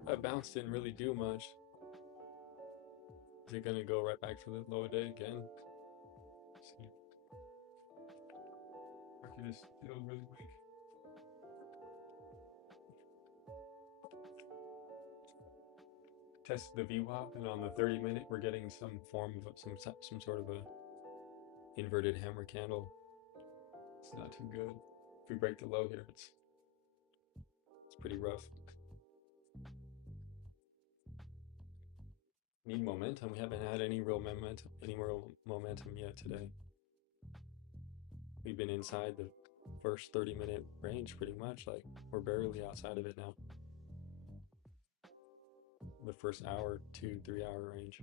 That bounce didn't really do much. Is it gonna go right back for the low day again? Let's see. Market is still really weak. Tested the VWAP, and on the 30-minute, we're getting some form of some sort of a inverted hammer candle. It's not too good. If we break the low here, it's pretty rough. Need momentum. We haven't had any real momentum yet today. We've been inside the first 30-minute range pretty much. Like, we're barely outside of it now. The first hour, 2-3 hour range.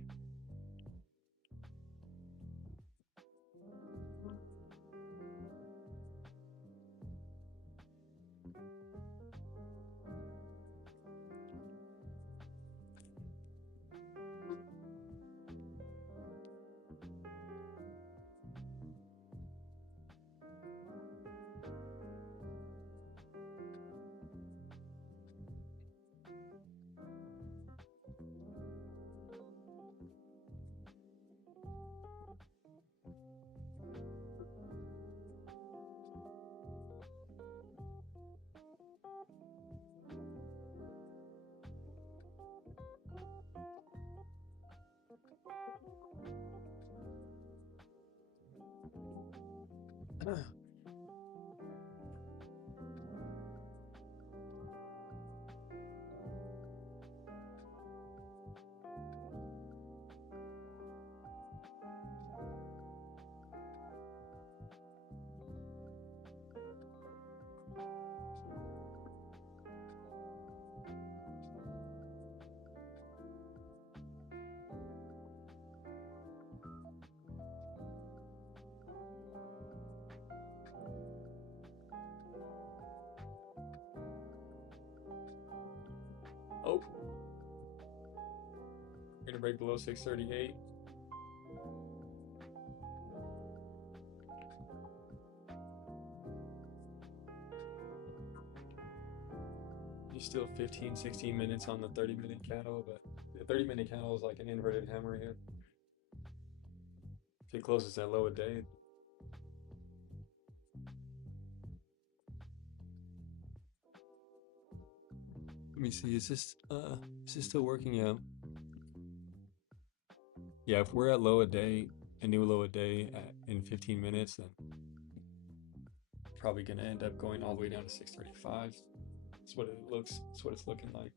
Oh, gonna break below 638. You're still 15, 16 minutes on the 30-minute candle, but the 30-minute candle is like an inverted hammer here. If it closes that low a day, let me see, is this still working out? Yeah, if we're at low a day, a new low a day in 15 minutes, then probably gonna end up going all the way down to 635. That's what it looks, that's what it's looking like.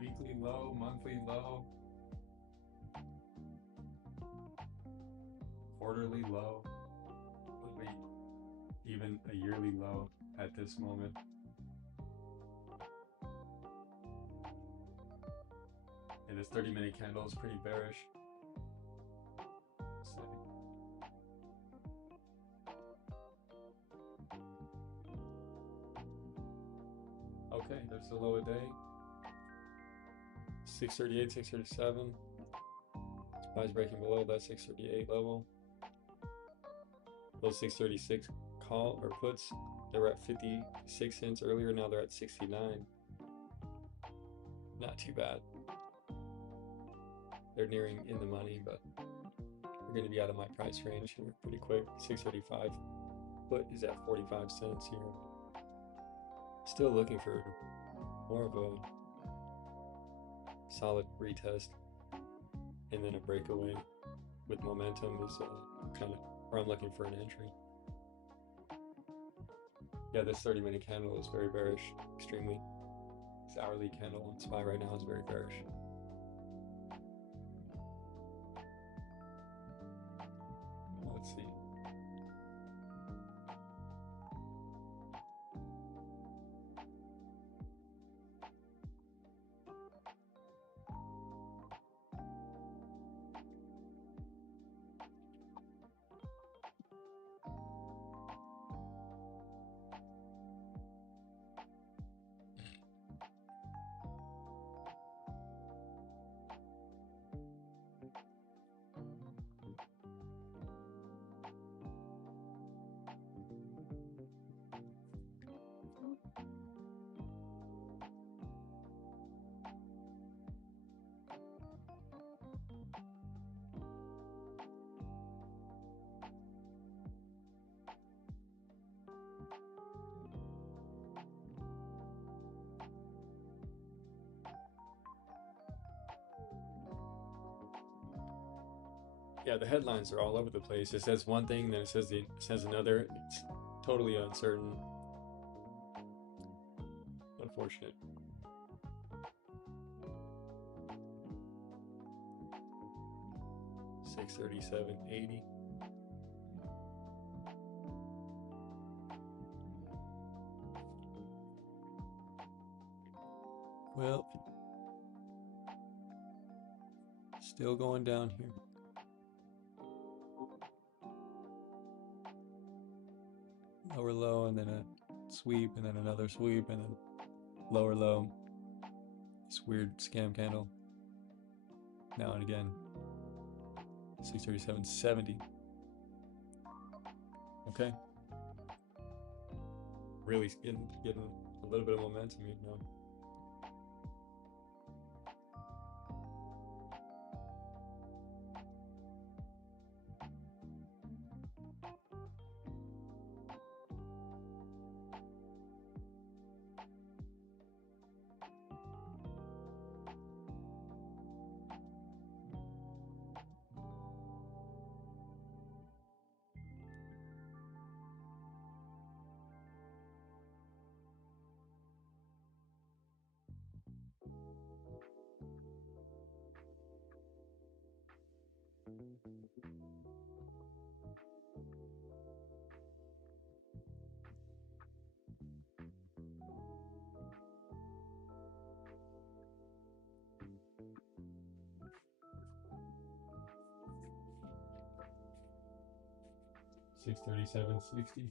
Weekly low, monthly low, quarterly low, maybe even a yearly low at this moment. And this 30-minute candle is pretty bearish. Okay, there's the low a day. 638, 637. SPY's breaking below that 638 level. Those 636 call or puts, they were at 56 cents earlier, now they're at 69. Not too bad. They're nearing in the money, but we're going to be out of my price range here pretty quick. 635 put is at 45 cents here. Still looking for more of a solid retest and then a breakaway with momentum is kind of where I'm looking for an entry. Yeah, this 30-minute candle is very bearish, extremely. This hourly candle on SPY right now is very bearish. Let's see. Yeah, the headlines are all over the place. It says one thing, then it says another. It's totally uncertain. Unfortunate. $637.80. Well, still going down here. Lower low, and then a sweep, and then another sweep, and then lower low. This weird scam candle. Now and again. 637.70. Okay. Really getting a little bit of momentum here now. $637.60.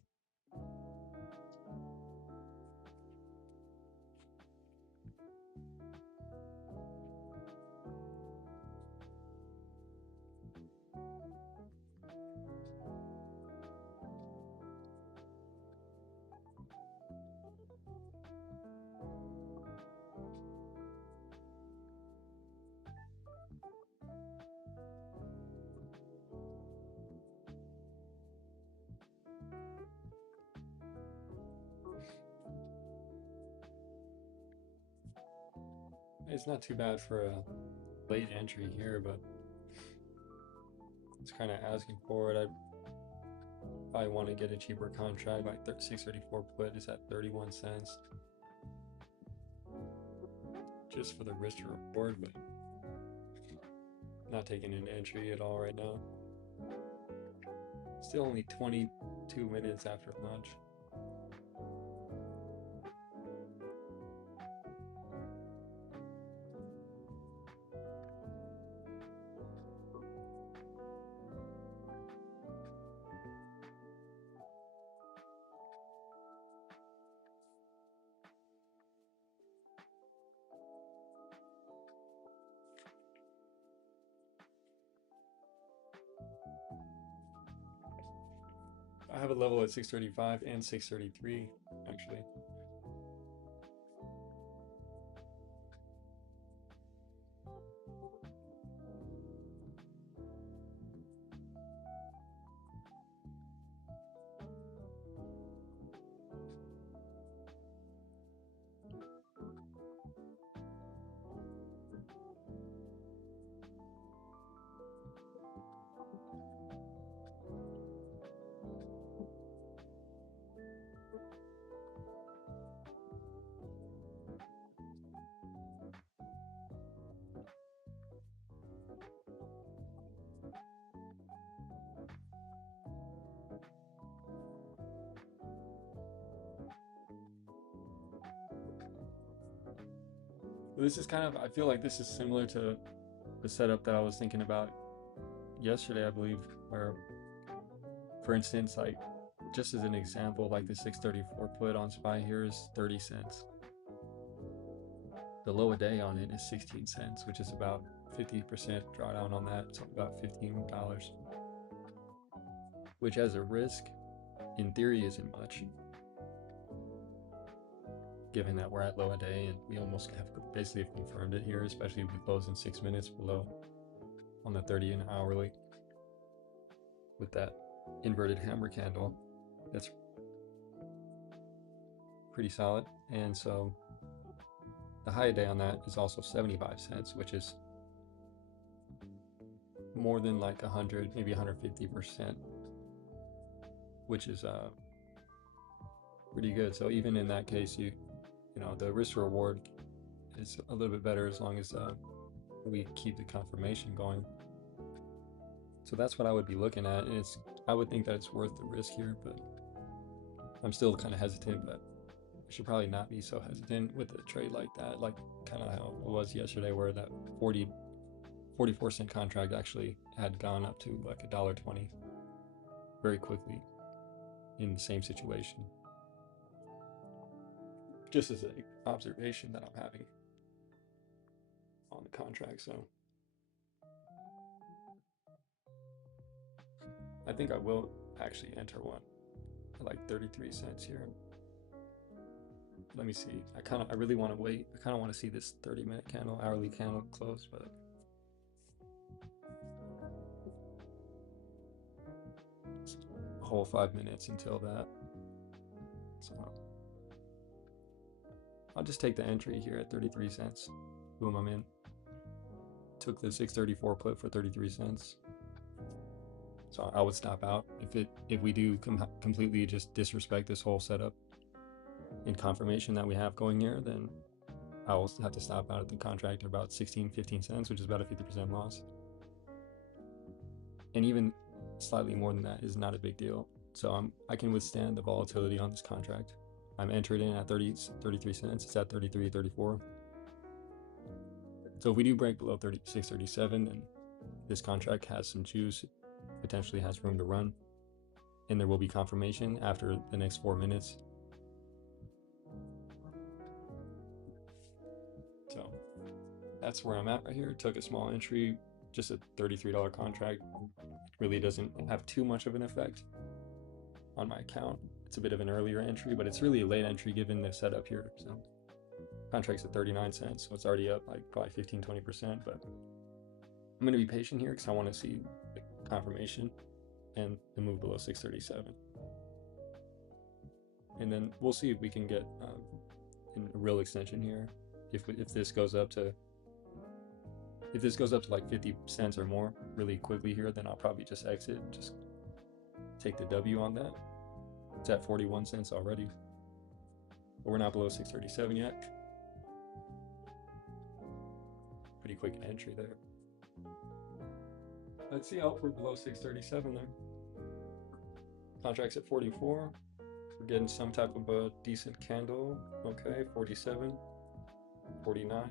It's not too bad for a late entry here, but it's kind of asking for it. I probably want to get a cheaper contract. Like 634 put is at 31 cents. Just for the risk to reward, but not taking an entry at all right now. Still only 22 minutes after lunch. I have a level at 635 and 633, actually. This is kind of, I feel like this is similar to the setup that I was thinking about yesterday, I believe, where, for instance, like, just as an example, like the 634 put on SPY here is 30 cents. The low a day on it is 16 cents, which is about 50% drawdown on that, so about $15, which as a risk, in theory, isn't much, given that we're at low a day and we almost have basically confirmed it here, especially if we close in 6 minutes below on the 30 and hourly with that inverted hammer candle. That's pretty solid. And so the high day on that is also 75 cents, which is more than like 100, maybe 150%, which is pretty good. So even in that case, you know, the risk reward is a little bit better as long as we keep the confirmation going. So that's what I would be looking at, and I would think that it's worth the risk here, but I'm still kind of hesitant. But I should probably not be so hesitant with a trade like that, like kind of how it was yesterday, where that 44-cent contract actually had gone up to like $1.20 very quickly in the same situation. Just as an observation that I'm having on the contract. So I think I will actually enter one at like 33 cents here. Let me see. I really want to wait. I kind of want to see this 30-minute candle, hourly candle close, but it's a whole 5 minutes until that. So I'll just take the entry here at 33 cents. Boom, I'm in. Took the 634 put for 33 cents. So I would stop out. If we do completely just disrespect this whole setup in confirmation that we have going here, then I will have to stop out at the contract at about 15 cents, which is about a 50% loss. And even slightly more than that is not a big deal. So I can withstand the volatility on this contract. I'm entered in at 33 cents. It's at 33, 34. So if we do break below 36.37, then this contract has some juice, potentially has room to run, and there will be confirmation after the next 4 minutes. So that's where I'm at right here. Took a small entry, just a $33 contract. Really doesn't have too much of an effect on my account. It's a bit of an earlier entry, but it's really a late entry given the setup here. So contract's at 39 cents, so it's already up like probably 15-20%, but I'm going to be patient here because I want to see the confirmation and the move below 637. And then we'll see if we can get a real extension here. If this goes up to like 50 cents or more really quickly here, then I'll probably just exit, just take the W on that. It's at 41 cents already, but we're not below 637 yet. Pretty quick entry there. Let's see how we're below 637 there. Contract's at 44. We're getting some type of a decent candle. Okay, 47, 49.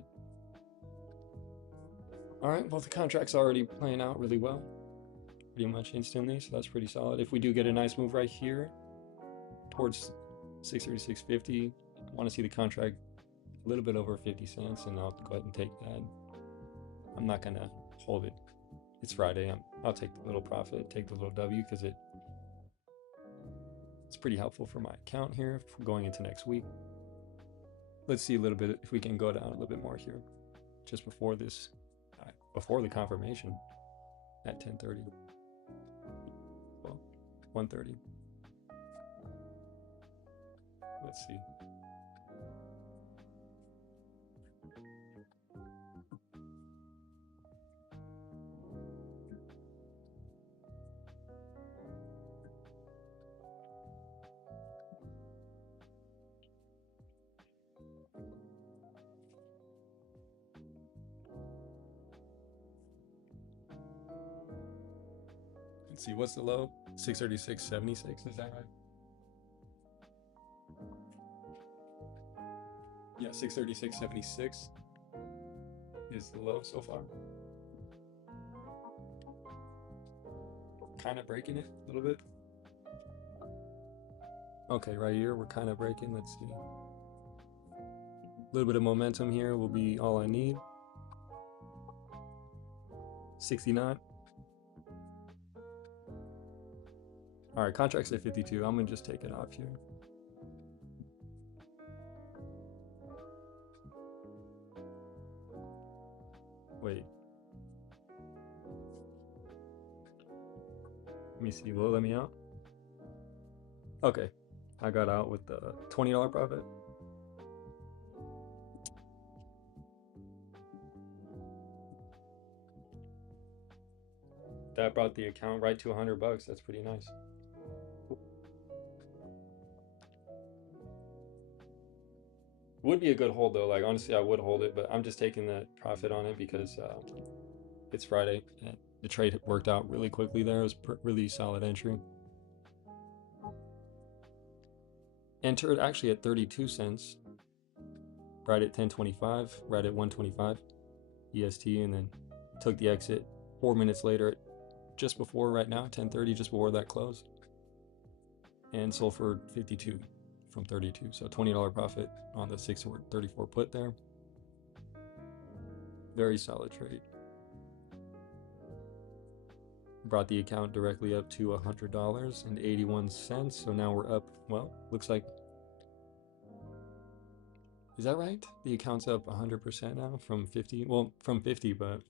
All right, well, the contract's already playing out really well, pretty much instantly, so that's pretty solid. If we do get a nice move right here towards 636.50, I want to see the contract a little bit over 50 cents, and I'll go ahead and take that. I'm not gonna hold it. It's Friday. I'll take the little profit, take the little W, because it's pretty helpful for my account here for going into next week. Let's see a little bit if we can go down a little bit more here, just before this, before the confirmation at 10:30. Well, 1:30. Let's see. Let's see, what's the low? 636.76, is that right? Yeah, 636.76. is the low so far. Kind of breaking it a little bit. Okay, right here we're kind of breaking. Let's see. A little bit of momentum here will be all I need. 69. All right, contract's at 52. I'm gonna just take it off here. Wait. Let me see, will it let me out? Okay, I got out with the $20 profit. That brought the account right to $100. That's pretty nice. Would be a good hold though. Like honestly, I would hold it, but I'm just taking the profit on it because it's Friday and the trade worked out really quickly there. It was really solid entry. Entered actually at 32 cents, right at 10.25, right at 125 EST, and then took the exit 4 minutes later, just before right now, 10:30, just before that close, and sold for 52 from 32. So $20 profit on the 634 put there. Very solid trade. Brought the account directly up to $100.81. So now we're up, well, looks like, is that right? The account's up 100% now from 50, well, from 50, but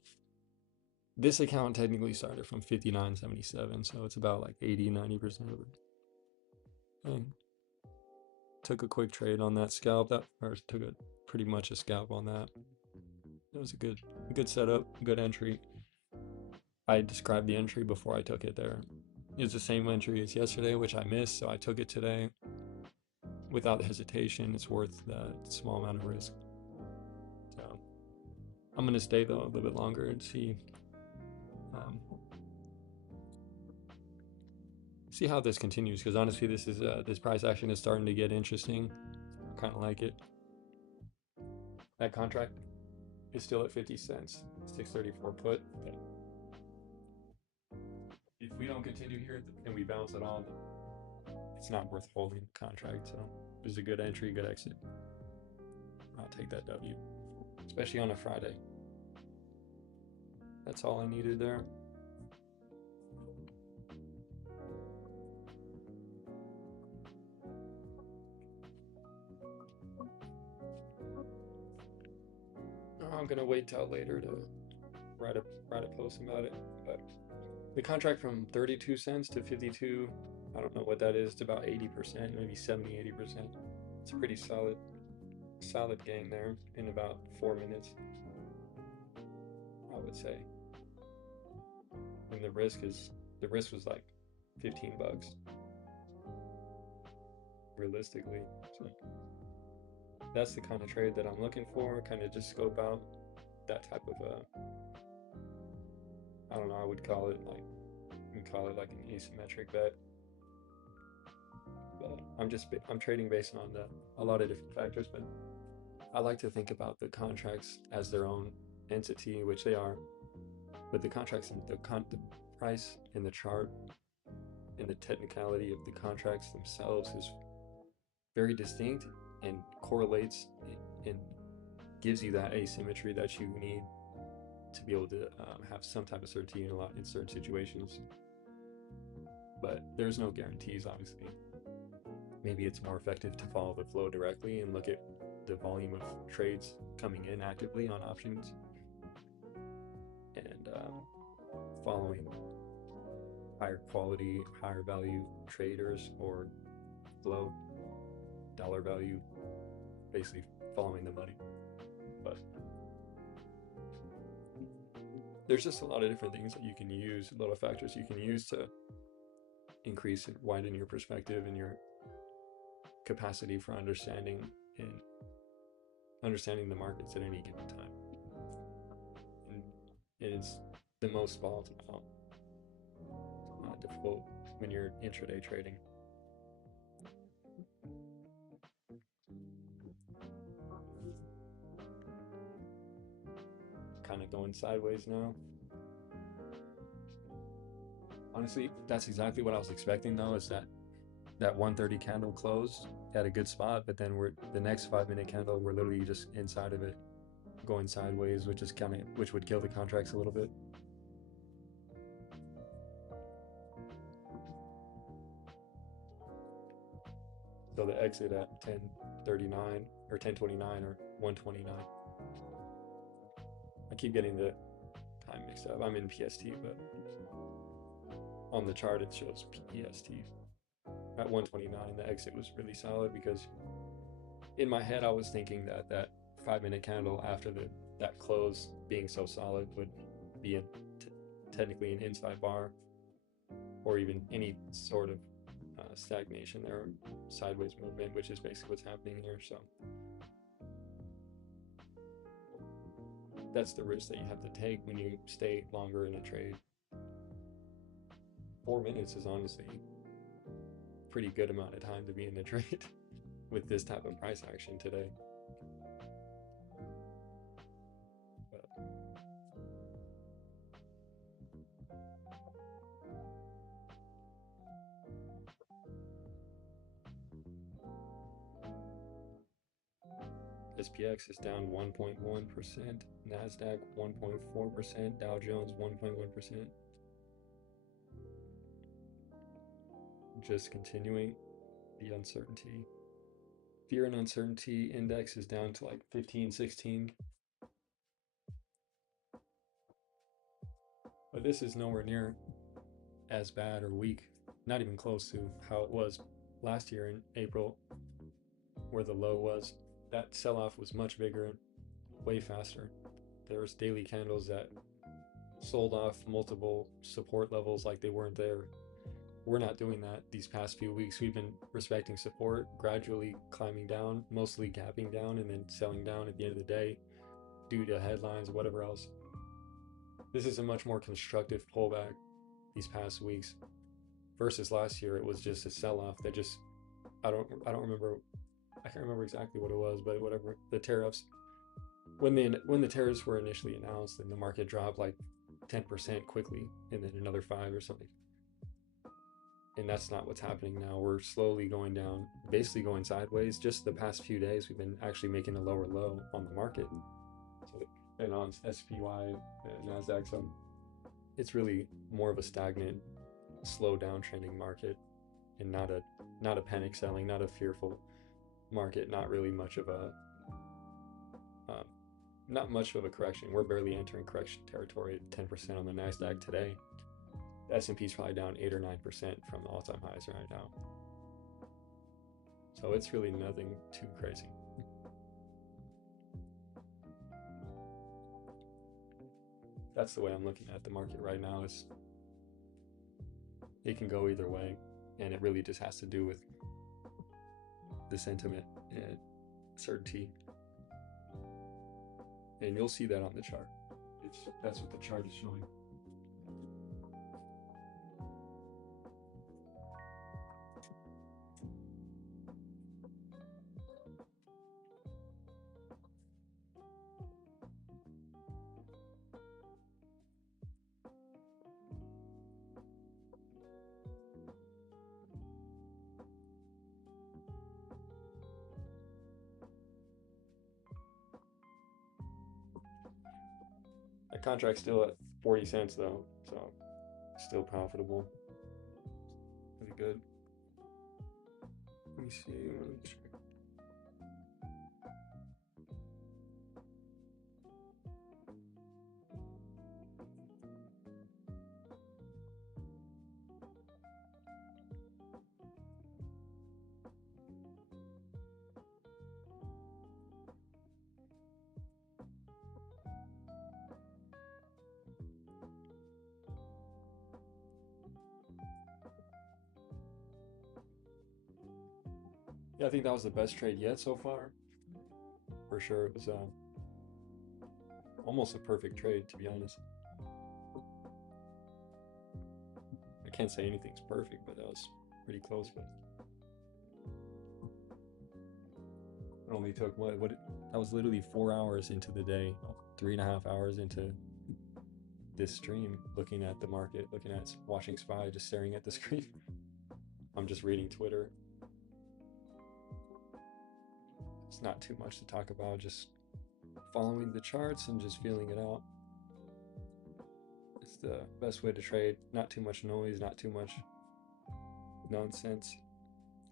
this account technically started from 59.77, so it's about like 80-90% of it. Dang. Took a quick trade on that scalp, or took a pretty much a scalp on that. It was a good setup, good entry. I described the entry before I took it there. It's the same entry as yesterday, which I missed, so I took it today. Without hesitation, it's worth the small amount of risk. So I'm gonna stay though a little bit longer and see how this continues, because honestly this price action is starting to get interesting. I kind of like it. That contract is still at 50 cents, 634 put. But if we don't continue here and we bounce at all, it's not worth holding the contract. So it was a good entry, good exit. I'll take that W, especially on a Friday. That's all I needed there. I'm gonna wait till later to write a post about it. But the contract from 32 cents to 52, I don't know what that is. It's about 80%, maybe 70-80%. It's a pretty solid gain there in about 4 minutes, I would say. And the risk was like $15 realistically. So that's the kind of trade that I'm looking for. Kind of just scope out that type of I don't know, I would call it like, you can call it like an asymmetric bet. But I'm trading based on a lot of different factors, but I like to think about the contracts as their own entity, which they are. But the contracts and the price in the chart and the technicality of the contracts themselves is very distinct and correlates and gives you that asymmetry that you need to be able to have some type of certainty in certain situations. But there's no guarantees, obviously. Maybe it's more effective to follow the flow directly and look at the volume of trades coming in actively on options, and following higher quality, higher value traders, or flow, dollar value, basically following the money. But there's just a lot of different things that you can use, a lot of factors you can use to increase and widen your perspective and your capacity for understanding the markets at any given time. And it's the most volatile, difficult when you're intraday trading. kind of going sideways now. Honestly, that's exactly what I was expecting though, is that 130 candle closed at a good spot, but then the next 5-minute candle, we're literally just inside of it going sideways, which would kill the contracts a little bit. So the exit at 10:39 or 10:29 or 1:29. I keep getting the time mixed up. I'm in PST, but on the chart it shows PEST. At 1:29, the exit was really solid because in my head I was thinking that 5-minute candle after that close being so solid would be technically an inside bar, or even any sort of stagnation there, sideways movement, which is basically what's happening here. So that's the risk that you have to take when you stay longer in a trade. 4 minutes is honestly a pretty good amount of time to be in the trade with this type of price action today. SPX is down 1.1%, NASDAQ 1.4%, Dow Jones 1.1%. Just continuing the uncertainty. Fear and uncertainty index is down to like 15, 16. But this is nowhere near as bad or weak, not even close to how it was last year in April, where the low was. That sell-off was much bigger, way faster. There's daily candles that sold off multiple support levels like they weren't there. We're not doing that these past few weeks. We've been respecting support, gradually climbing down, mostly gapping down, and then selling down at the end of the day due to headlines or whatever else. This is a much more constructive pullback these past weeks versus last year. It was just a sell-off that just, I can't remember exactly what it was, but whatever, the tariffs, when the tariffs were initially announced, and the market dropped like 10% quickly, and then another 5 or something. And that's not what's happening now. We're slowly going down, basically going sideways. Just the past few days, we've been actually making a lower low on the market, and on SPY and NASDAQ. So it's really more of a stagnant, slow downtrending market, and not a panic selling, not a fearful market, not really much of a not much of a correction. We're barely entering correction territory at 10% on the NASDAQ today. The S&P is probably down 8 or 9% from the all-time highs right now. So it's really nothing too crazy. That's the way I'm looking at the market right now. Is it can go either way, and it really just has to do with the sentiment and certainty. And you'll see that on the chart. That's what the chart is showing. That contract's still at 40 cents though, so still profitable. Pretty good. Let me see. Let me check. Yeah, I think that was the best trade yet so far. For sure, it was almost a perfect trade, to be honest. I can't say anything's perfect, but that was pretty close. But It only took that was literally 4 hours into the day, 3.5 hours into this stream, looking at the market, watching SPY, just staring at the screen. I'm just reading Twitter. It's not too much to talk about, just following the charts and just feeling it out. It's the best way to trade. Not too much noise, not too much nonsense.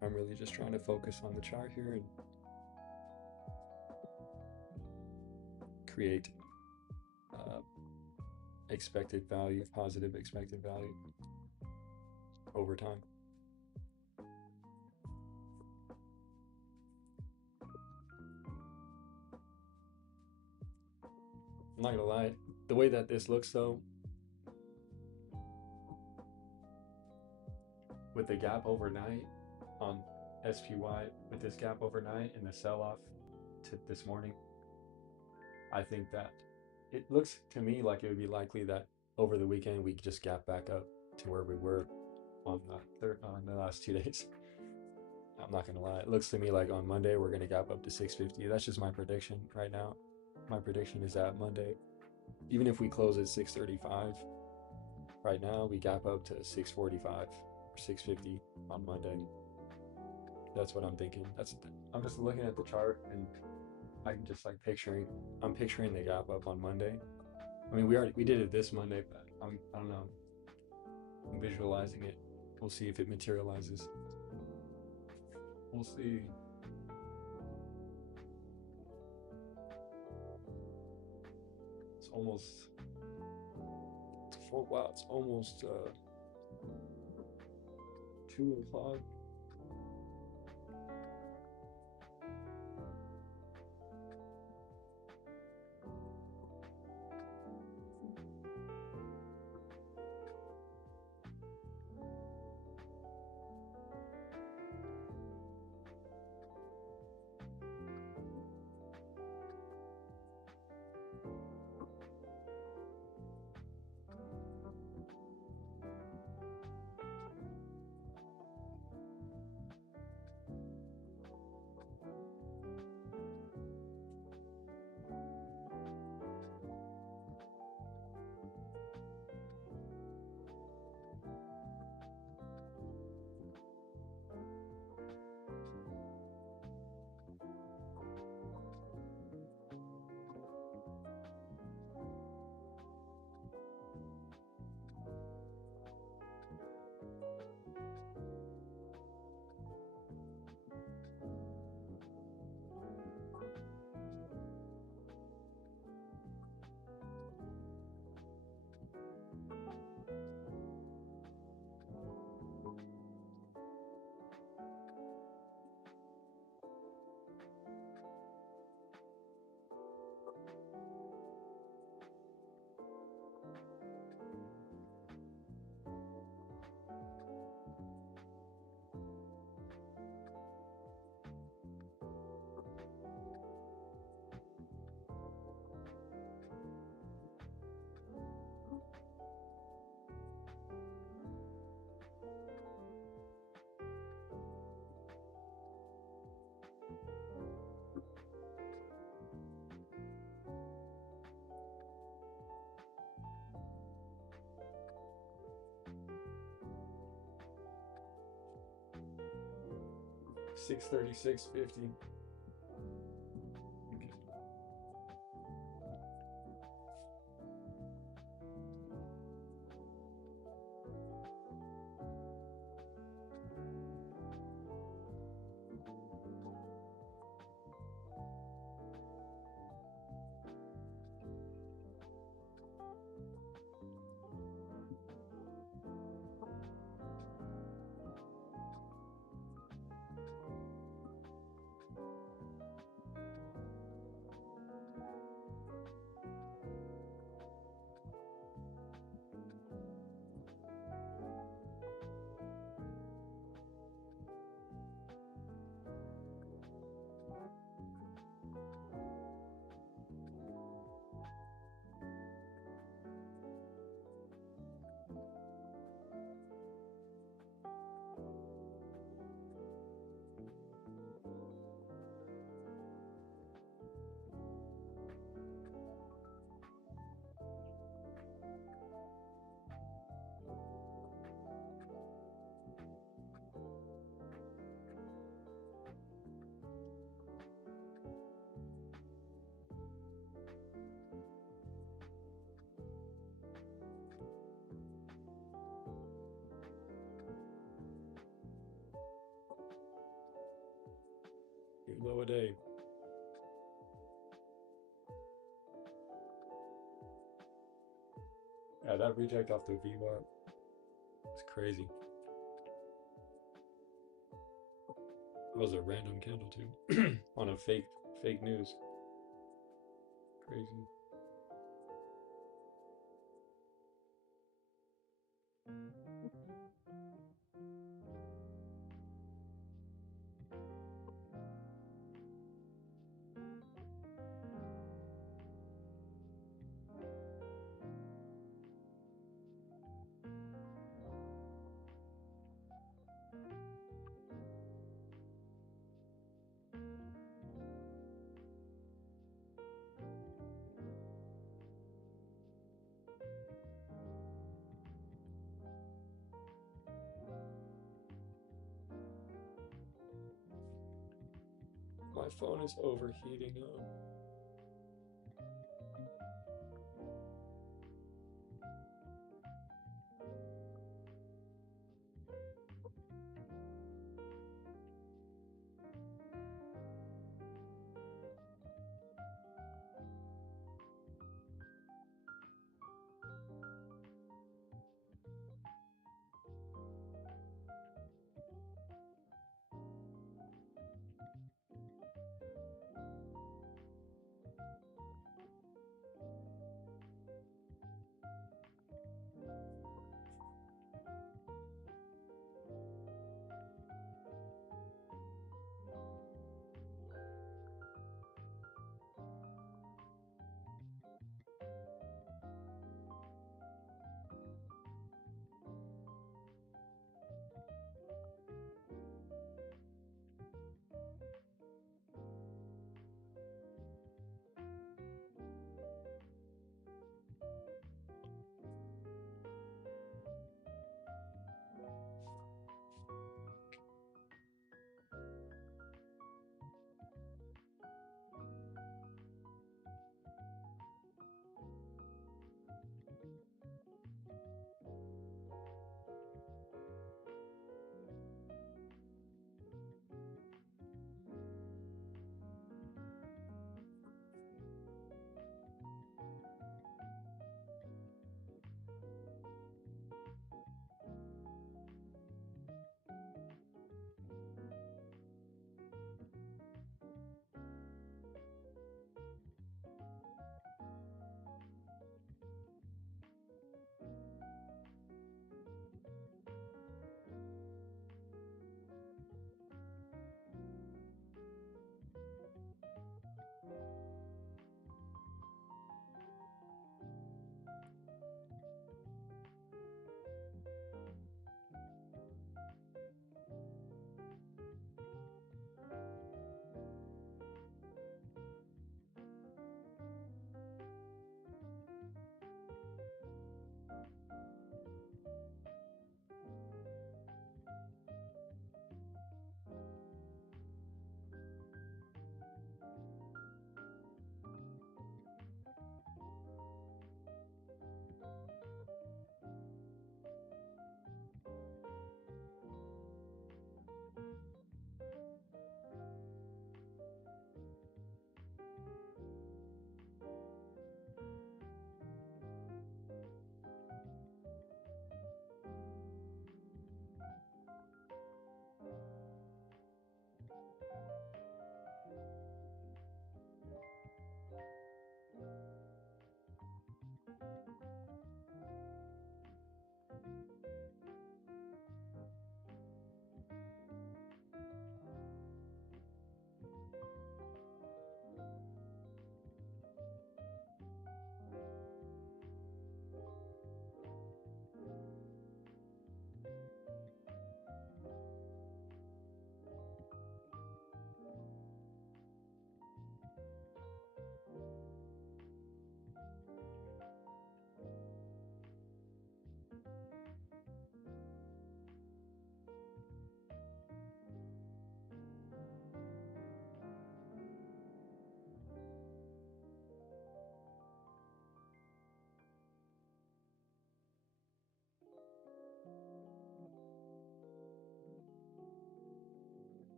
I'm really just trying to focus on the chart here and create expected value, positive expected value over time. I'm not gonna lie, the way that this looks though, with the gap overnight on SPY, with this gap overnight and the sell-off to this morning, I think that it looks to me like it would be likely that over the weekend we just gap back up to where we were on the last 2 days. I'm not gonna lie, it looks to me like on Monday we're gonna gap up to 650. That's just my prediction right now. My prediction is that Monday, even if we close at 635 right now, we gap up to 645 or 650 on Monday. That's what I'm thinking. I'm just looking at the chart and I'm just like I'm picturing the gap up on Monday. I mean, we did it this Monday, but I don't know. I'm visualizing it. We'll see if it materializes. We'll see. It's almost 2 o'clock. $636.50. a day. Yeah, that reject off the V-bar was crazy. That was a random candle too, on a fake news. Crazy. My phone is overheating up.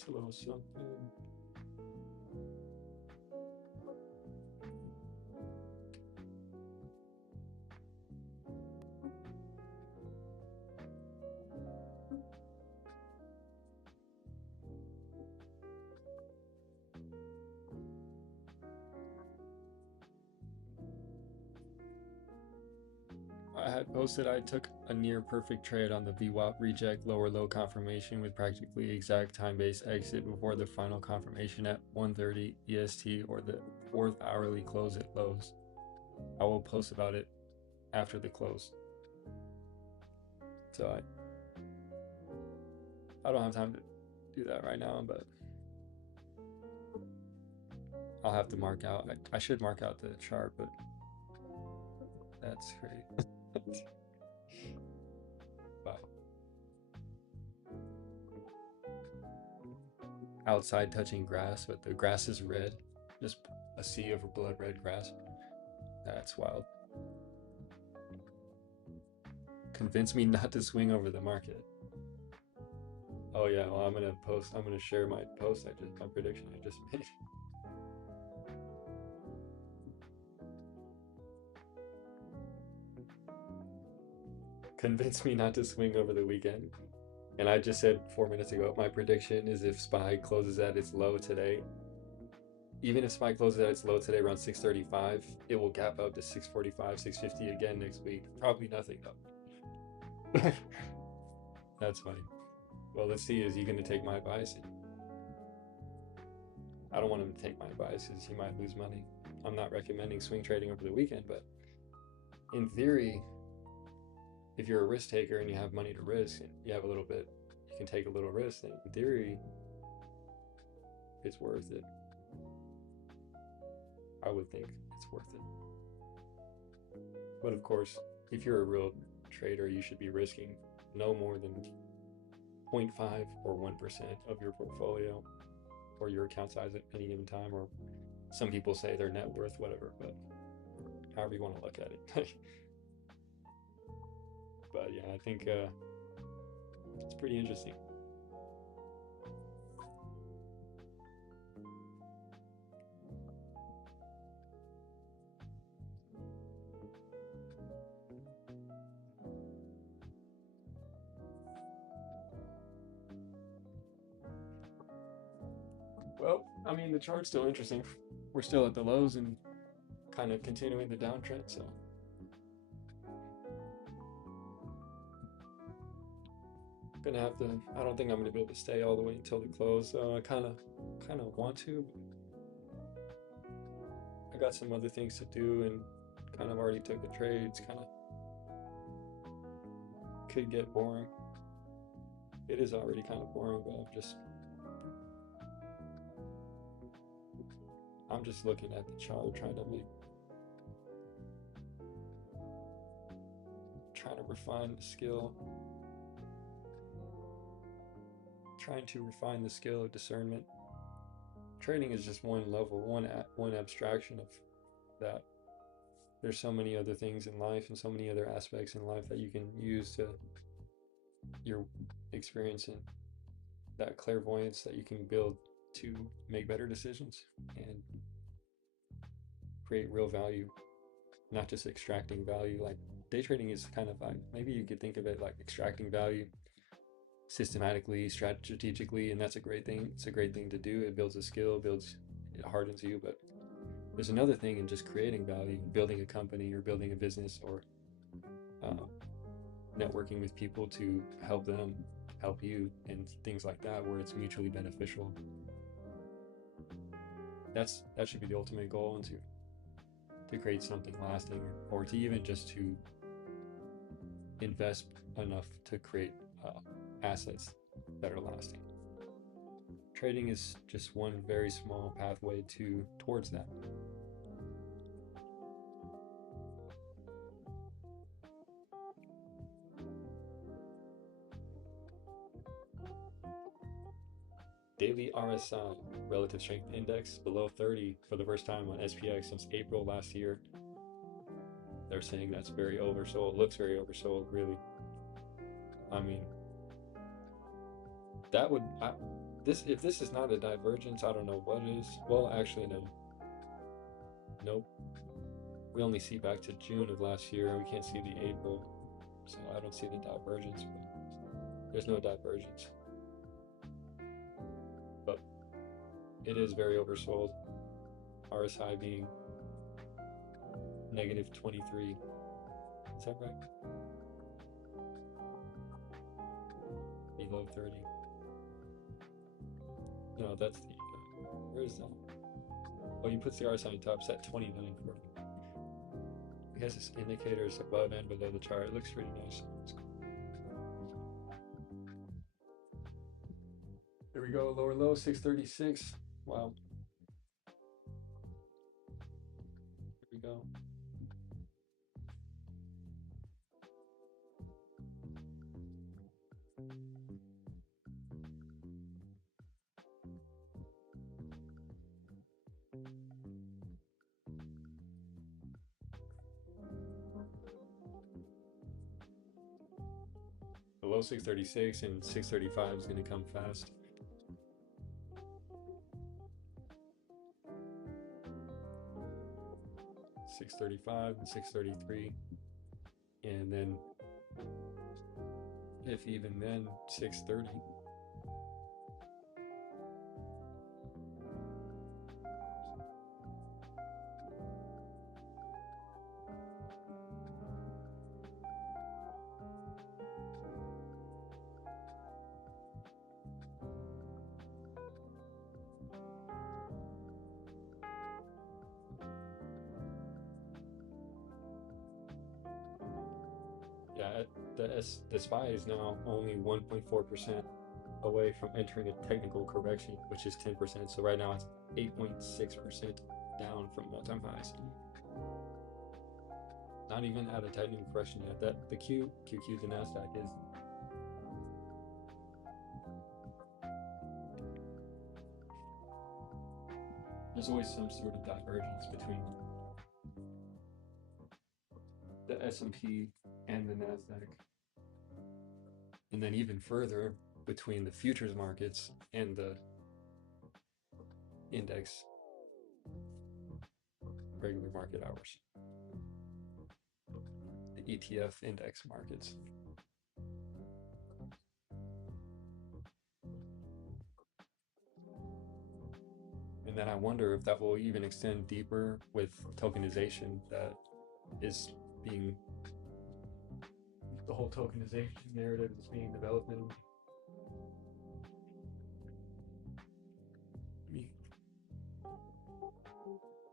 Just a little something. I had posted I took a near perfect trade on the VWAP reject lower low confirmation with practically exact time-based exit before the final confirmation at 1:30 EST or the 4th hourly close at lows. I will post about it after the close. So I don't have time to do that right now, but I'll have to mark out. I should mark out the chart, but that's great. Wow. Outside touching grass, but the grass is red. Just a sea of blood red grass. That's wild. Convince me not to swing over the market. Oh yeah, well I'm gonna share my prediction I just made. Convince me not to swing over the weekend. And I just said 4 minutes ago, my prediction is if SPY closes at its low today, even if SPY closes at its low today around 635, it will gap up to 645, 650 again next week. Probably nothing though. That's funny. Well, let's see, is he going to take my advice? I don't want him to take my advice because he might lose money. I'm not recommending swing trading over the weekend, but in theory, if you're a risk taker and you have money to risk and you have a little bit, you can take a little risk, then in theory, it's worth it. I would think it's worth it. But of course, if you're a real trader, you should be risking no more than 0.5 or 1% of your portfolio or your account size at any given time, or some people say their net worth, whatever, but however you want to look at it. But yeah, I think it's pretty interesting. Well, I mean, the chart's still interesting. We're still at the lows and kind of continuing the downtrend, so. Gonna have to, I don't think I'm gonna be able to stay all the way until the close. I kind of want to. I got some other things to do and kind of already took the trades. Kind of could get boring. It is already kind of boring, but I'm just looking at the chart, trying to refine the skill. Trying to refine the skill of discernment. Trading is just one level, one abstraction of that. There's so many other things in life and so many other aspects in life that you can use to your experience and that clairvoyance that you can build to make better decisions and create real value, not just extracting value. Like day trading is kind of like, maybe you could think of it like extracting value systematically, strategically, and that's a great thing. It's a great thing to do. It builds a skill, it hardens you. But there's another thing in just creating value, building a company or building a business or networking with people to help them help you and things like that, where it's mutually beneficial. That should be the ultimate goal, and to create something lasting, or to even just to invest enough to create assets that are lasting. Trading is just one very small pathway towards that. Daily RSI, Relative Strength Index, below 30 for the first time on SPX since April last year. They're saying that's very oversold, looks very oversold, really. I mean, that would, if this is not a divergence, I don't know what is. Well, actually, no. Nope. We only see back to June of last year, and we can't see the April, so I don't see the divergence. But there's no divergence, but it is very oversold. RSI being negative 23. Is that right? Below 30. No, that's the. Where is that? Oh, you put the RSI on top. It's at 29.40. I guess this indicator is above and below the chart. It looks pretty nice. There we go. Lower low 636. Wow. Here we go. Below 636 and 635 is going to come fast. $635 and 633, and then if even then 630. Yeah, the SPY is now only 1.4% away from entering a technical correction, which is 10%. So right now it's 8.6% down from all-time highs. Not even at a technical correction yet. That the QQ, the Nasdaq is. There's always some sort of divergence between the S&P and the Nasdaq, and then even further between the futures markets and the index regular market hours, the ETF index markets. And then I wonder if that will even extend deeper with tokenization that is being, the whole tokenization narrative is being developed in.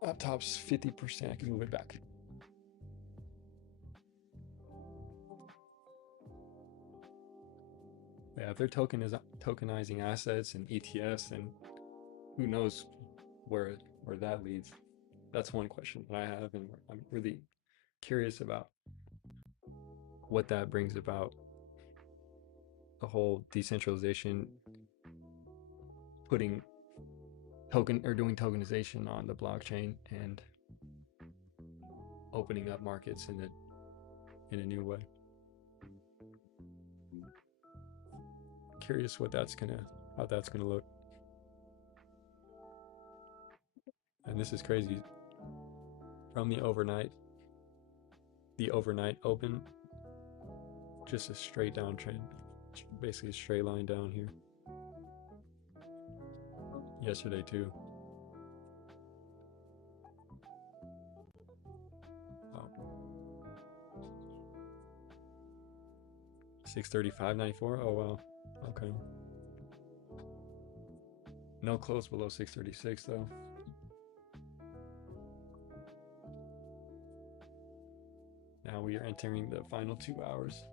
Laptop's 50%, I can move it back. Yeah, if they're tokenizing assets and ETFs, then who knows where that leads. That's one question that I have, and I'm really curious about what that brings about. The whole decentralization, putting doing tokenization on the blockchain and opening up markets in a new way. Curious how that's gonna look. And this is crazy. From the overnight open, just a straight downtrend, basically a straight line down here. Yesterday too. Wow. 635.94. Oh wow. Okay. No close below 636 though. Now we are entering the final 2 hours.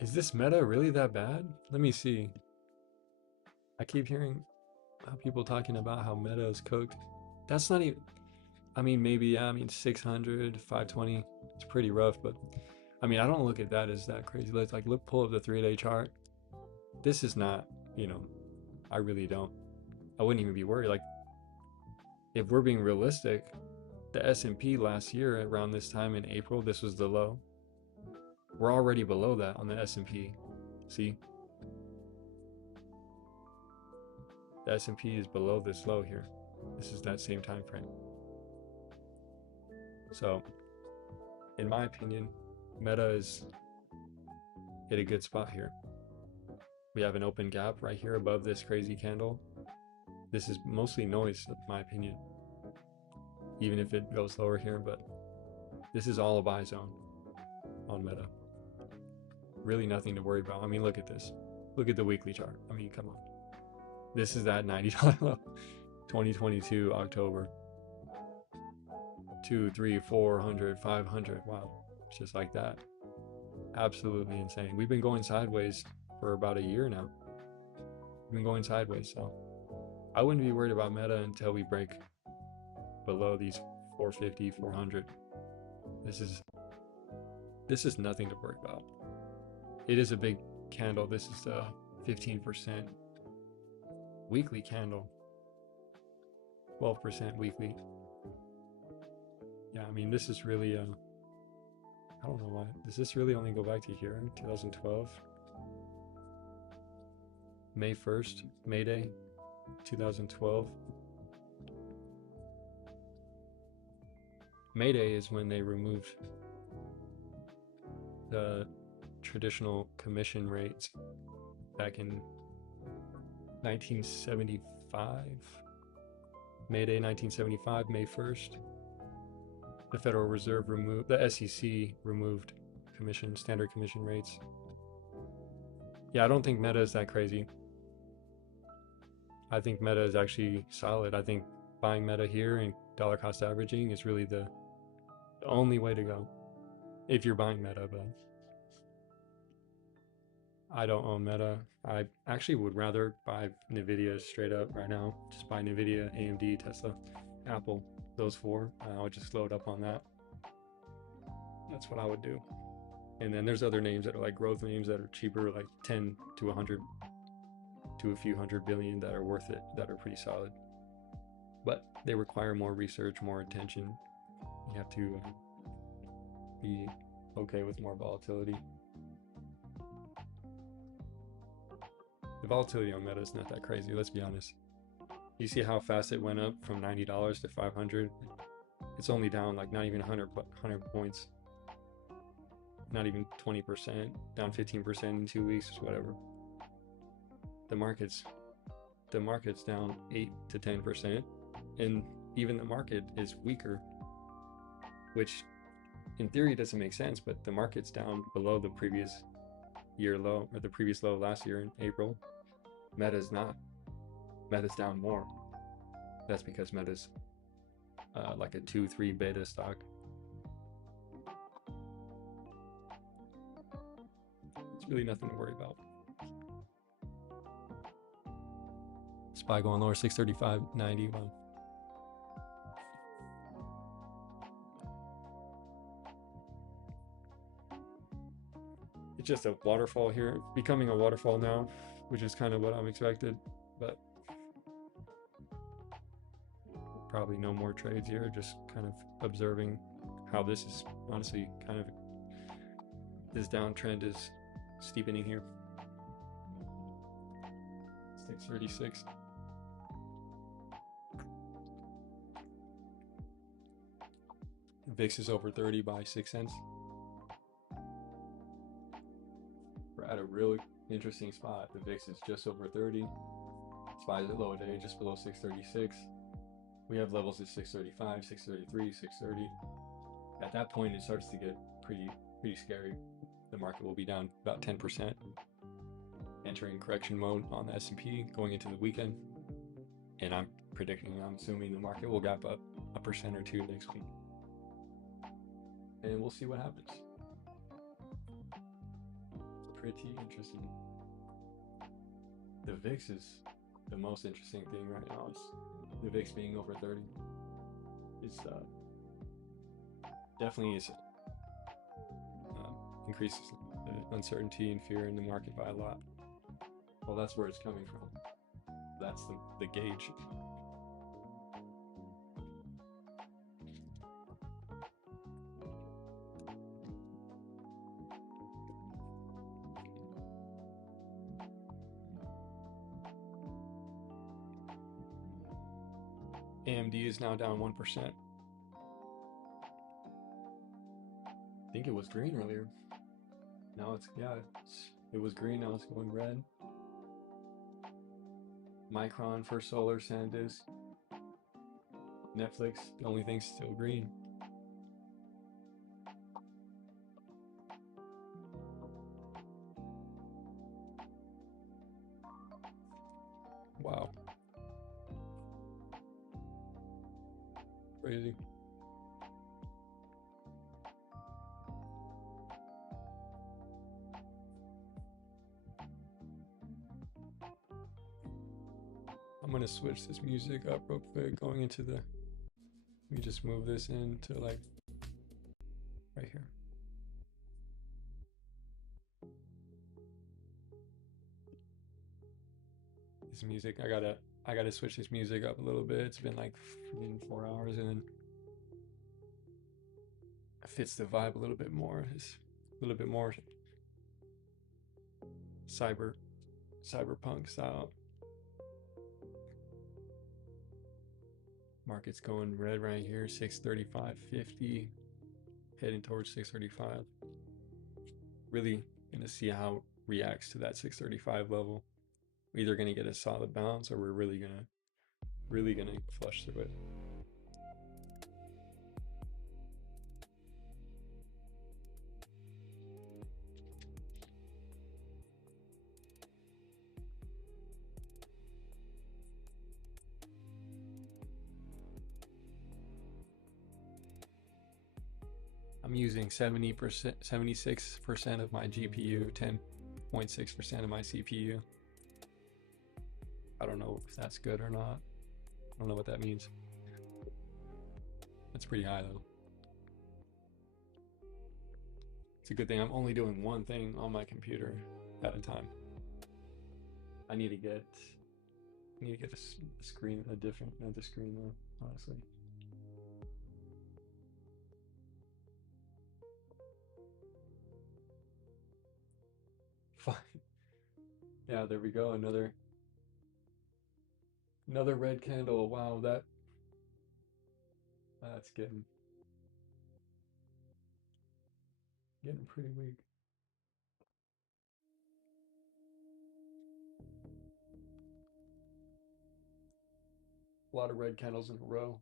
Is this meta really that bad? Let me see. I keep hearing people talking about how meta is cooked. That's not even, I mean, maybe, yeah, I mean, 600, 520, it's pretty rough, but I mean, I don't look at that as that crazy. Let's like look, pull up the 3-day chart. This is not, you know, I really don't. I wouldn't even be worried. Like, if we're being realistic, the S&P last year around this time in April, this was the low. We're already below that on the S&P. See? The S&P is below this low here. This is that same time frame. So, in my opinion, Meta is at a good spot here. We have an open gap right here above this crazy candle. This is mostly noise, in my opinion, even if it goes lower here, but this is all a buy zone on Meta. Really nothing to worry about. I mean, look at this. Look at the weekly chart. I mean, come on. This is that $90 low. 2022 October. 2, 3, 400, 500. Wow. It's just like that. Absolutely insane. We've been going sideways for about a year now. We've been going sideways, so I wouldn't be worried about Meta until we break below these 450, 400. This is nothing to worry about. It is a big candle. This is the 15% weekly candle. 12% weekly. Yeah, I mean, this is really, I don't know why. Does this really only go back to here, 2012? May 1st, May Day, 2012. May Day is when they removed the traditional commission rates back in 1975. May Day 1975, May 1st. The Federal Reserve removed, the SEC removed standard commission rates. Yeah, I don't think Meta is that crazy. I think Meta is actually solid. I think buying Meta here and dollar cost averaging is really the only way to go if you're buying Meta, but I don't own Meta. I actually would rather buy Nvidia straight up right now. Just buy Nvidia, AMD, Tesla, Apple, those four. I would just load up on that. That's what I would do. And then there's other names that are like growth names that are cheaper, like 10 to 100 to a few hundred billion that are worth it, that are pretty solid. But they require more research, more attention. You have to be okay with more volatility. The volatility on Meta is not that crazy, let's be honest. You see how fast it went up from $90 to 500? It's only down like not even 100 points. Not even 20%, down 15% in 2 weeks, whatever. The market's down 8 to 10%, and even the market is weaker, which in theory doesn't make sense, but the market's down below the previous year low, or the previous low last year in April. Meta's not. Meta's down more. That's because Meta's like a 2-3 beta stock. It's really nothing to worry about. SPY going lower, 635.90. Wow. It's just a waterfall here, becoming a waterfall now, which is kind of what I'm expected, but probably no more trades here, just kind of observing how this is honestly kind of, this downtrend is steepening here. 636. VIX is over 30 by 6 cents. We're at a really interesting spot. The VIX is just over 30. SPY is at low today, just below 636. We have levels at 635, 633, 630. At that point, it starts to get pretty scary. The market will be down about 10%, entering correction mode on the S&P going into the weekend. And I'm assuming the market will gap up 1% or 2% next week. And we'll see what happens. pretty interesting. The VIX is the most interesting thing right now. Is the VIX being over 30. It's definitely is increases the uncertainty and fear in the market by a lot. Well, that's where it's coming from. That's the gauge. AMD is now down 1%. I think it was green earlier. Now it was green, now it's going red. Micron, First Solar, SanDisk, Netflix, the only thing's still green. Wow. Crazy. I'm gonna switch this music up real quick, going into the, let me just move this into like right here. This music, I gotta switch this music up a little bit. It's been like 4 hours, and then it fits the vibe a little bit more. It's a little bit more cyberpunk style. Market's going red right here, 635.50, heading towards 635. Really gonna see how it reacts to that 635 level. We're either gonna get a solid bounce, or we're really gonna flush through it. I'm using 76% of my GPU, 10.6% of my CPU. I don't know if that's good or not. I don't know what that means. That's pretty high though. It's a good thing I'm only doing one thing on my computer at a time. I need to get a screen, another screen though, honestly. Fine. Yeah, there we go. Another red candle. Wow, that's getting pretty weak. A lot of red candles in a row.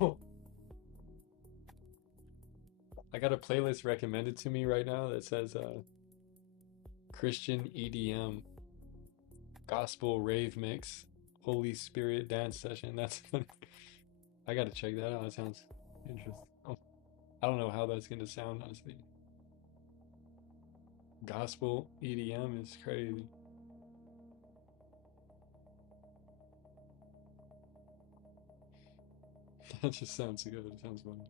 Oh, I got a playlist recommended to me right now that says Christian EDM. Gospel rave mix, Holy Spirit dance session. That's funny. I gotta check that out. That sounds interesting. Oh, I don't know how that's gonna sound, honestly. Gospel EDM is crazy. That just sounds good. It sounds funny.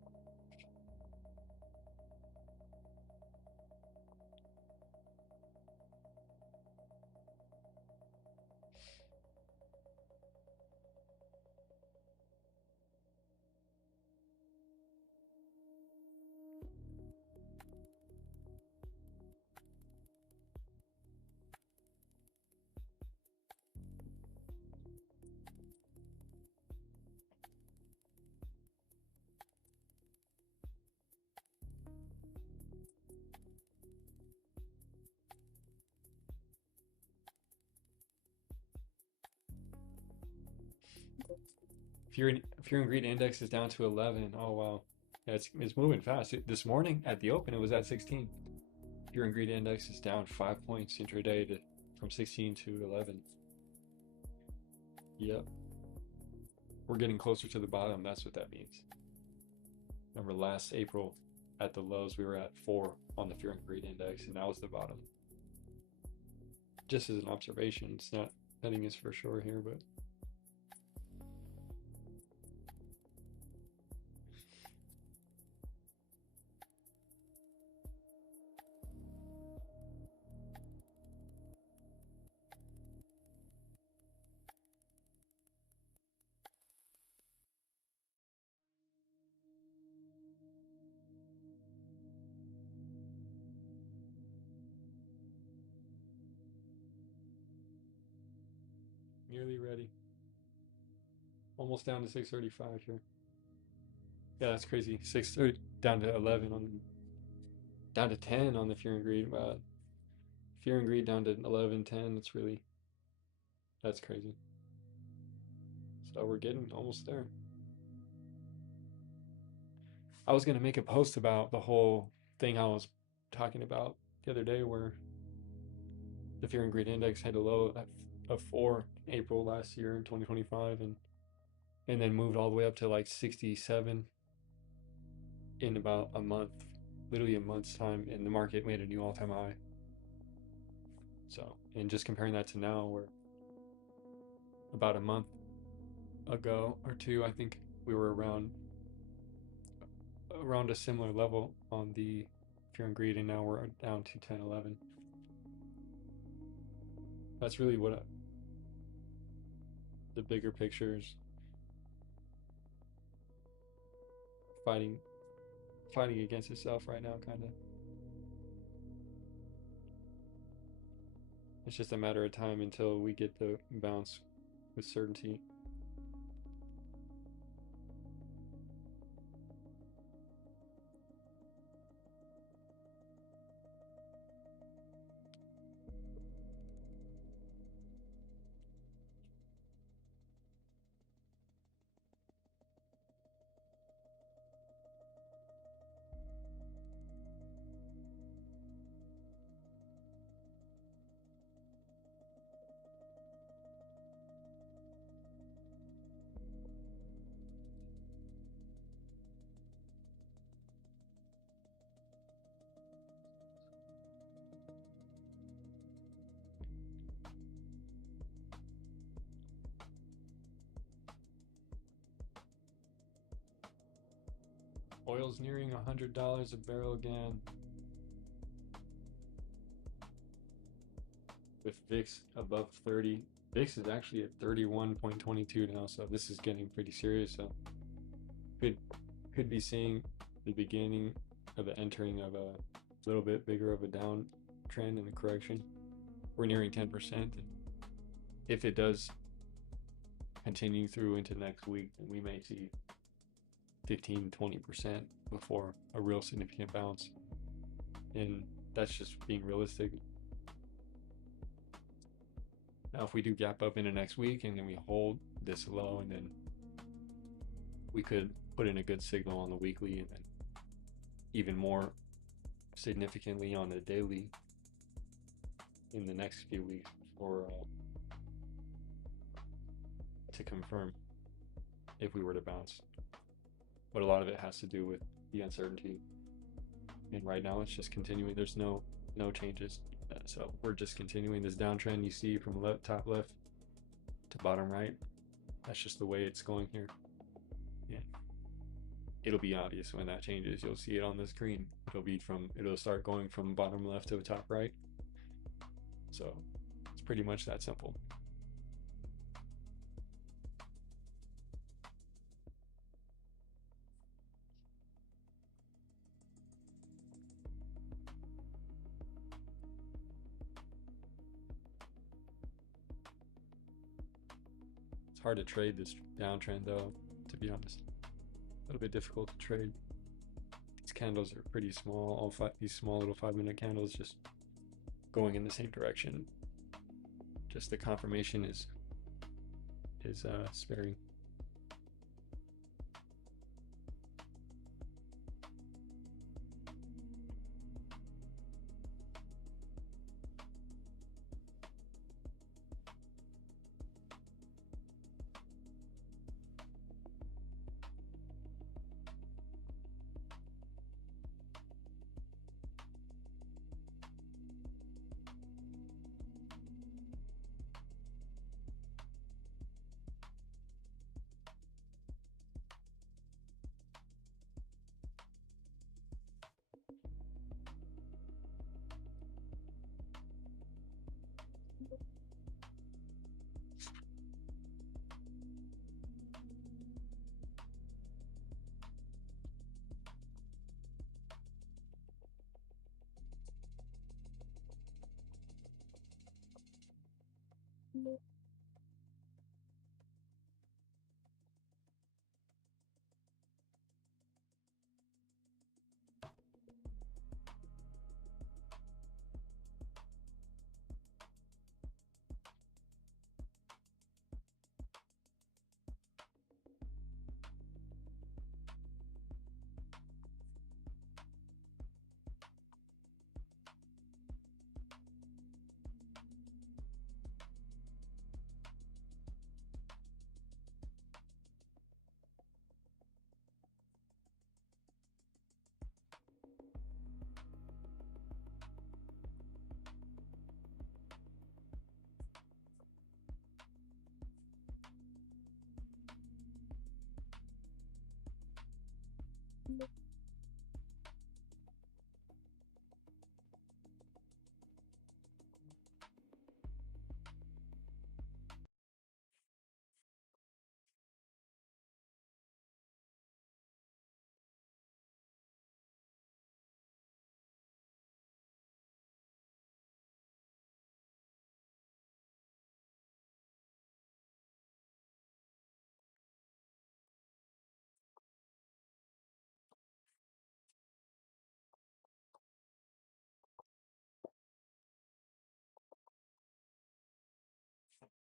Fear and Greed index is down to 11. Oh wow, yeah, it's moving fast. This morning at the open, it was at 16. Fear and Greed index is down 5 points intraday from 16 to 11. Yep, we're getting closer to the bottom. That's what that means. Remember last April at the lows, we were at 4 on the Fear and Greed index, and that was the bottom. Just as an observation, it's not nothing is for sure here, but nearly ready. Almost down to 635 here. Yeah, that's crazy. 630 down to 11 on down to 10 on the Fear and Greed. Fear and Greed down to 11, 10. That's crazy. So we're getting almost there. I was gonna make a post about the whole thing I was talking about the other day, where the Fear and Greed index had a low of 4 April last year in 2025, and then moved all the way up to like 67 in about a month, literally a month's time, and the market made a new all-time high. So, and just comparing that to now, where about a month ago or two, I think we were around a similar level on the Fear and Greed, and now we're down to 10, 11. That's really what the bigger picture is. Fighting against itself right now, kind of. It's just a matter of time until we get the bounce with certainty. Oil's nearing $100 a barrel again, with VIX above 30. VIX is actually at 31.22 now, so this is getting pretty serious. So could be seeing the beginning of the entering of a little bit bigger of a downtrend and a correction. We're nearing 10%. And if it does continue through into next week, then we may see 15-20% before a real significant bounce, and that's just being realistic. Now if we do gap up into next week and then we hold this low, and then we could put in a good signal on the weekly, and then even more significantly on the daily in the next few weeks before to confirm if we were to bounce. But a lot of it has to do with the uncertainty. And right now it's just continuing. There's no changes. So we're just continuing this downtrend you see from top left to bottom right. That's just the way it's going here. Yeah. It'll be obvious when that changes. You'll see it on the screen. It'll start going from bottom left to top right. So it's pretty much that simple. It's hard to trade this downtrend though, to be honest. A little bit difficult to trade. These candles are pretty small. These small little 5-minute candles just going in the same direction. Just the confirmation is sparing.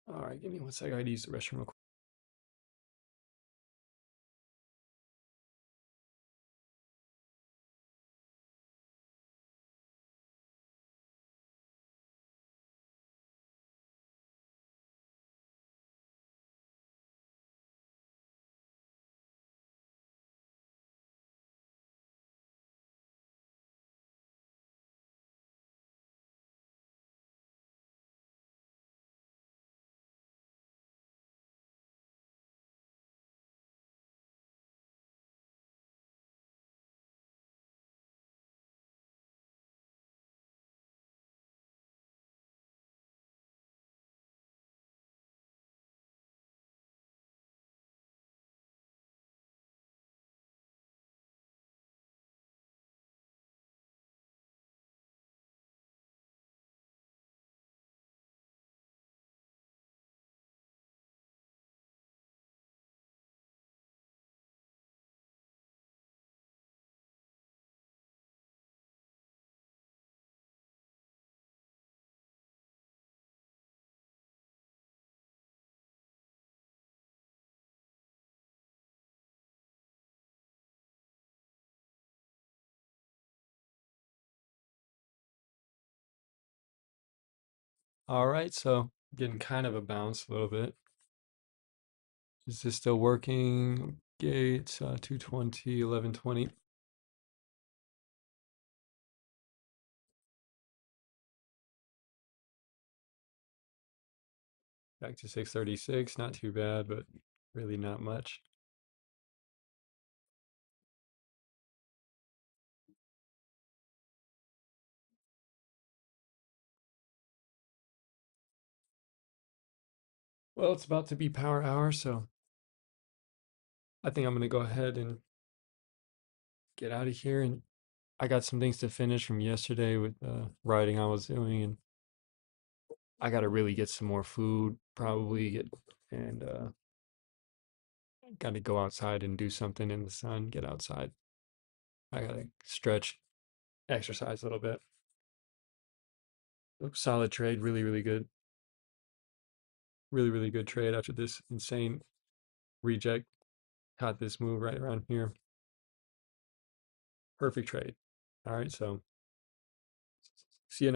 All right, give me one sec. I gotta use the restroom real quick. All right, so getting kind of a bounce a little bit. Is this still working? Gate 220, 1120. Back to 636. Not too bad, but really not much. Well, it's about to be power hour, so I think I'm going to go ahead and get out of here. And I got some things to finish from yesterday with writing I was doing, and I got to really get some more food, probably get and got to go outside and do something in the sun, get outside. I got to stretch, exercise a little bit. Solid trade, really, really good. Really, really good trade after this insane reject. Caught this move right around here. Perfect trade. All right, so see you.